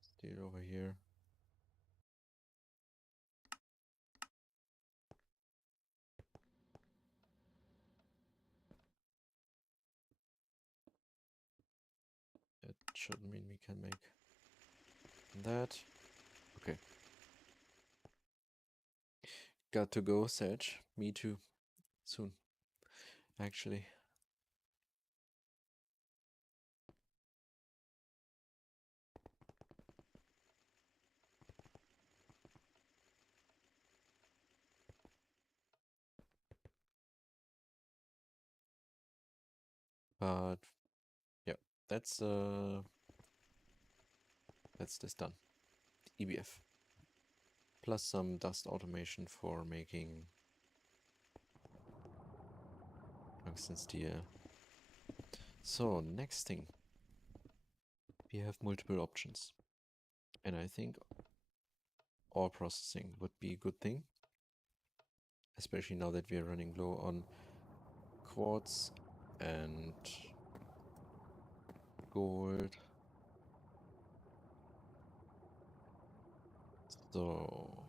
Steel over here. That should mean we can make that. Okay. Got to go, Sage. Me too. Soon. Actually. But yeah, that's this done. EBF. Plus some dust automation for making tungsten steel. So next thing. We have multiple options. And I think ore processing would be a good thing. Especially now that we are running low on quartz and gold. So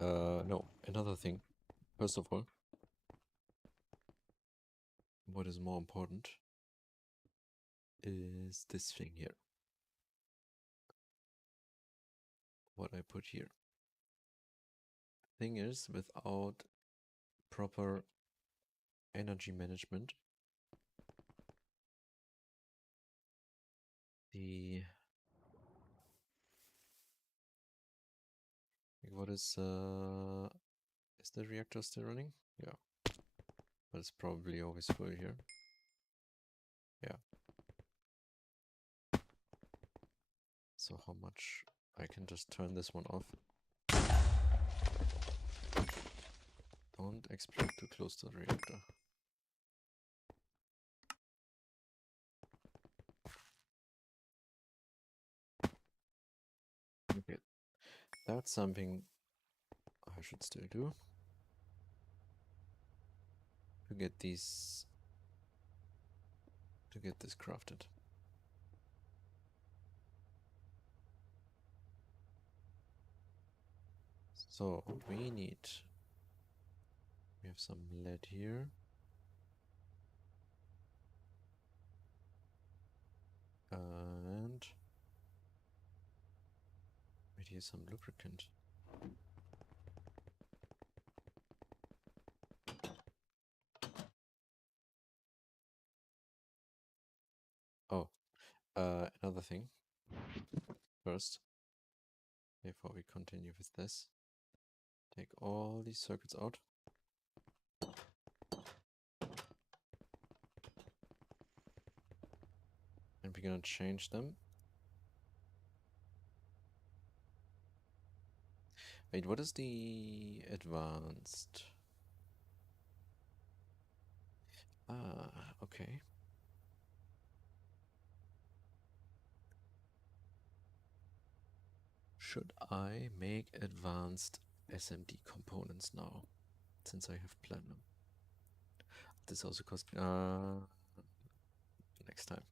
no, another thing. First of all, what is more important is this thing here. What I put here. Thing is, without proper energy management, the what is the reactor still running? Yeah, but it's probably always full here. Yeah. So how much? I can just turn this one off. Don't explode too close to the reactor. Okay, that's something I should still do. To get these... to get this crafted. So, we need... we have some lead here. And... we need some lubricant. Oh, another thing. First, before we continue with this, take all these circuits out. And we're gonna change them. Wait, what is the advanced? Ah, okay. Should I make advanced SMD components now, since I have platinum? This also costs next time.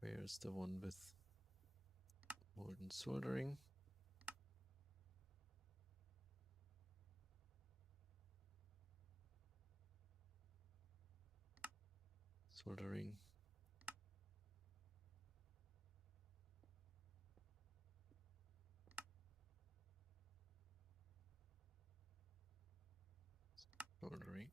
Where's the one with molten soldering? Soldering. Soldering.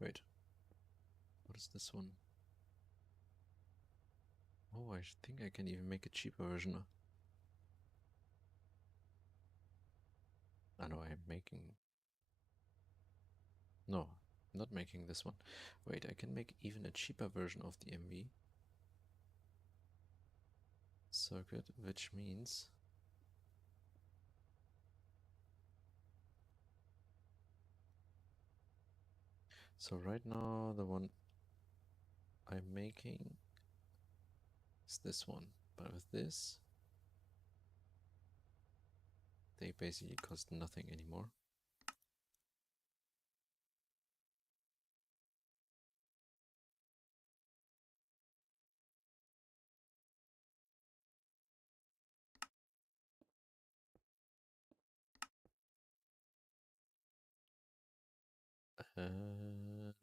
Wait, what is this one? Oh, I think I can even make a cheaper version. I know I'm making... no, not making this one. Wait, I can make even a cheaper version of the MV circuit, which means... so right now the one I'm making is this one, but with this they basically cost nothing anymore. And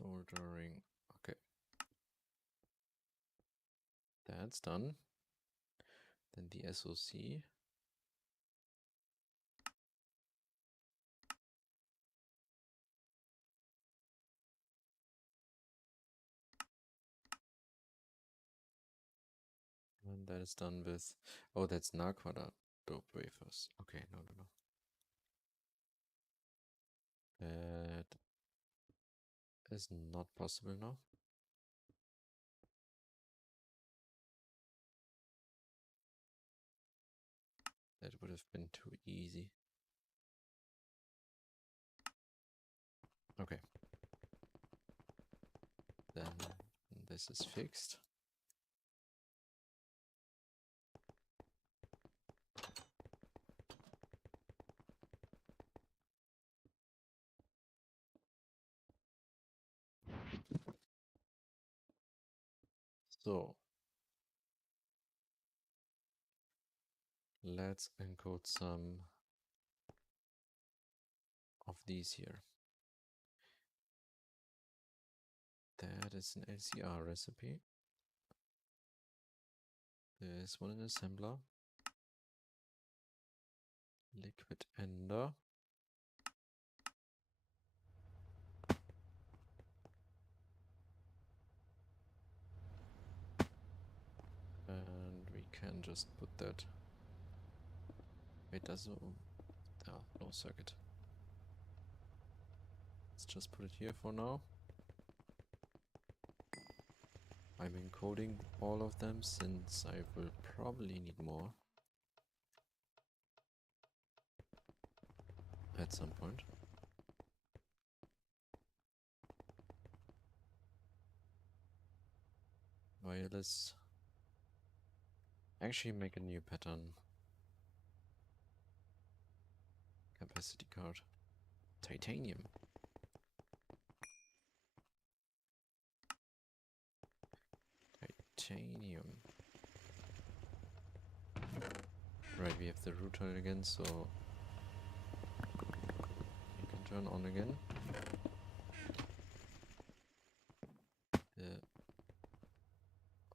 soldering. Okay, that's done. Then the SOC. And that is done with... oh, that's Narquada dope wafers. Okay, no. That is not possible now. That would have been too easy. Okay. Then this is fixed. So let's encode some of these here. That is an LCR recipe. There's one in assembler. Liquid ender. And we can just put that. Wait, does it? Ah, no circuit. Let's just put it here for now. I'm encoding all of them since I will probably need more at some point. Wireless. Actually make a new pattern. Capacity card. Titanium. Titanium. Right, we have the router again, so you can turn on again.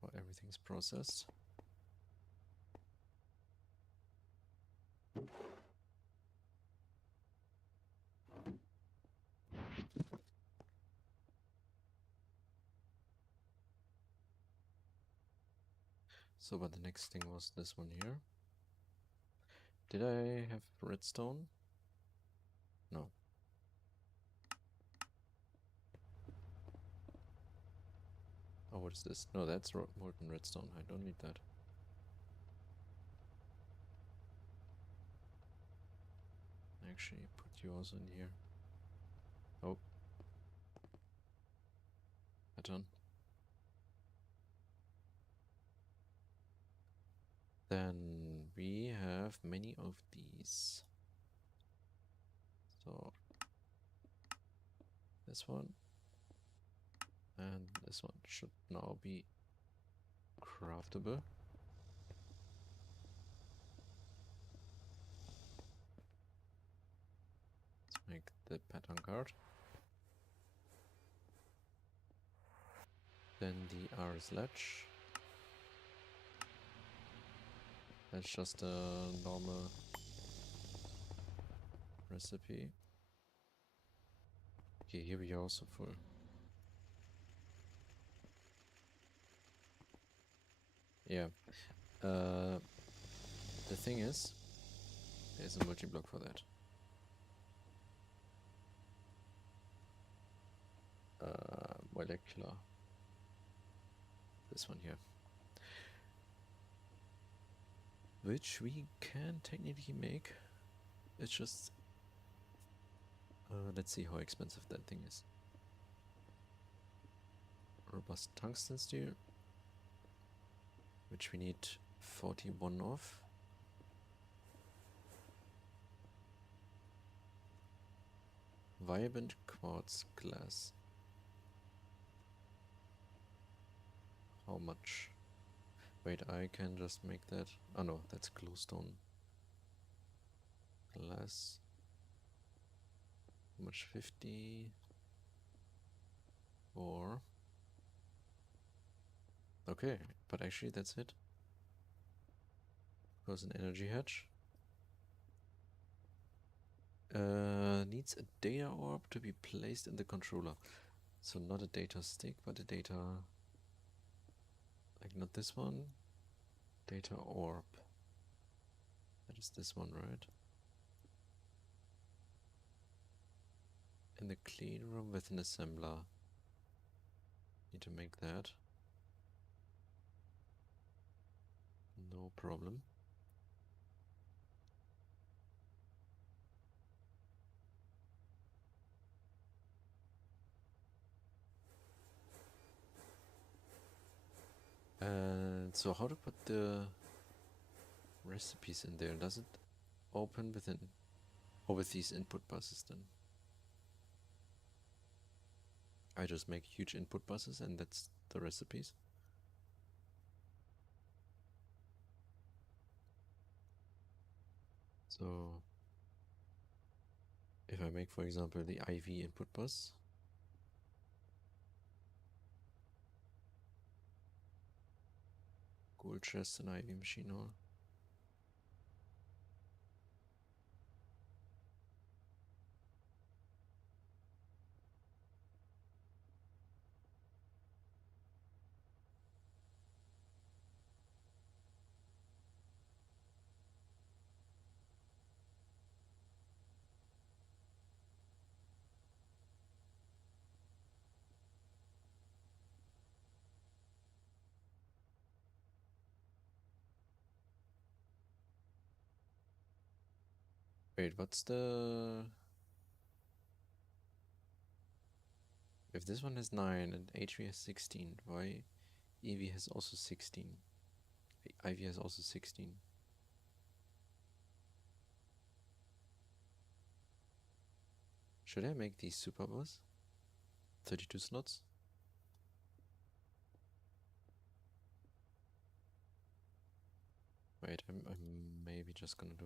Oh, everything's processed. So, but the next thing was this one here. Did I have redstone? No. Oh, what is this? No, that's molten redstone. I don't need that. Actually, put yours in here. Oh. Pattern. Then we have many of these. So, this one. And this one should now be craftable. Let's make the pattern card. Then the R sledge. That's just a normal recipe. Okay, here we are also full. Yeah. The thing is, there's a multi-block for that. Molecular. This one here. Which we can technically make. It's just... let's see how expensive that thing is. Robust tungsten steel. Which we need 41 of. Vibrant quartz glass. How much? Wait, I can just make that. Oh no, that's glowstone. Glass. How much? 50. Or. Okay, but actually that's it. Because an energy hatch. Needs a data orb to be placed in the controller. So not a data stick, but a data... Like not this one. Data orb. That is this one, right? In the clean room with an assembler. Need to make that. No problem. And so how to put the recipes in there? Does it open within or with these input buses then? I just make huge input buses and that's the recipes. So if I make, for example, the IV input bus, Cool chest and IV machine hall. Wait, what's the... If this one has 9 and HV has 16, why EV has also 16? IV has also 16. Should I make these super boss? 32 slots? Wait, I'm maybe just gonna do...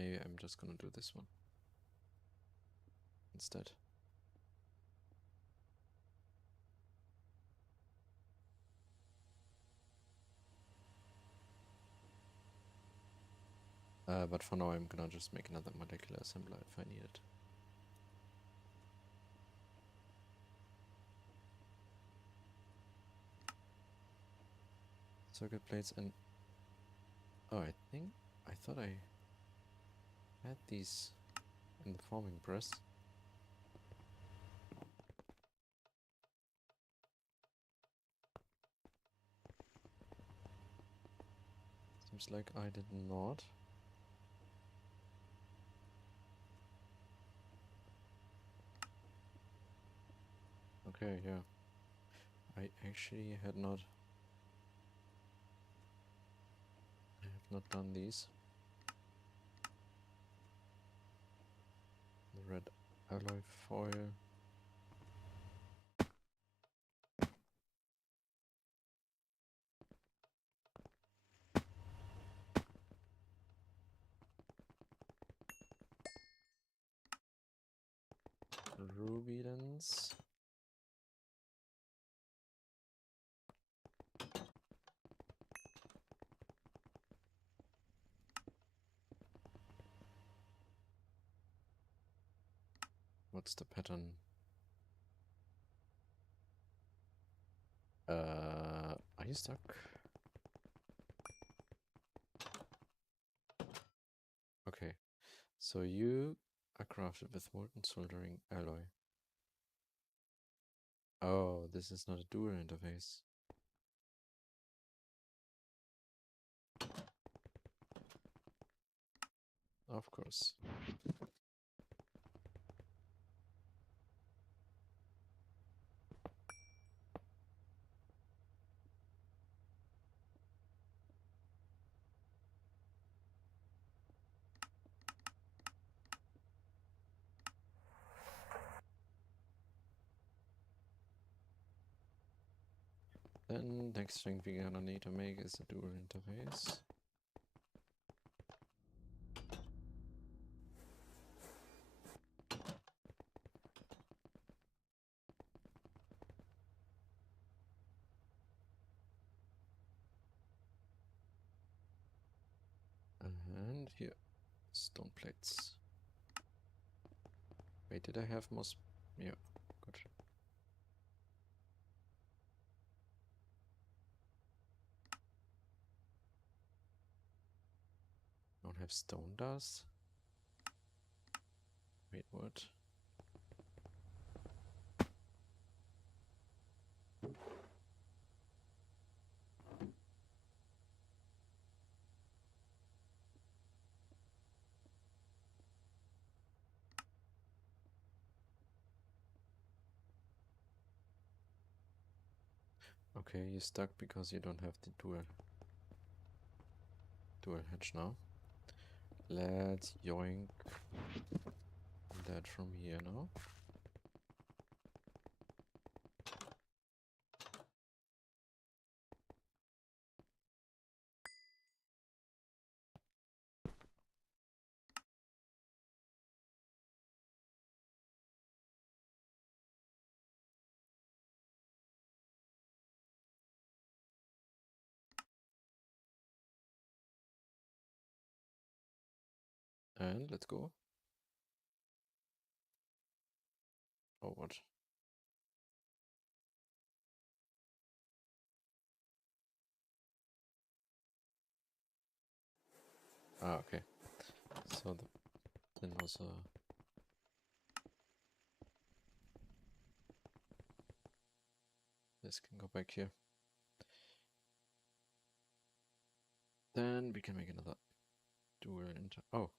Maybe I'm just gonna do this one instead. But for now I'm gonna just make another molecular assembler if I need it. Circuit plates and... Oh, I thought I had these in the forming press. Seems like I did not. Okay, yeah. I actually had not... I have not done these. The red alloy foil. Ruby lens. What's the pattern? Are you stuck? Okay, so you are crafted with molten soldering alloy. Oh, this is not a dual interface. Of course. Then next thing we're gonna need to make is a dual interface. And here, stone plates. Wait, did I have more? Yeah, good. Don't have stone dust. Wait, what? Okay, you're stuck because you don't have the dual hatch now. Let's yoink that from here now. And let's go. Oh, what? Ah, okay. So then also this can go back here. Then we can make another dual inter. Oh,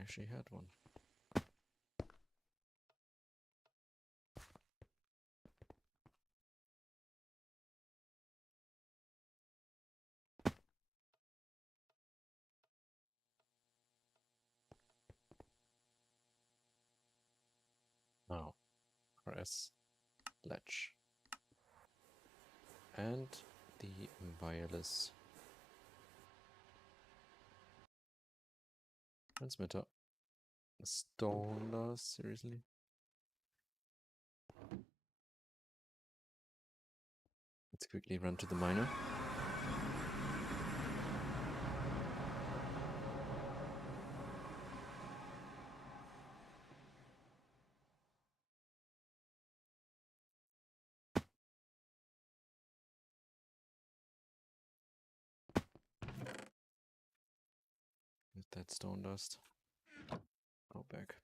actually had one. Now press latch and the wireless transmitter. Stone us, seriously? Let's quickly run to the miner. With that stone dust. Go back.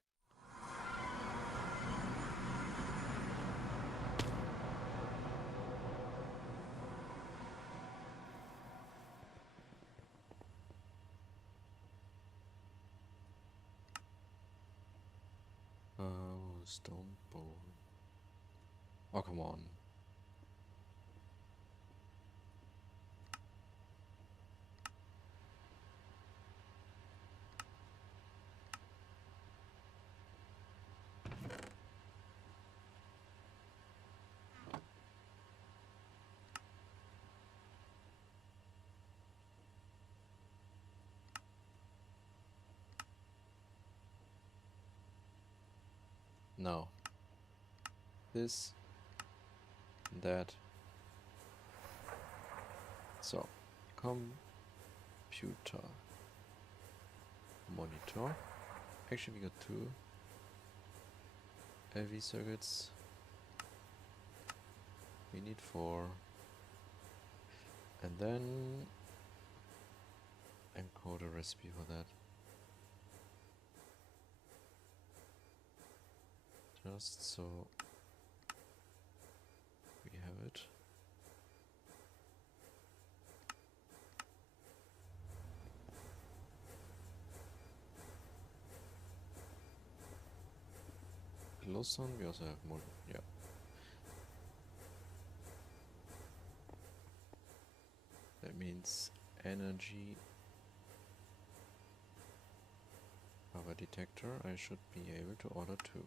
Oh, stone bowl. Oh, come on. No. This, that. So, computer monitor. Actually, we got two LV circuits. We need 4. And then encode a recipe for that. Just so we have it. Glowstone, we also have more, yeah. That means energy power detector. I should be able to order 2.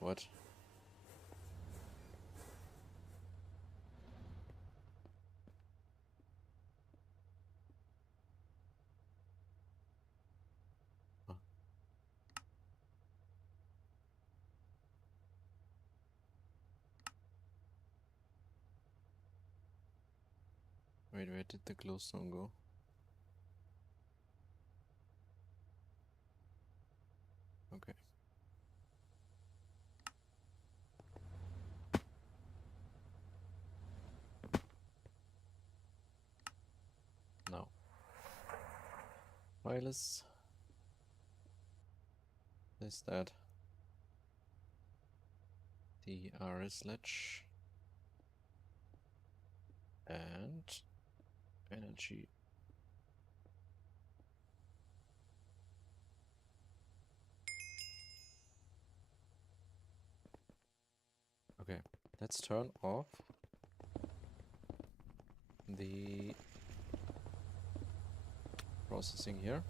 What? Huh. Wait, where did the glowstone go? Okay. Now. Wireless. Is that the RS latch and energy. Okay, let's turn off the processing here.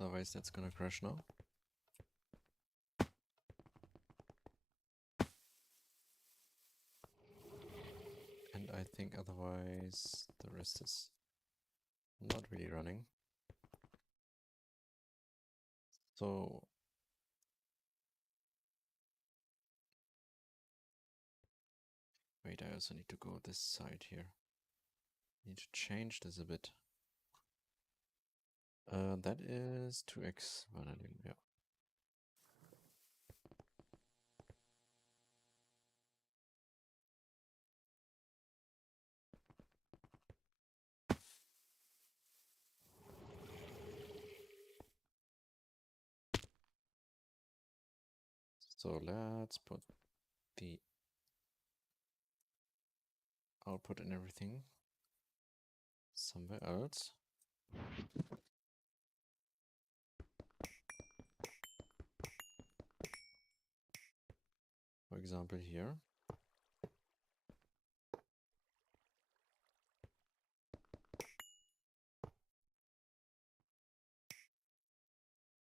Otherwise that's gonna crash now. And I think otherwise the rest is not really running. So wait, I also need to go this side here. Need to change this a bit. That is 2x vanillin, yeah. So let's put the output and everything somewhere else. For example, here.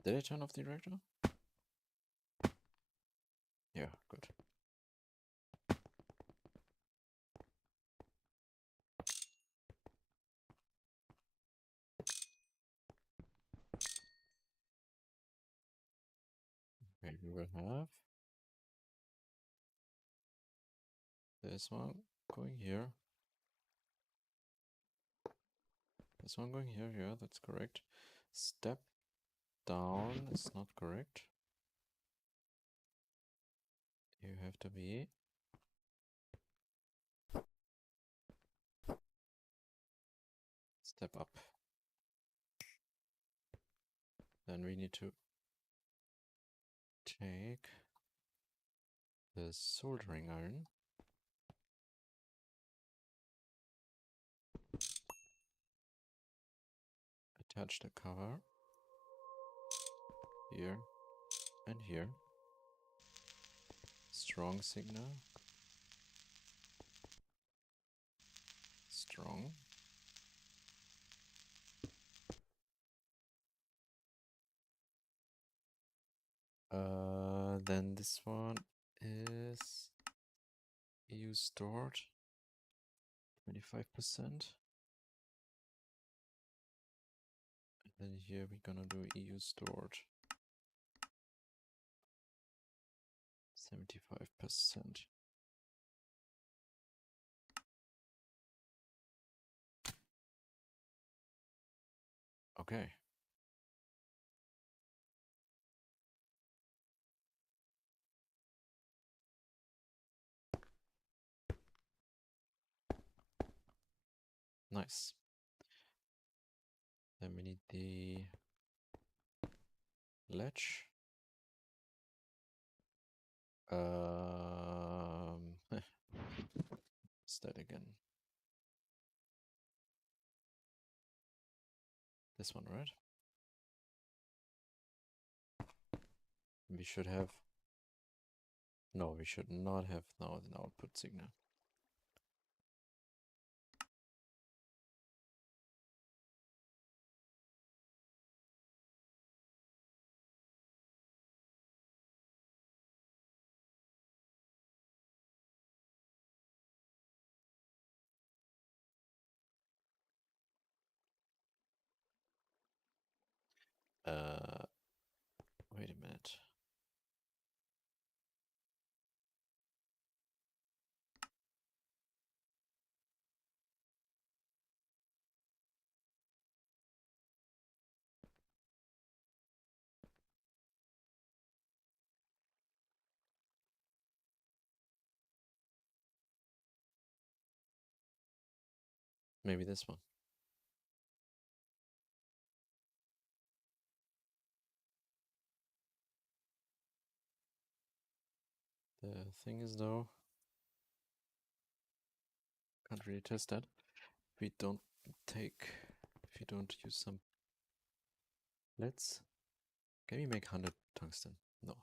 Did I turn off the reactor? Yeah, good. Okay, we will have this one going here. This one going here, yeah, that's correct. Step down is not correct. You have to be step up. Then we need to take the soldering iron, attach the cover here and here. Strong signal. Strong. Then this one is EU stored 25%. And then here we're gonna do EU stored 75%. Okay. Nice. Then we need the latch. What's that again? This one, right? We should have... No, we should not have now an output signal. Wait a minute. Maybe this one. The thing is though, can't really test that. If we don't use some. Can we make 100 tungsten? No.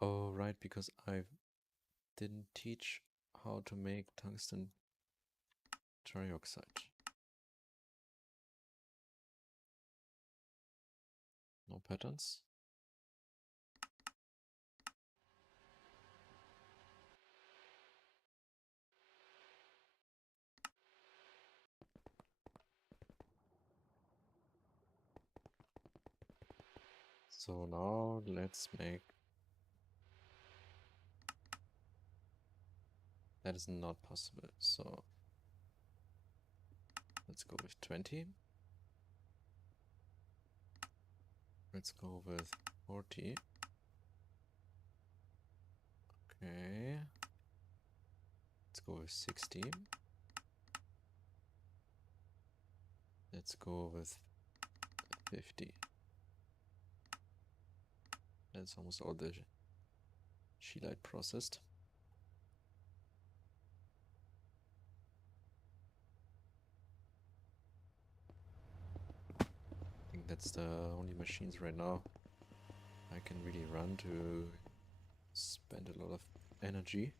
Oh, right, because I didn't teach how to make tungsten trioxide. No patterns. So now let's make That is not possible. So let's go with 20. Let's go with 40. Okay. Let's go with 60. Let's go with 50. That's almost all the scheelite processed. I think that's the only machines right now I can really run to spend a lot of energy.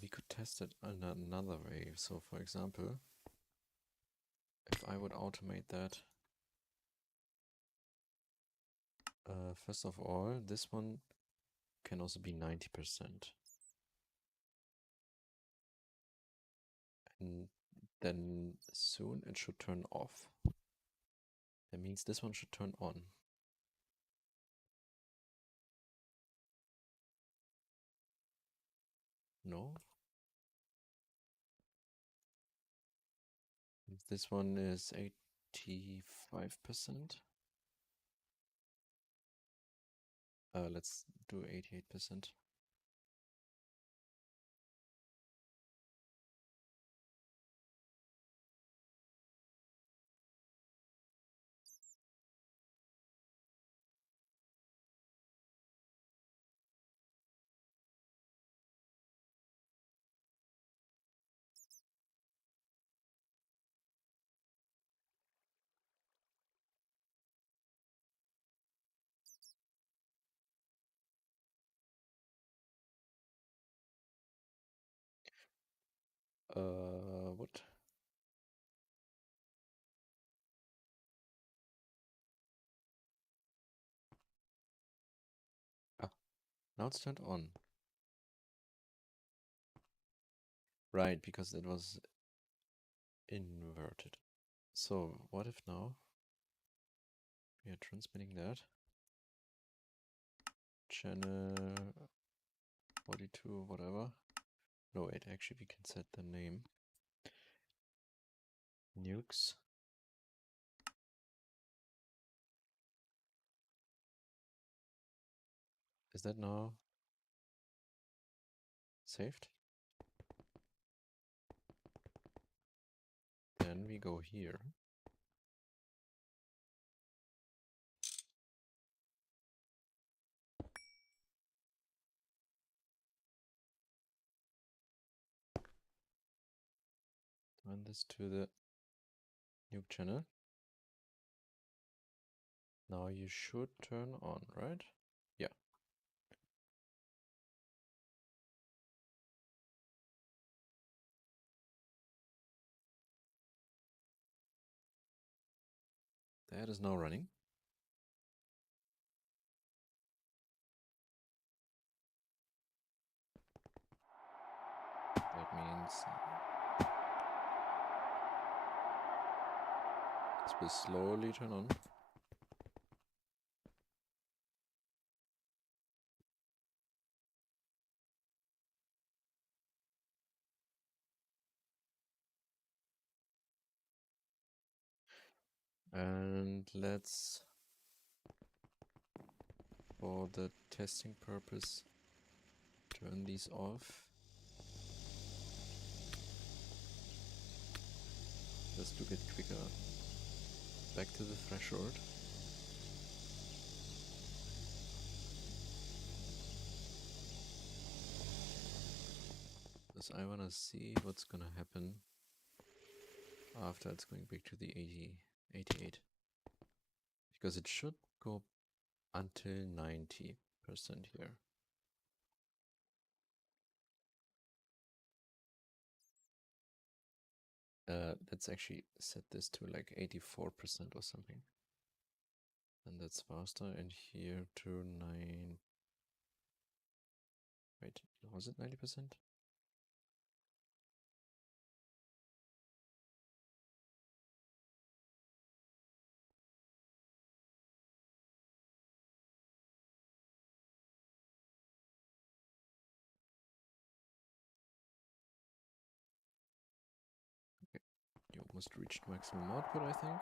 We could test it in another way. So for example, if I would automate that, first of all, this one can also be 90%. And then soon it should turn off. That means this one should turn on. No? This one is 85%. Let's do 88%. What? Ah, now it's turned on. Right, because it was inverted. So what if now we are transmitting that channel 42, whatever. No, wait, actually we can set the name. Nukes. Is that now saved? Then we go here. Turn this to the nuke channel. Now you should turn on, right? Yeah. That is now running. That means this will slowly turn on. And let's, for the testing purpose, turn these off. Just to get quicker back to the threshold. Because I want to see what's gonna happen after it's going back to the 88. Because it should go until 90% here. Let's actually set this to like 84% or something. that's faster. And here to 9. Wait, was it 90%? Okay, you almost reached maximum output, I think.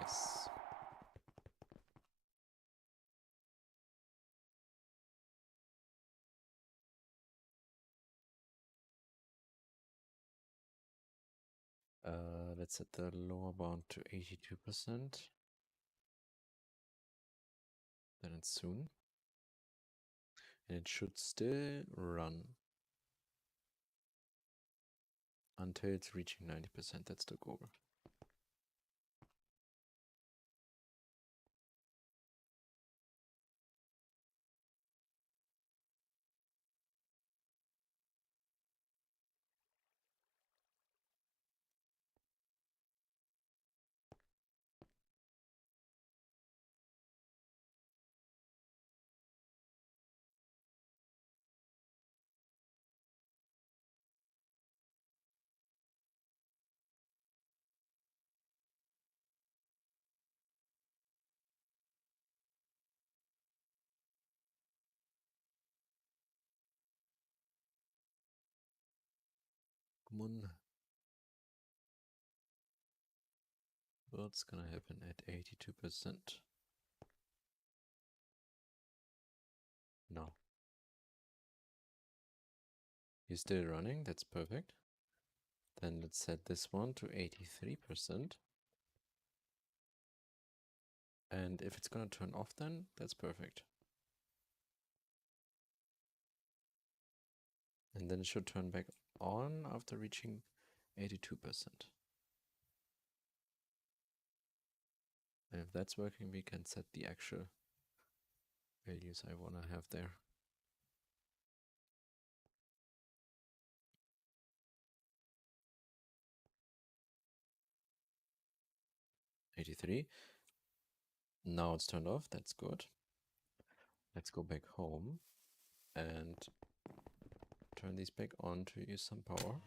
Yes. Let's set the lower bound to 82%. Then it's soon. And it should still run until it's reaching 90%. That's the goal. Come on. What's gonna happen at 82%? No. He's still running, that's perfect. Then let's set this one to 83%. And if it's gonna turn off then, that's perfect. And then it should turn back on after reaching 82%. And if that's working, we can set the actual values I want to have there. 83. Now it's turned off, that's good. Let's go back home and turn these back on to use some power.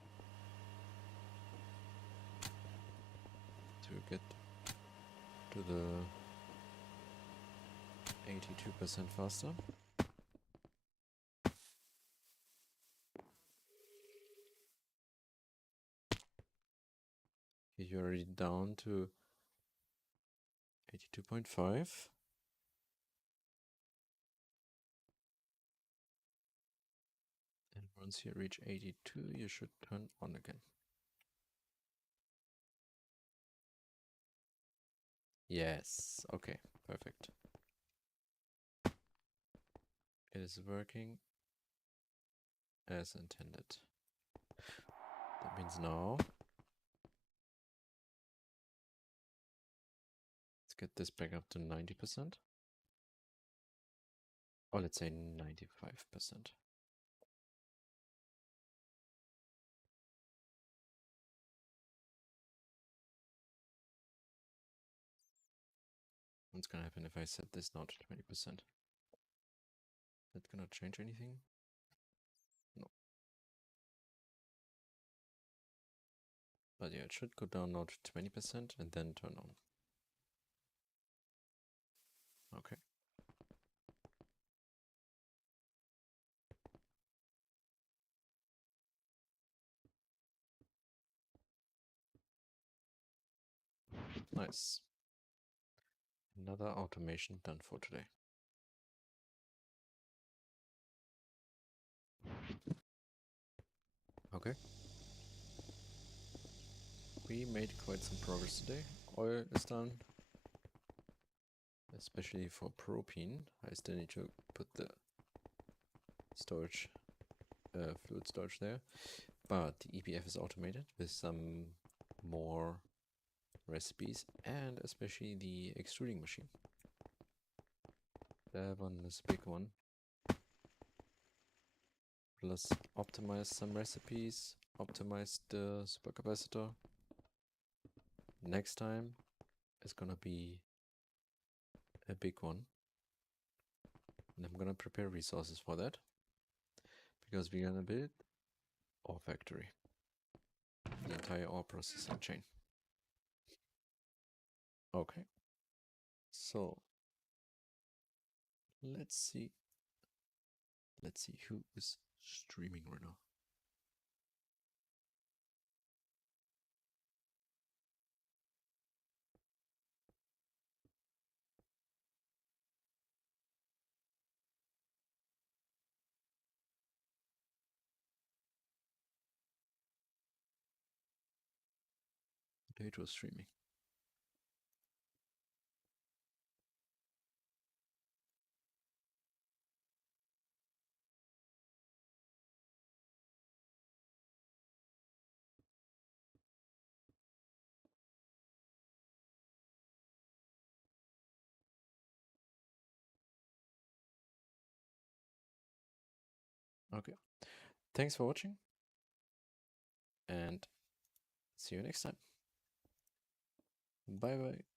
To get to the 82% faster. You're already down to 82.5. And once you reach 82, you should turn on again. Yes, okay, perfect. It is working as intended. That means now let's get this back up to 90%. Or let's say 95%. What's gonna happen if I set this now to 20%? Is that gonna change anything? No. But yeah, it should go down now to 20% and then turn on. Okay. Nice. Another automation done for today. Okay. We made quite some progress today. Oil is done. Especially for propane. I still need to put the storage, fluid storage there. But the EPF is automated with some more recipes and especially the extruding machine. That one is a big one. Let's optimize some recipes, optimize the supercapacitor. Next time is gonna be a big one. And I'm gonna prepare resources for that. Because we're gonna build ore factory. The entire ore processing chain. Okay. So let's see. Let's see who is streaming right now. Potato streaming. Okay. Thanks for watching and see you next time. Bye bye.